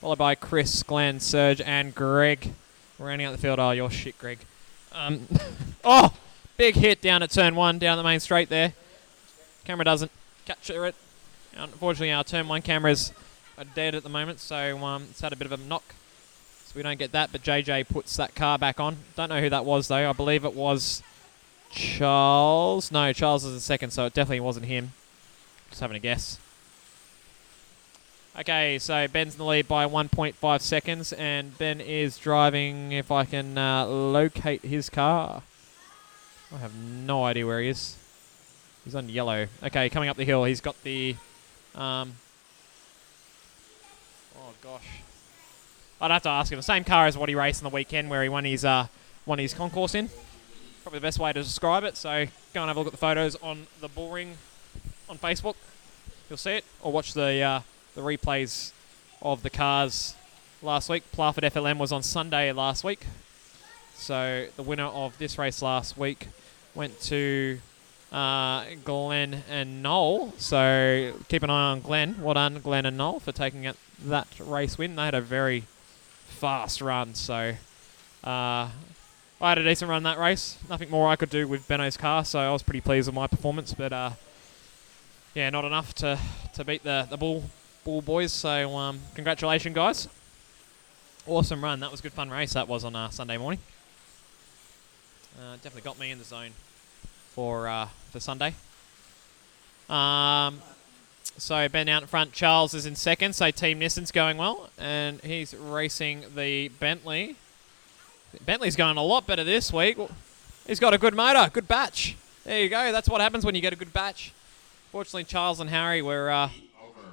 followed by Chris, Glenn, Serge, and Greg. Rounding out the field. Oh, you're shit, Greg. Oh, big hit down at turn 1, down the main straight there. Camera doesn't capture it. Unfortunately, our turn 1 cameras are dead at the moment, so it's had a bit of a knock. So we don't get that, but JJ puts that car back on. Don't know who that was, though. I believe it was Charles. No, Charles is in second, so it definitely wasn't him. Just having a guess. Okay, so Ben's in the lead by 1.5 seconds, and Ben is driving, if I can locate his car. I have no idea where he is. He's on yellow. Okay, coming up the hill. He's got the... oh, gosh. I'd have to ask him. The same car as what he raced on the weekend where he won his concourse in. Probably the best way to describe it. So go and have a look at the photos on the Bull Ring on Facebook. You'll see it. Or watch the replays of the cars last week. Plafit FLM was on Sunday last week. So the winner of this race last week went to Glenn and Noel. So keep an eye on Glenn. Well done, Glenn and Noel, for taking that race win. They had a very fast run. So I had a decent run that race. Nothing more I could do with Benno's car, so I was pretty pleased with my performance. But yeah, not enough to beat the Bull boys. So congratulations, guys. Awesome run. That was a good fun race. That was on Sunday morning. Definitely got me in the zone for Sunday. So Ben out in front. Charles is in second. So Team Nissan's going well, and he's racing the Bentley. Bentley's going a lot better this week. He's got a good motor, good batch. There you go. That's what happens when you get a good batch. Fortunately, Charles and Harry were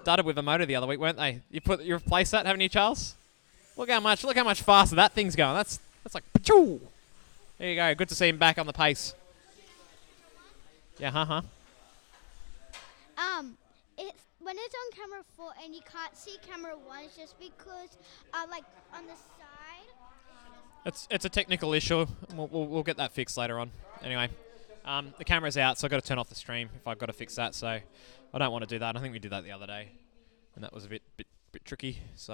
dudded with a motor the other week, weren't they? You replaced that, haven't you, Charles? Look how much faster that thing's going. That's like pachoo. There you go. Good to see him back on the pace. Yeah, It's when it's on camera 4 and you can't see camera 1, it's just because, like on the side. It's a technical issue. We'll get that fixed later on. Anyway, the camera's out, so I've got to turn off the stream if I've got to fix that. So I don't want to do that. I think we did that the other day, and that was a bit tricky. So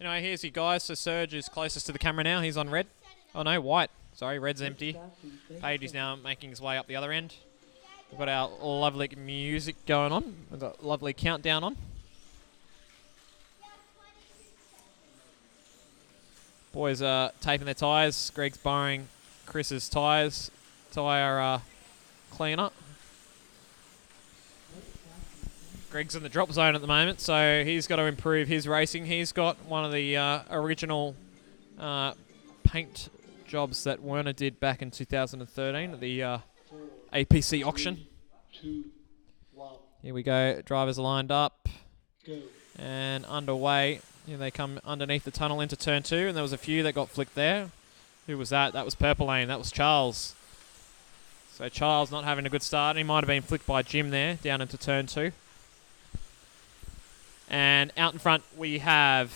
anyway, here's you guys. So Serge is closest to the camera now. He's on red. Oh no, white. Sorry, red's empty. Page is now making his way up the other end. We've got our lovely music going on. We've got lovely countdown on. Boys are taping their tyres. Greg's borrowing Chris's tyres. Tyre cleaner. Greg's in the drop zone at the moment, so he's got to improve his racing. He's got one of the original paint jobs that Werner did back in 2013 at the APC auction. Here we go. Drivers are lined up and underway. Here they come underneath the tunnel into turn 2, and there was a few that got flicked there. Who was that? That was Purple Lane. That was Charles. So Charles not having a good start. He might have been flicked by Jim there, down into turn 2. And out in front we have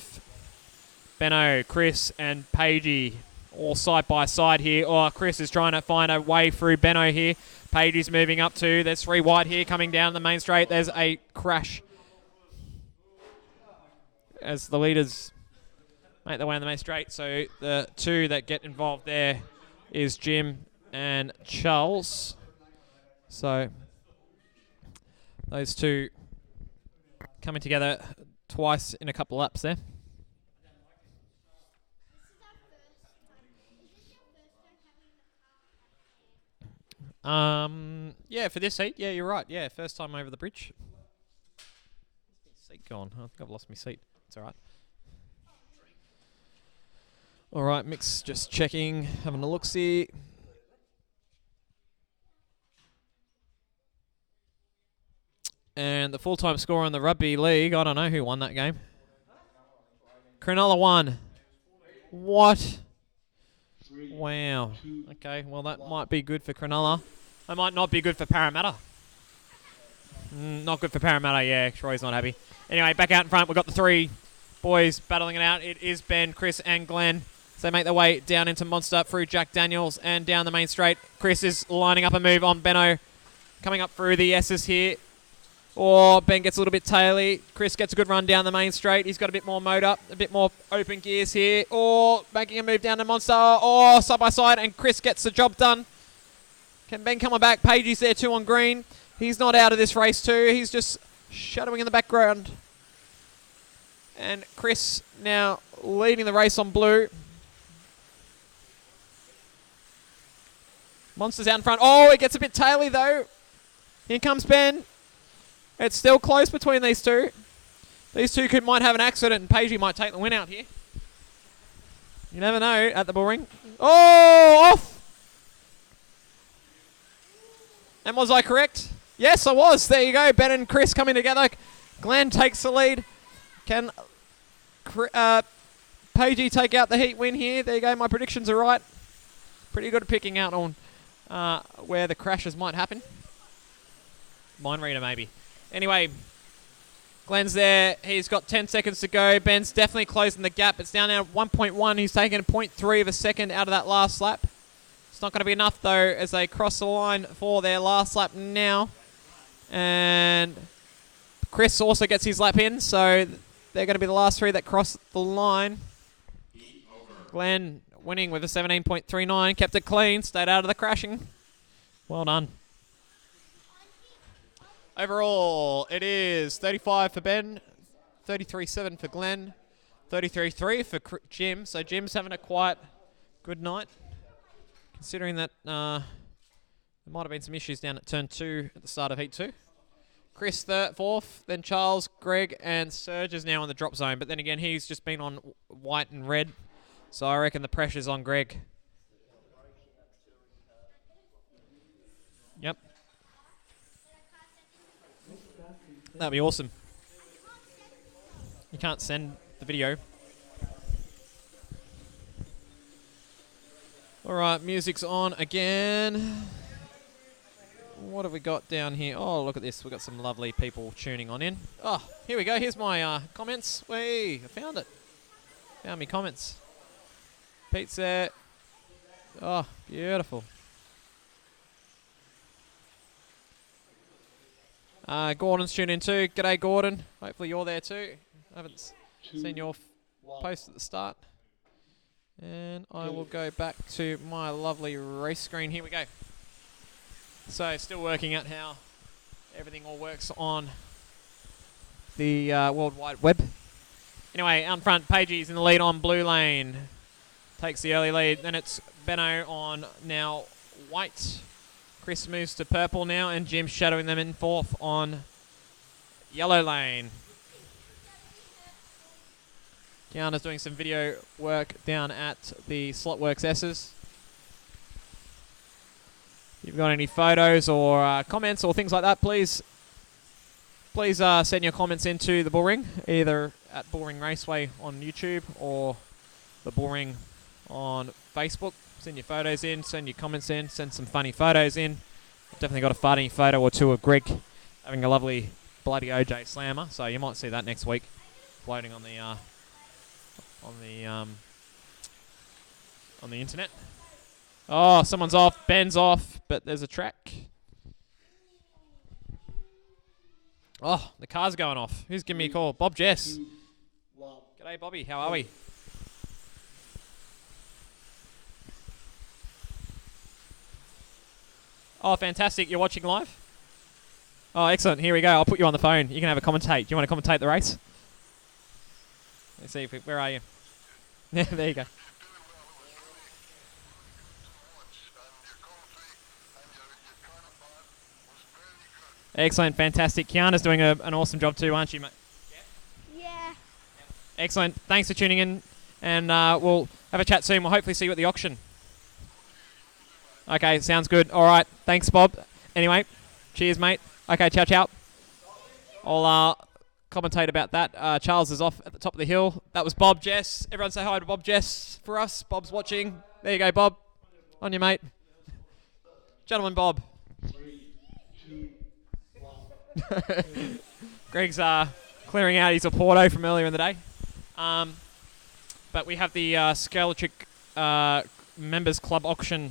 Benno, Chris, and Pagey all side by side here. Oh, Chris is trying to find a way through Benno here. Pagey's moving up too. There's 3 wide here coming down the main straight. There's a crash as the leaders make their way on the main straight. So the 2 that get involved there is Jim and Charles. So those 2 coming together twice in a couple of laps there. Yeah, for this heat, yeah, you're right. Yeah, first time over the bridge. Seat gone. I think I've lost my seat. It's all right. All right, Mick's just checking, having a look-see. And the full-time score in the Rugby League, I don't know who won that game. Cronulla won. What? Wow. Okay, well that might be good for Cronulla. That might not be good for Parramatta. Not good for Parramatta, yeah. Troy's not happy. Anyway, back out in front, we've got the 3 boys battling it out. It is Ben, Chris, and Glenn. So they make their way down into Monster through Jack Daniels and down the main straight. Chris is lining up a move on Benno. Coming up through the S's here. Or Ben gets a little bit taily. Chris gets a good run down the main straight. He's got a bit more motor, a bit more open gears here. Or making a move down to Monster. Or side by side, and Chris gets the job done. Can Ben come back? Pagey's there too on green. He's not out of this race too. He's just shadowing in the background. And Chris now leading the race on blue. Monster's out in front. Oh, it gets a bit taily though. Here comes Ben. It's still close between these 2. These 2 might have an accident and Pagey might take the win out here. You never know at the bullring. Oh, off! And was I correct? Yes, I was. There you go. Ben and Chris coming together. Glenn takes the lead. Can Pagey take out the heat win here? There you go. My predictions are right. Pretty good at picking out on where the crashes might happen. Mind reader, maybe. Anyway, Glenn's there. He's got 10 seconds to go. Ben's definitely closing the gap. It's down now 1.1. He's taken 0.3 of a second out of that last lap. It's not going to be enough, though, as they cross the line for their last lap now. And Chris also gets his lap in, so they're going to be the last 3 that cross the line. Glenn winning with a 17.39. Kept it clean. Stayed out of the crashing. Well done. Overall, it is 35 for Ben, 33.7 for Glenn, 33.3 for Jim. So Jim's having a quite good night, considering that there might have been some issues down at turn 2 at the start of heat 2. Chris 4th, then Charles, Greg, and Serge is now in the drop zone. But then again, he's just been on white and red, so I reckon the pressure's on Greg. Yep. That'd be awesome. You can't send the video. Alright, music's on again. What have we got down here? Oh, look at this. We've got some lovely people tuning on in. Oh, here we go. Here's my comments. Whee, I found it. Found me comments. Pete's there. Oh, beautiful. Gordon's tuning in too. G'day, Gordon. Hopefully you're there too. I haven't seen your post at the start. And I will go back to my lovely race screen. Here we go. So, still working out how everything all works on the World Wide Web. Anyway, out in front, Pagey's in the lead on blue lane. Takes the early lead. Then it's Benno on now white. Chris moves to purple now, and Jim's shadowing them in 4th on yellow lane. Kiana's doing some video work down at the Slotworks S's. If you've got any photos or comments or things like that, please send your comments into the Bullring, either at Bullring Raceway on YouTube or the Bullring on Facebook. Send your photos in, send your comments in, send some funny photos in. Definitely got a funny photo or two of Greg having a lovely bloody OJ slammer, so you might see that next week floating on the internet. Oh, someone's off. Ben's off, but there's a track. Oh, the car's going off. Who's giving me a call? Bob Jess. G'day, Bobby. How are we? Oh, fantastic. You're watching live? Oh, excellent. Here we go. I'll put you on the phone. You can have a commentate. Do you want to commentate the race? Let's see. Where are you? Yeah, there you go. Excellent. Fantastic. Kiana's doing an awesome job too, aren't you, mate? Yeah. Excellent. Thanks for tuning in. And we'll have a chat soon. We'll hopefully see you at the auction. Okay, sounds good. All right. Thanks, Bob. Anyway, cheers, mate. Okay, ciao, ciao. I'll commentate about that. Charles is off at the top of the hill. That was Bob Jess. Everyone say hi to Bob Jess for us. Bob's watching. There you go, Bob. On you, mate. Gentleman Bob. 3, 2, 1. Greg's clearing out his Oporto from earlier in the day. But we have the Scalatric Members Club auction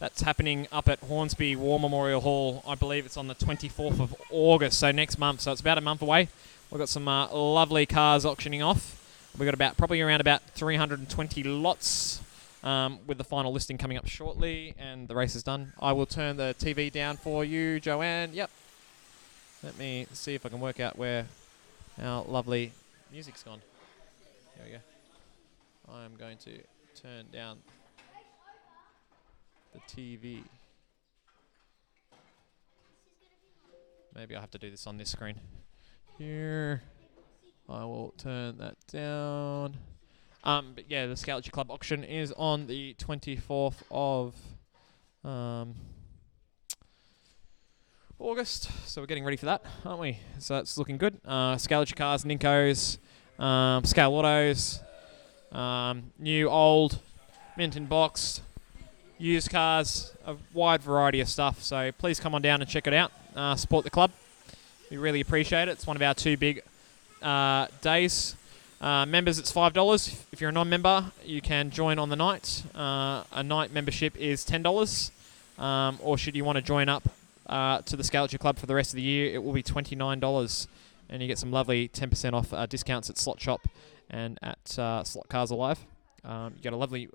that's happening up at Hornsby War Memorial Hall. I believe it's on the 24th of August, so next month. So it's about a month away. We've got some lovely cars auctioning off. We've got probably around about 320 lots with the final listing coming up shortly, and the race is done. I will turn the TV down for you, Joanne. Yep. Let me see if I can work out where our lovely music's gone. Here we go. I'm going to turn down the TV. Maybe I'll have to do this on this screen. Here. I will turn that down. But yeah, the Scalatric Club auction is on the 24th of August. So we're getting ready for that, aren't we? So that's looking good. Scalatric cars, Ninkos, Scale Autos, new, old, mint and boxed, used cars, a wide variety of stuff. So please come on down and check it out. Support the club. We really appreciate it. It's one of our 2 big days. Members, it's $5. If you're a non-member, you can join on the night. A night membership is $10. Or should you want to join up to the Scalatric Club for the rest of the year, it will be $29. And you get some lovely 10% off discounts at Slot Shop and at Slot Cars Alive. You get a lovely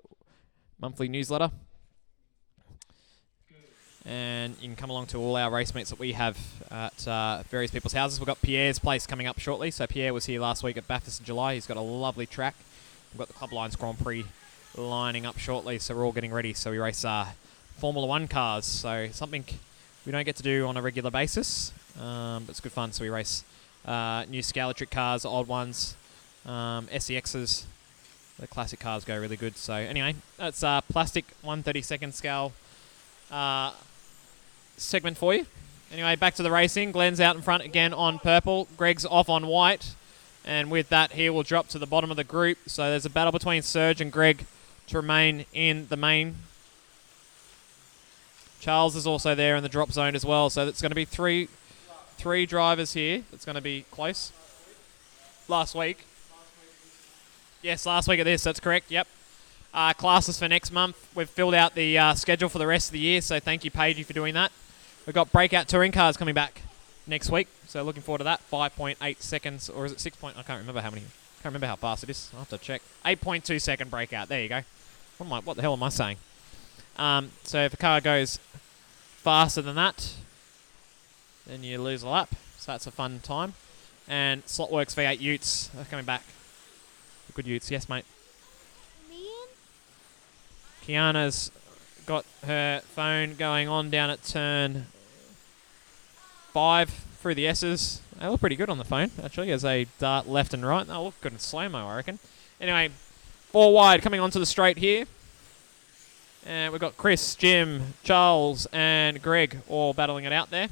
monthly newsletter. And you can come along to all our race meets that we have at various people's houses. We've got Pierre's place coming up shortly. So Pierre was here last week at Bathurst in July. He's got a lovely track. We've got the Club Lines Grand Prix lining up shortly, so we're all getting ready. So we race Formula 1 cars. So something we don't get to do on a regular basis, but it's good fun. So we race new Scalatric cars, old ones, SEXs. The classic cars go really good. So anyway, that's plastic 1/32 scale segment for you. Anyway, back to the racing. Glenn's out in front again on purple. Greg's off on white. And with that, he will drop to the bottom of the group. So there's a battle between Serge and Greg to remain in the main. Charles is also there in the drop zone as well. So it's going to be three drivers here. It's going to be close. Last week. Yes, last week at this. That's correct. Yep. Classes for next month. We've filled out the schedule for the rest of the year, so thank you, Paigey, for doing that. We've got breakout touring cars coming back next week, so looking forward to that. 5.8 seconds, or is it 6 point? I can't remember how many. Can't remember how fast it is. I'll have to check. 8.2 second breakout. There you go. What the hell am I saying? So if a car goes faster than that, then you lose a lap. So that's a fun time. And Slotworks V8 Utes are coming back. Good Utes. Yes, mate. Kiana's got her phone going on down at turn 5 through the S's. They look pretty good on the phone, actually, as they dart left and right. They'll look good in slow-mo, I reckon. Anyway, 4 wide coming onto the straight here. And we've got Chris, Jim, Charles, and Greg all battling it out there.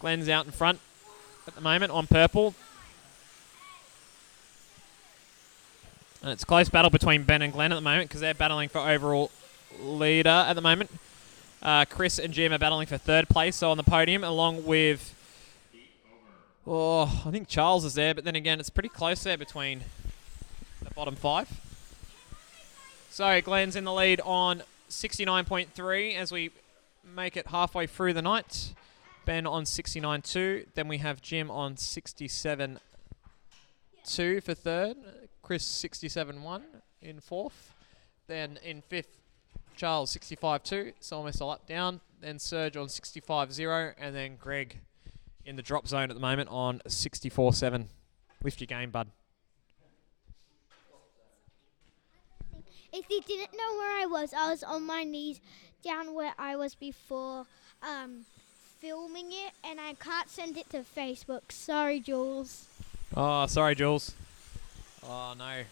Glenn's out in front at the moment on purple. And it's a close battle between Ben and Glenn at the moment because they're battling for overall leader at the moment. Chris and Jim are battling for third place, so on the podium, along with... Oh, I think Charles is there, but then again, it's pretty close there between the bottom 5. So Glenn's in the lead on 69.3 as we make it halfway through the night. Ben on 69.2. Then we have Jim on 67.2 for third. Chris 67.1 in fourth. Then in fifth, Charles 65.2. So almost a lap down. Then Serge on 65.0. And then Greg in the drop zone at the moment on 64.7. Lift your game, bud. If you didn't know where I was on my knees down where I was before filming it, and I can't send it to Facebook. Sorry, Jules. Oh, sorry, Jules. Oh, no.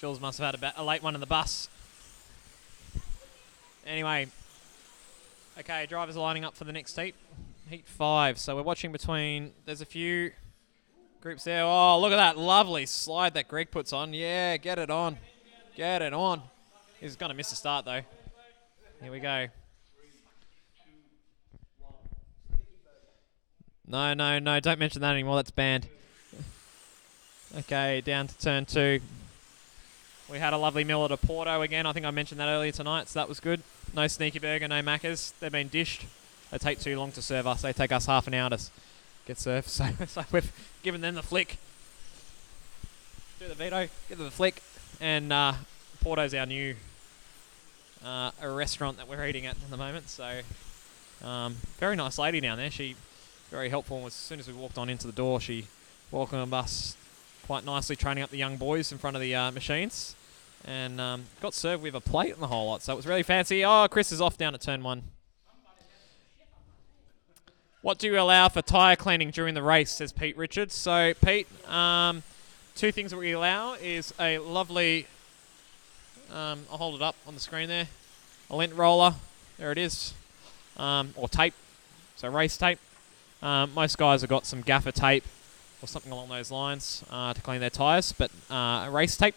Jules must have had a late one in the bus. Anyway. Okay, drivers are lining up for the next heat. Heat 5. So we're watching between... There's a few groups there. Oh, look at that lovely slide that Greg puts on. Yeah, get it on. Get it on. He's going to miss the start, though. Here we go. No, no, no. Don't mention that anymore. That's banned. Okay, down to turn 2. We had a lovely meal at a Porto again. I think I mentioned that earlier tonight, so that was good. No sneaky burger, no Maccas. They've been dished. They take too long to serve us. They take us half an hour to get served. So we've given them the flick. Do the veto. Give them the flick. And Porto's our new a restaurant that we're eating at the moment. So very nice lady down there. She very helpful. As soon as we walked on into the door, she welcomed us quite nicely, training up the young boys in front of the machines. And got served with a plate and the whole lot. So it was really fancy. Oh, Chris is off down at turn 1. What do you allow for tyre cleaning during the race, says Pete Richards. So, Pete, 2 things that we allow is a lovely, I'll hold it up on the screen there, a lint roller, there it is, or tape, so race tape. Most guys have got some gaffer tape or something along those lines to clean their tyres, but race tape.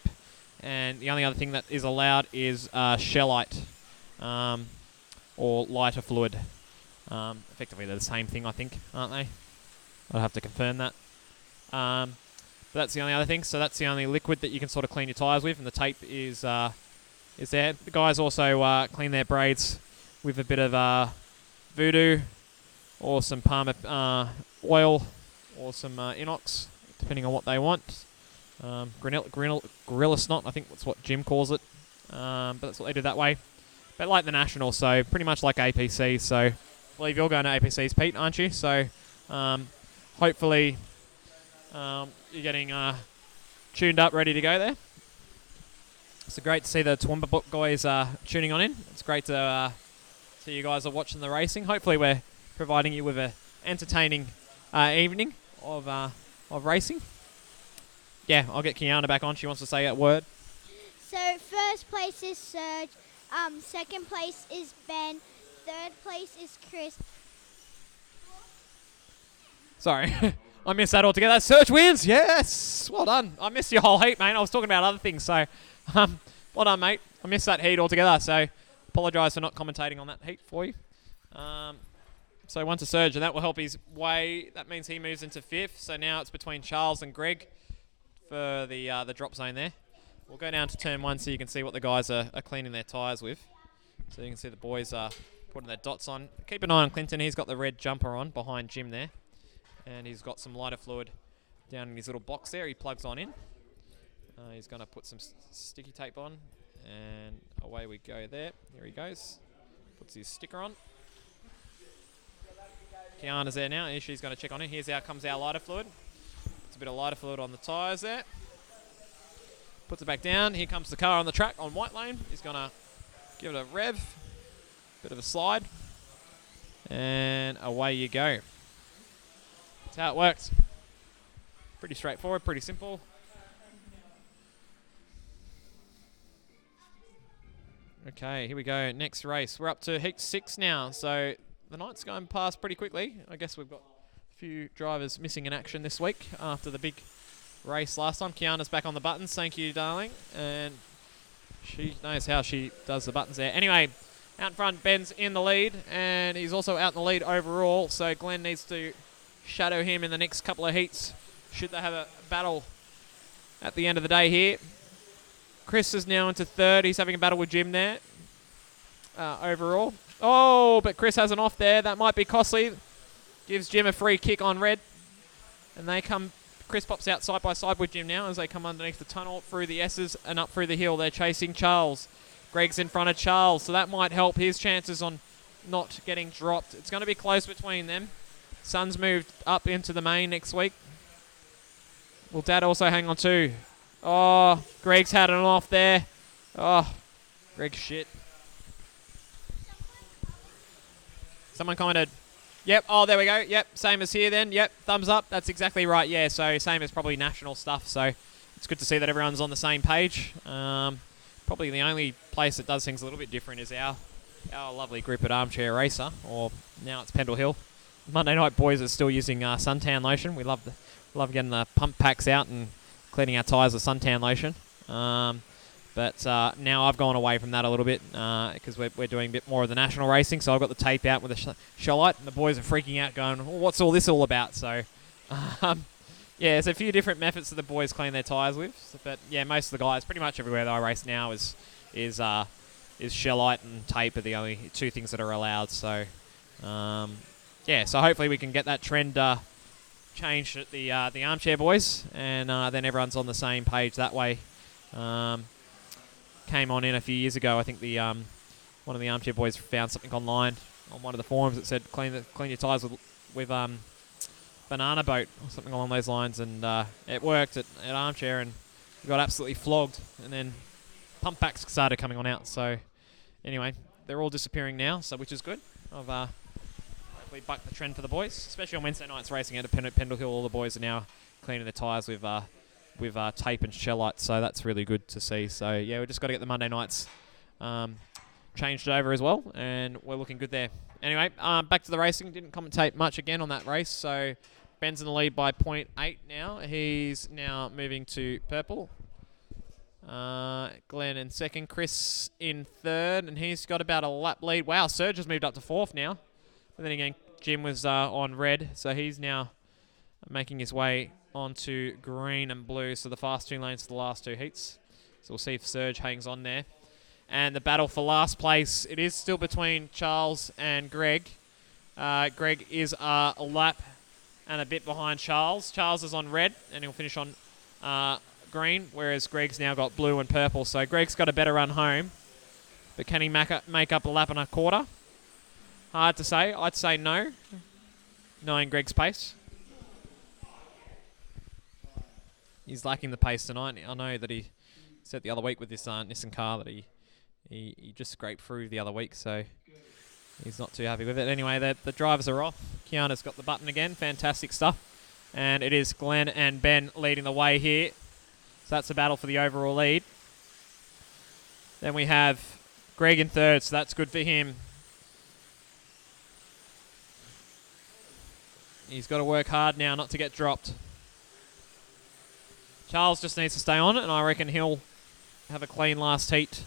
And the only other thing that is allowed is shellite or lighter fluid. Effectively, they're the same thing, I think, aren't they? I'll have to confirm that. But that's the only other thing. So that's the only liquid that you can sort of clean your tyres with, and the tape is there. The guys also clean their braids with a bit of Voodoo or some Palmer oil or some inox, depending on what they want. Gorilla snot, I think that's what Jim calls it. But that's what they do that way. But like the National, so pretty much like APC. So I believe you're going to APCs, Pete, aren't you? So hopefully you're getting tuned up, ready to go there. It's great to see the Toowoomba guys tuning on in. It's great to see you guys are watching the racing. Hopefully we're providing you with an entertaining evening of racing. Yeah, I'll get Kiana back on. She wants to say a word. So first place is Serge, second place is Ben, third place is Chris. Sorry, I missed that altogether. Serge wins, yes, well done. I missed your whole heat, mate. I was talking about other things, so well done, mate. I missed that heat altogether, so apologise for not commentating on that heat for you. So one to Serge, and that will help his way. That means he moves into 5th, so now it's between Charles and Greg for the drop zone there. We'll go down to turn 1 so you can see what the guys are cleaning their tyres with. So you can see the boys are putting their dots on. Keep an eye on Clinton. He's got the red jumper on behind Jim there. And he's got some lighter fluid down in his little box there. He plugs on in. He's going to put some sticky tape on. And away we go there. Here he goes. Puts his sticker on. Kiana's there now. She's going to check on it. Here's how comes our lighter fluid. A bit of lighter fluid on the tyres there. Puts it back down. Here comes the car on the track on white lane. He's going to give it a rev. Bit of a slide. And away you go. That's how it works. Pretty straightforward, pretty simple. Okay, here we go. Next race. We're up to heat 6 now. So the night's going past pretty quickly. I guess we've got few drivers missing in action this week after the big race last time. Kiana's back on the buttons. Thank you, darling. And she knows how she does the buttons there. Anyway, out in front, Ben's in the lead, and he's also out in the lead overall, so Glenn needs to shadow him in the next couple of heats should they have a battle at the end of the day here. Chris is now into third. He's having a battle with Jim there overall. Oh, but Chris has an off there. That might be costly. Gives Jim a free kick on red. And they come... Chris pops out side by side with Jim now as they come underneath the tunnel, through the S's and up through the hill. They're chasing Charles. Greg's in front of Charles, so that might help his chances on not getting dropped. It's going to be close between them. Sun's moved up into the main next week. Will Dad also hang on too? Oh, Greg's had an off there. Oh, Greg's shit. Someone commented, yep, oh, there we go. Yep, same as here then. Yep, thumbs up. That's exactly right. Yeah, so same as probably national stuff. So it's good to see that everyone's on the same page. Probably the only place that does things a little bit different is our lovely group at Armchair Racer, or now it's Pendle Hill. Monday Night Boys are still using suntan lotion. We love getting the pump packs out and cleaning our tyres with suntan lotion. But now I've gone away from that a little bit because we're doing a bit more of the national racing. So I've got the tape out with the shellite, and the boys are freaking out going, oh, what's all this all about? So, yeah, there's a few different methods that the boys clean their tyres with. But, yeah, most of the guys, pretty much everywhere that I race now is shellite and tape are the only two things that are allowed. So, yeah, so hopefully we can get that trend changed at the Armchair Boys, and then everyone's on the same page that way. Came on in a few years ago. I think the one of the Armchair Boys found something online on one of the forums that said clean your tyres with banana boat or something along those lines, and it worked at Armchair, and we got absolutely flogged. And then pump packs started coming on out. So anyway, they're all disappearing now, so which is good. I've hopefully bucked the trend for the boys, especially on Wednesday nights racing at Pendle Hill. All the boys are now cleaning their tyres with tape and shellite, so that's really good to see. So yeah, we just got to get the Monday nights changed over as well, and we're looking good there. Anyway, back to the racing. Didn't commentate much again on that race, so Ben's in the lead by 0.8 now. He's now moving to purple. Glenn in second, Chris in third, and he's got about a lap lead. Wow, Serge has moved up to fourth now. But then again, Jim was on red, so he's now making his way onto green and blue, so the fast two lanes for the last two heats. So we'll see if Serge hangs on there. And the battle for last place, it is still between Charles and Greg. Greg is a lap and a bit behind Charles. Charles is on red, and he'll finish on green, whereas Greg's now got blue and purple. So Greg's got a better run home, but can he make up a lap and a quarter? Hard to say. I'd say no, knowing Greg's pace. He's lacking the pace tonight. I know that he said the other week with this Nissan car that he just scraped through the other week, so he's not too happy with it. Anyway, the drivers are off. Kiana's got the button again. Fantastic stuff. And it is Glenn and Ben leading the way here. So that's a battle for the overall lead. Then we have Greg in third, so that's good for him. He's got to work hard now not to get dropped. Charles just needs to stay on it, and I reckon he'll have a clean last heat.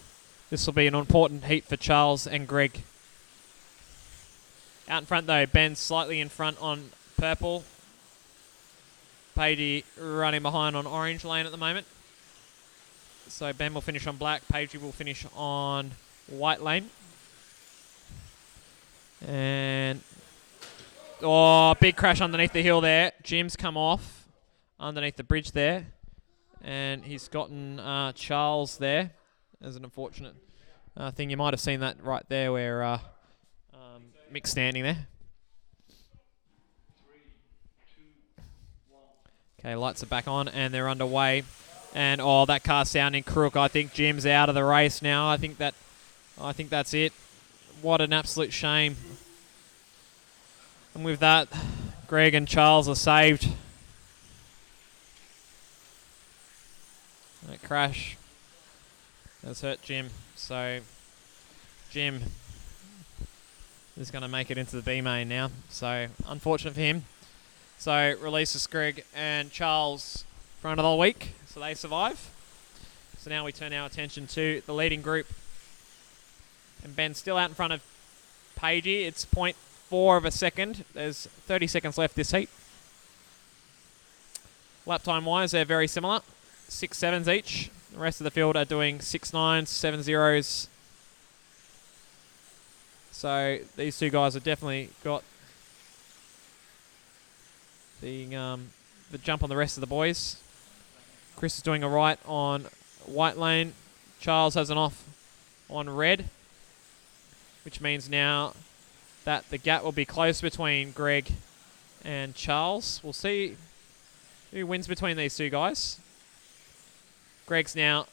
This will be an important heat for Charles and Greg. Out in front, though, Ben's slightly in front on purple. Pagey running behind on orange lane at the moment. So Ben will finish on black. Pagey will finish on white lane. And... oh, big crash underneath the hill there. Jim's come off underneath the bridge there. And he's gotten Charles there as an unfortunate thing. You might have seen that right there where Mick's standing there. Okay, lights are back on and they're underway. And oh, that car's sounding crook. I think Jim's out of the race now. I think that's it. What an absolute shame. And with that, Greg and Charles are saved. That crash has hurt Jim. So Jim is going to make it into the B main now. So unfortunate for him. So releases Greg and Charles for another week, so they survive. So now we turn our attention to the leading group. And Ben's still out in front of Pagey. It's 0.4 of a second. There's 30 seconds left this heat. Lap time wise, they're very similar. 6.7s each. The rest of the field are doing 6.9s, 7.0s. So these two guys have definitely got the jump on the rest of the boys. Chris is doing a right on white lane. Charles has an off on red, which means now that the gap will be close between Greg and Charles. We'll see who wins between these two guys. Greg's gotten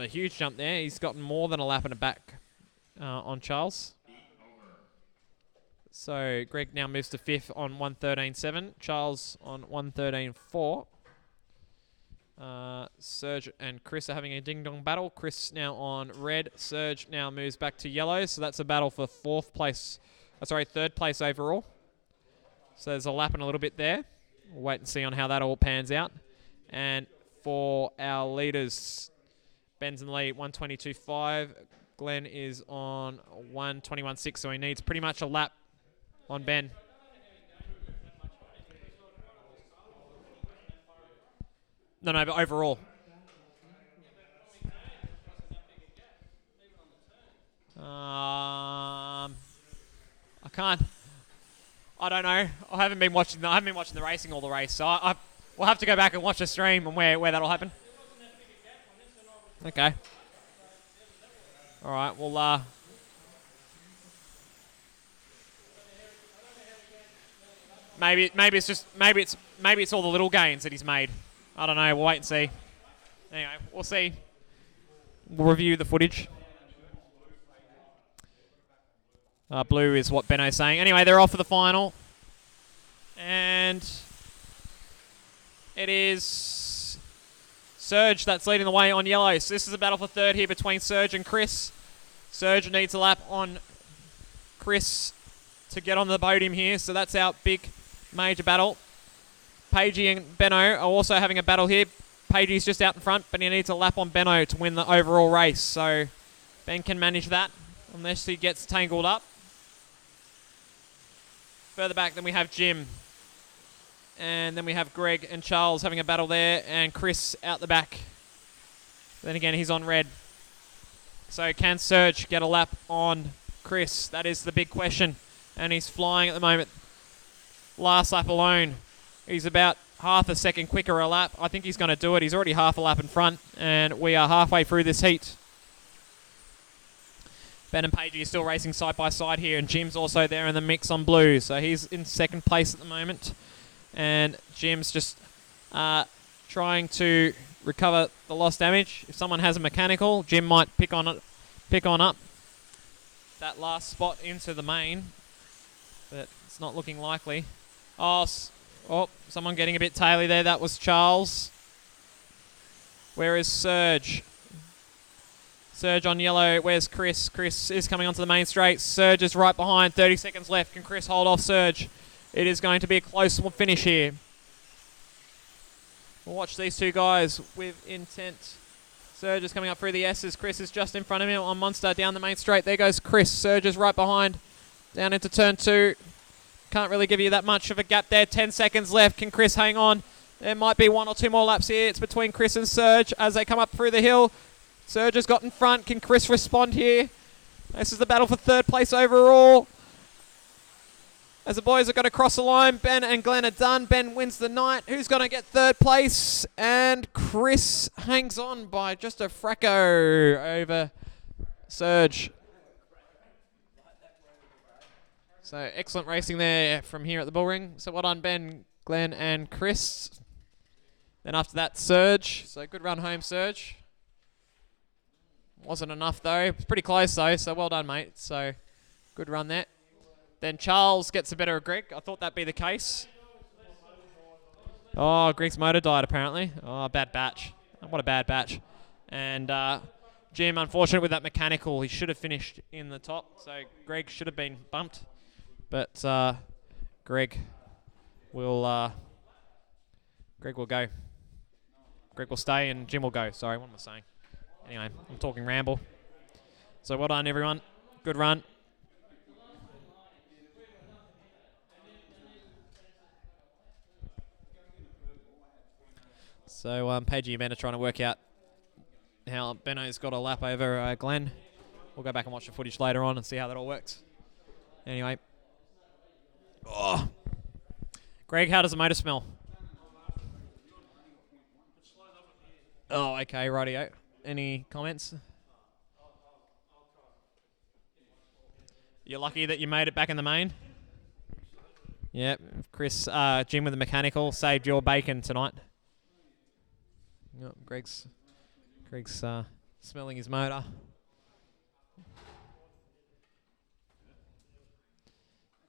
a huge jump there. He's gotten more than a lap and a back on Charles. So Greg now moves to 5th on 1:13.7. Charles on 1:13.4. Serge and Chris are having a ding-dong battle. Chris now on red. Serge now moves back to yellow. So that's a battle for third place overall. So there's a lap and a little bit there. We'll wait and see on how that all pans out. And for our leaders, Ben's in the lead, 1:22.5. Glenn is on 1:21.6, so he needs pretty much a lap on Ben. No, but overall. I can't. I don't know. I haven't been watching the racing all the race, so we'll have to go back and watch the stream and where that'll happen. Okay. All right. Well, maybe it's all the little gains that he's made. I don't know. We'll wait and see. Anyway, we'll see. We'll review the footage. Blue is what Benno's saying. Anyway, they're off for the final. And it is Serge that's leading the way on yellow. So this is a battle for third here between Serge and Chris. Serge needs a lap on Chris to get on the podium here. So that's our big major battle. Pagey and Benno are also having a battle here. Pagey's just out in front, but he needs a lap on Benno to win the overall race. So Ben can manage that unless he gets tangled up. Further back, then we have Jim. And then we have Greg and Charles having a battle there. And Chris out the back. Then again, he's on red. So can Serge get a lap on Chris? That is the big question. And he's flying at the moment. Last lap alone, he's about half a second quicker a lap. I think he's going to do it. He's already half a lap in front. And we are halfway through this heat. Ben and Pagey are still racing side by side here, and Jim's also there in the mix on blue. So he's in second place at the moment. And Jim's just trying to recover the lost damage. If someone has a mechanical, Jim might pick on up that last spot into the main. But it's not looking likely. Oh, someone getting a bit taily there. That was Charles. Where is Serge? Serge on yellow. Where's Chris? Chris is coming onto the main straight. Serge is right behind. 30 seconds left. Can Chris hold off Serge? It is going to be a close finish here. We'll watch these two guys with intent. Serge is coming up through the S's. Chris is just in front of him on Monster down the main straight. There goes Chris. Serge is right behind. Down into turn 2. Can't really give you that much of a gap there. 10 seconds left. Can Chris hang on? There might be 1 or 2 more laps here. It's between Chris and Serge as they come up through the hill. Serge has got in front. Can Chris respond here? This is the battle for third place overall. As the boys are going to cross the line, Ben and Glenn are done. Ben wins the night. Who's going to get third place? And Chris hangs on by just a fracco over Serge. So excellent racing there from here at the bullring. So well done, Ben, Glenn and Chris. Then after that, Serge. So good run home, Serge. Wasn't enough though. Pretty close though, so well done, mate. So good run there. Then Charles gets the better of Greg. I thought that'd be the case. Oh, Greg's motor died apparently. Oh, bad batch. What a bad batch. And Jim, unfortunate with that mechanical. He should have finished in the top. So Greg should have been bumped. But Greg will Greg will go. Greg will stay and Jim will go. Sorry, what am I saying? Anyway, I'm talking ramble. So well done, everyone. Good run. So Paige and Ben are trying to work out how Benno's got a lap over Glenn. We'll go back and watch the footage later on and see how that all works. Anyway. Oh. Greg, how does the motor smell? Oh, okay, rightio. Any comments? You're lucky that you made it back in the main. Yep, Chris, Jim with the mechanical saved your bacon tonight. Yep, Greg's smelling his motor.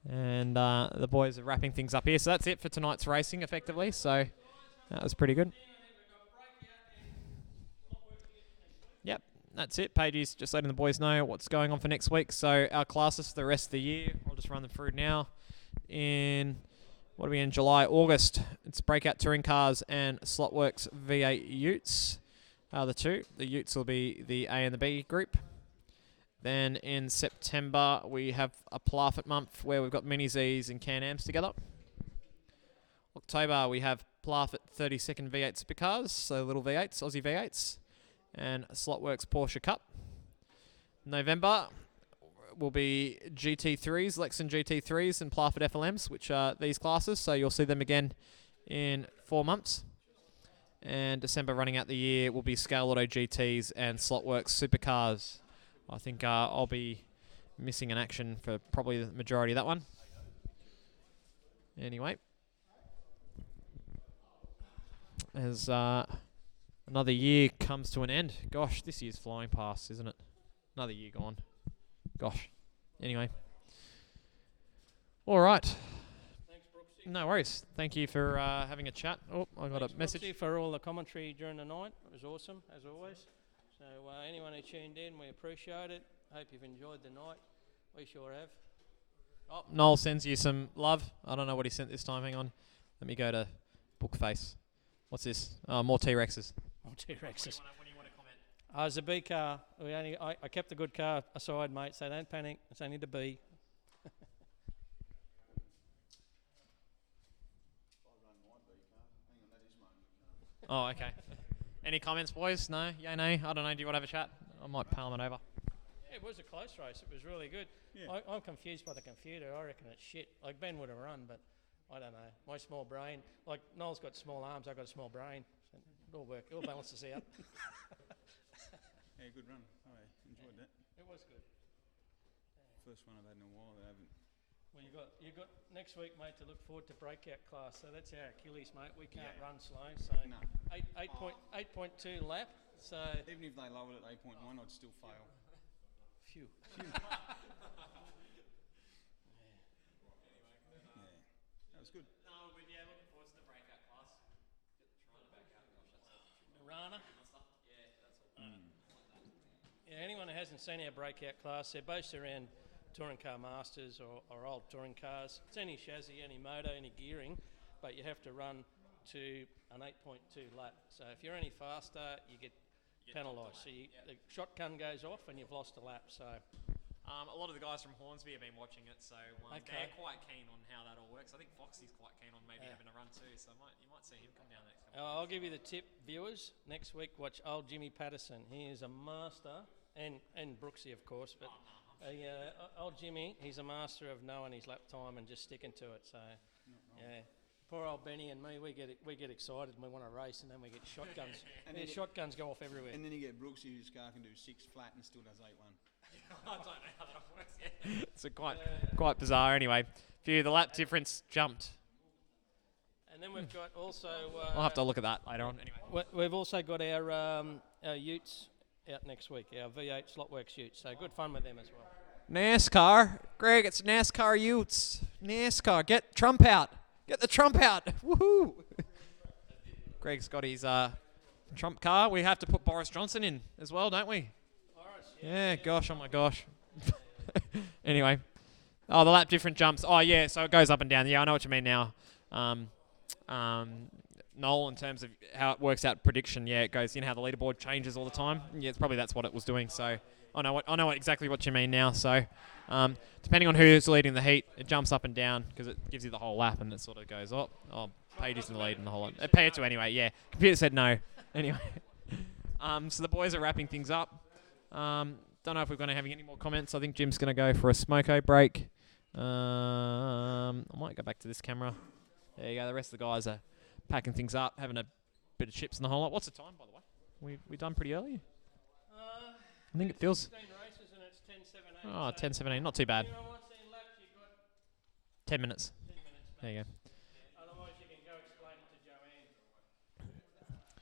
And the boys are wrapping things up here. So that's it for tonight's racing, effectively. So that was pretty good. Yep, that's it. Pagey's just letting the boys know what's going on for next week. So our classes for the rest of the year, I'll just run them through now. What are we in? July, August. It's Breakout Touring Cars and Slotworks V8 Utes. The two. The Utes will be the A and the B group. Then in September, we have a Plafit month where we've got Mini Zs and Can-Ams together. October, we have Plafit 32nd V8 Supercars, so little V8s, Aussie V8s, and Slotworks Porsche Cup. November will be GT3s, Lexan GT3s and Plafit FLMs, which are these classes, so you'll see them again in 4 months. And December, running out the year, will be Scale Auto GTs and Slotworks Supercars. I think I'll be missing an action for probably the majority of that one. Anyway. As another year comes to an end. Gosh, this year's flying past, isn't it? Another year gone. Gosh. Anyway. All right. Thanks, Brooksy. No worries. Thank you for having a chat. Oh, I got a message. Brooksy, for all the commentary during the night. It was awesome, as always. So anyone who tuned in, we appreciate it. Hope you've enjoyed the night. We sure have. Oh, Noel sends you some love. I don't know what he sent this time. Hang on. Let me go to Bookface. What's this? Oh, more T-Rexes. More T-Rexes. What do you want to comment? It's a B car. I kept the good car aside, mate, so don't panic. It's only the B. Oh, okay. Any comments, boys? No? Yeah, no? I don't know. Do you want to have a chat? I might palm it over. Yeah, it was a close race. It was really good. Yeah. I'm confused by the computer. I reckon it's shit. Like, Ben would have run, but I don't know. My small brain. Like, Noel's got small arms. I've got a small brain. So it all work. It all balances out. Yeah, good run. I enjoyed that. It was good. First one I've had in a while. I haven't. Well, you got next week, mate, to look forward to breakout class. So that's our Achilles, mate. We can't run slow. So No. 8.2 lap. So Even if they lowered it at 8.1, I'd still fail. phew. Yeah. That was good. No, but yeah, looking forward to the breakout class. Get the Toronto back out. Gosh, that's Rana. yeah, that's all. Yeah, anyone who hasn't seen our breakout class, they're based around touring car masters or old touring cars. It's any chassis, any motor, any gearing, but you have to run to an 8.2 lap. So if you're any faster, you get penalised. So the shotgun goes off and you've lost a lap. So a lot of the guys from Hornsby have been watching it, so they're quite keen on how that all works. I think Foxy's quite keen on maybe having a run too, so you might see him come down next couple I'll give you the tip, viewers. Next week, watch old Jimmy Patterson. He is a master, and Brooksy, of course, but old Jimmy, he's a master of knowing his lap time and just sticking to it. So, yeah. Poor old Benny and me, we get excited and we want to race, and then we get shotguns. And the shotguns go off everywhere. And then you get Brooksy, whose car can do 6 flat and still does 8.1. I don't know how that works. Yeah. It's quite bizarre. Anyway, the lap difference jumped. And then we've got also. I'll have to look at that later on. Anyway, we've also got our Utes out next week. Our V8 Slotworks Utes. So good fun with them as well. NASCAR, Greg. It's NASCAR Utes. NASCAR. Get Trump out. Get the Trump out. Woohoo! Greg's got his Trump car. We have to put Boris Johnson in as well, don't we? Yeah, gosh, oh my gosh. Anyway. Oh, the lap different jumps. Oh, yeah, so it goes up and down. Yeah, I know what you mean now. Noel, in terms of how it works out prediction. Yeah, it goes, how the leaderboard changes all the time. Yeah, it's probably that's what it was doing. So I know exactly what you mean now. So depending on who's leading the heat, it jumps up and down because it gives you the whole lap, and it sort of goes, Paige in the lead and the whole lot. It paid to anyway. Yeah, computer said no. Anyway, so the boys are wrapping things up. Don't know if we're going to have any more comments. I think Jim's going to go for a smoko break. I might go back to this camera. There you go. The rest of the guys are packing things up, having a bit of chips and the whole lot. What's the time, by the way? We done pretty early? I think it feels... 16 races and it's 10:17. Oh, 10:17. Not too bad. You know what's in laps? You've got 10 minutes. 10 minutes. There you go. Otherwise, you can go explain it to Joanne.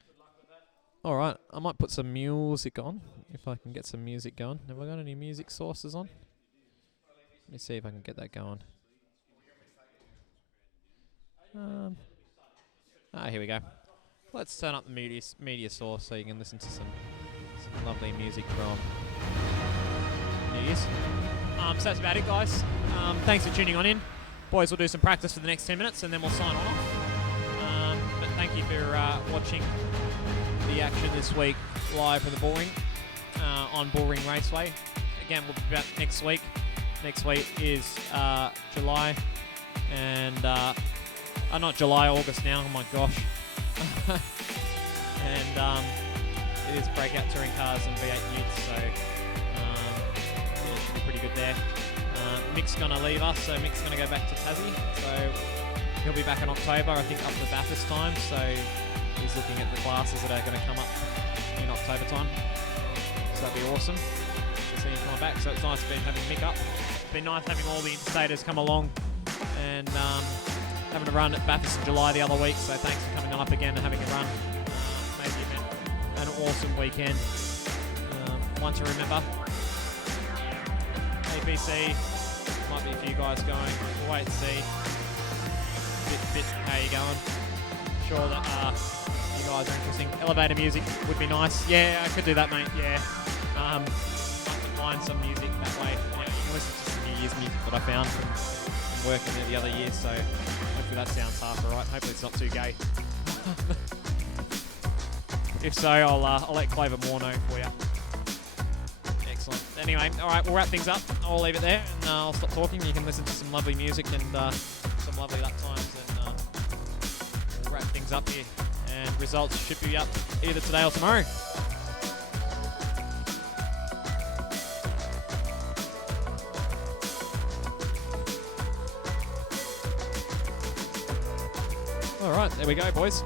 Good luck with that. All right. I might put some music on, if I can get some music going. Have I got any music sources on? Let me see if I can get that going. Here we go. Let's turn up the media source so you can listen to some lovely music from New Year's. So that's about it, guys. Thanks for tuning on in. Boys will do some practice for the next 10 minutes and then we'll sign on off. But thank you for watching the action this week live from the Bullring on Bullring Raceway. Again, we'll be back next week. Next week is July and not July, August now. Oh my gosh. And it is breakout touring cars and V8 Utes, so it should be pretty good there. Mick's gonna leave us, so Mick's gonna go back to Tassie. So he'll be back in October, I think, up to Bathurst time. So he's looking at the classes that are going to come up in October time. So that'd be awesome to see him coming back. So it's nice having Mick up. It's been nice having all the interstators come along and having a run at Bathurst in July the other week. So thanks for coming on up again and having a run. Made the event an awesome weekend. One to remember. APC, might be a few guys going. We'll wait and see. Bit how you going. Sure that you guys are interesting. Elevator music would be nice. Yeah, I could do that, mate. Yeah. I might find some music that way. Yeah, you can listen to some New Year's music that I found from working there the other year. So hopefully that sounds half alright. Hopefully it's not too gay. If so, I'll let Clover Moore know for you. Excellent. Anyway, alright, we'll wrap things up. I'll leave it there and I'll stop talking. You can listen to some lovely music and some lovely lap times, and we'll wrap things up here. And results should be up either today or tomorrow. Alright, there we go, boys.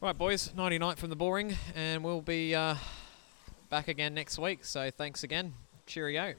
Right, boys, 99 from the boring, and we'll be back again next week. So thanks again. Cheerio.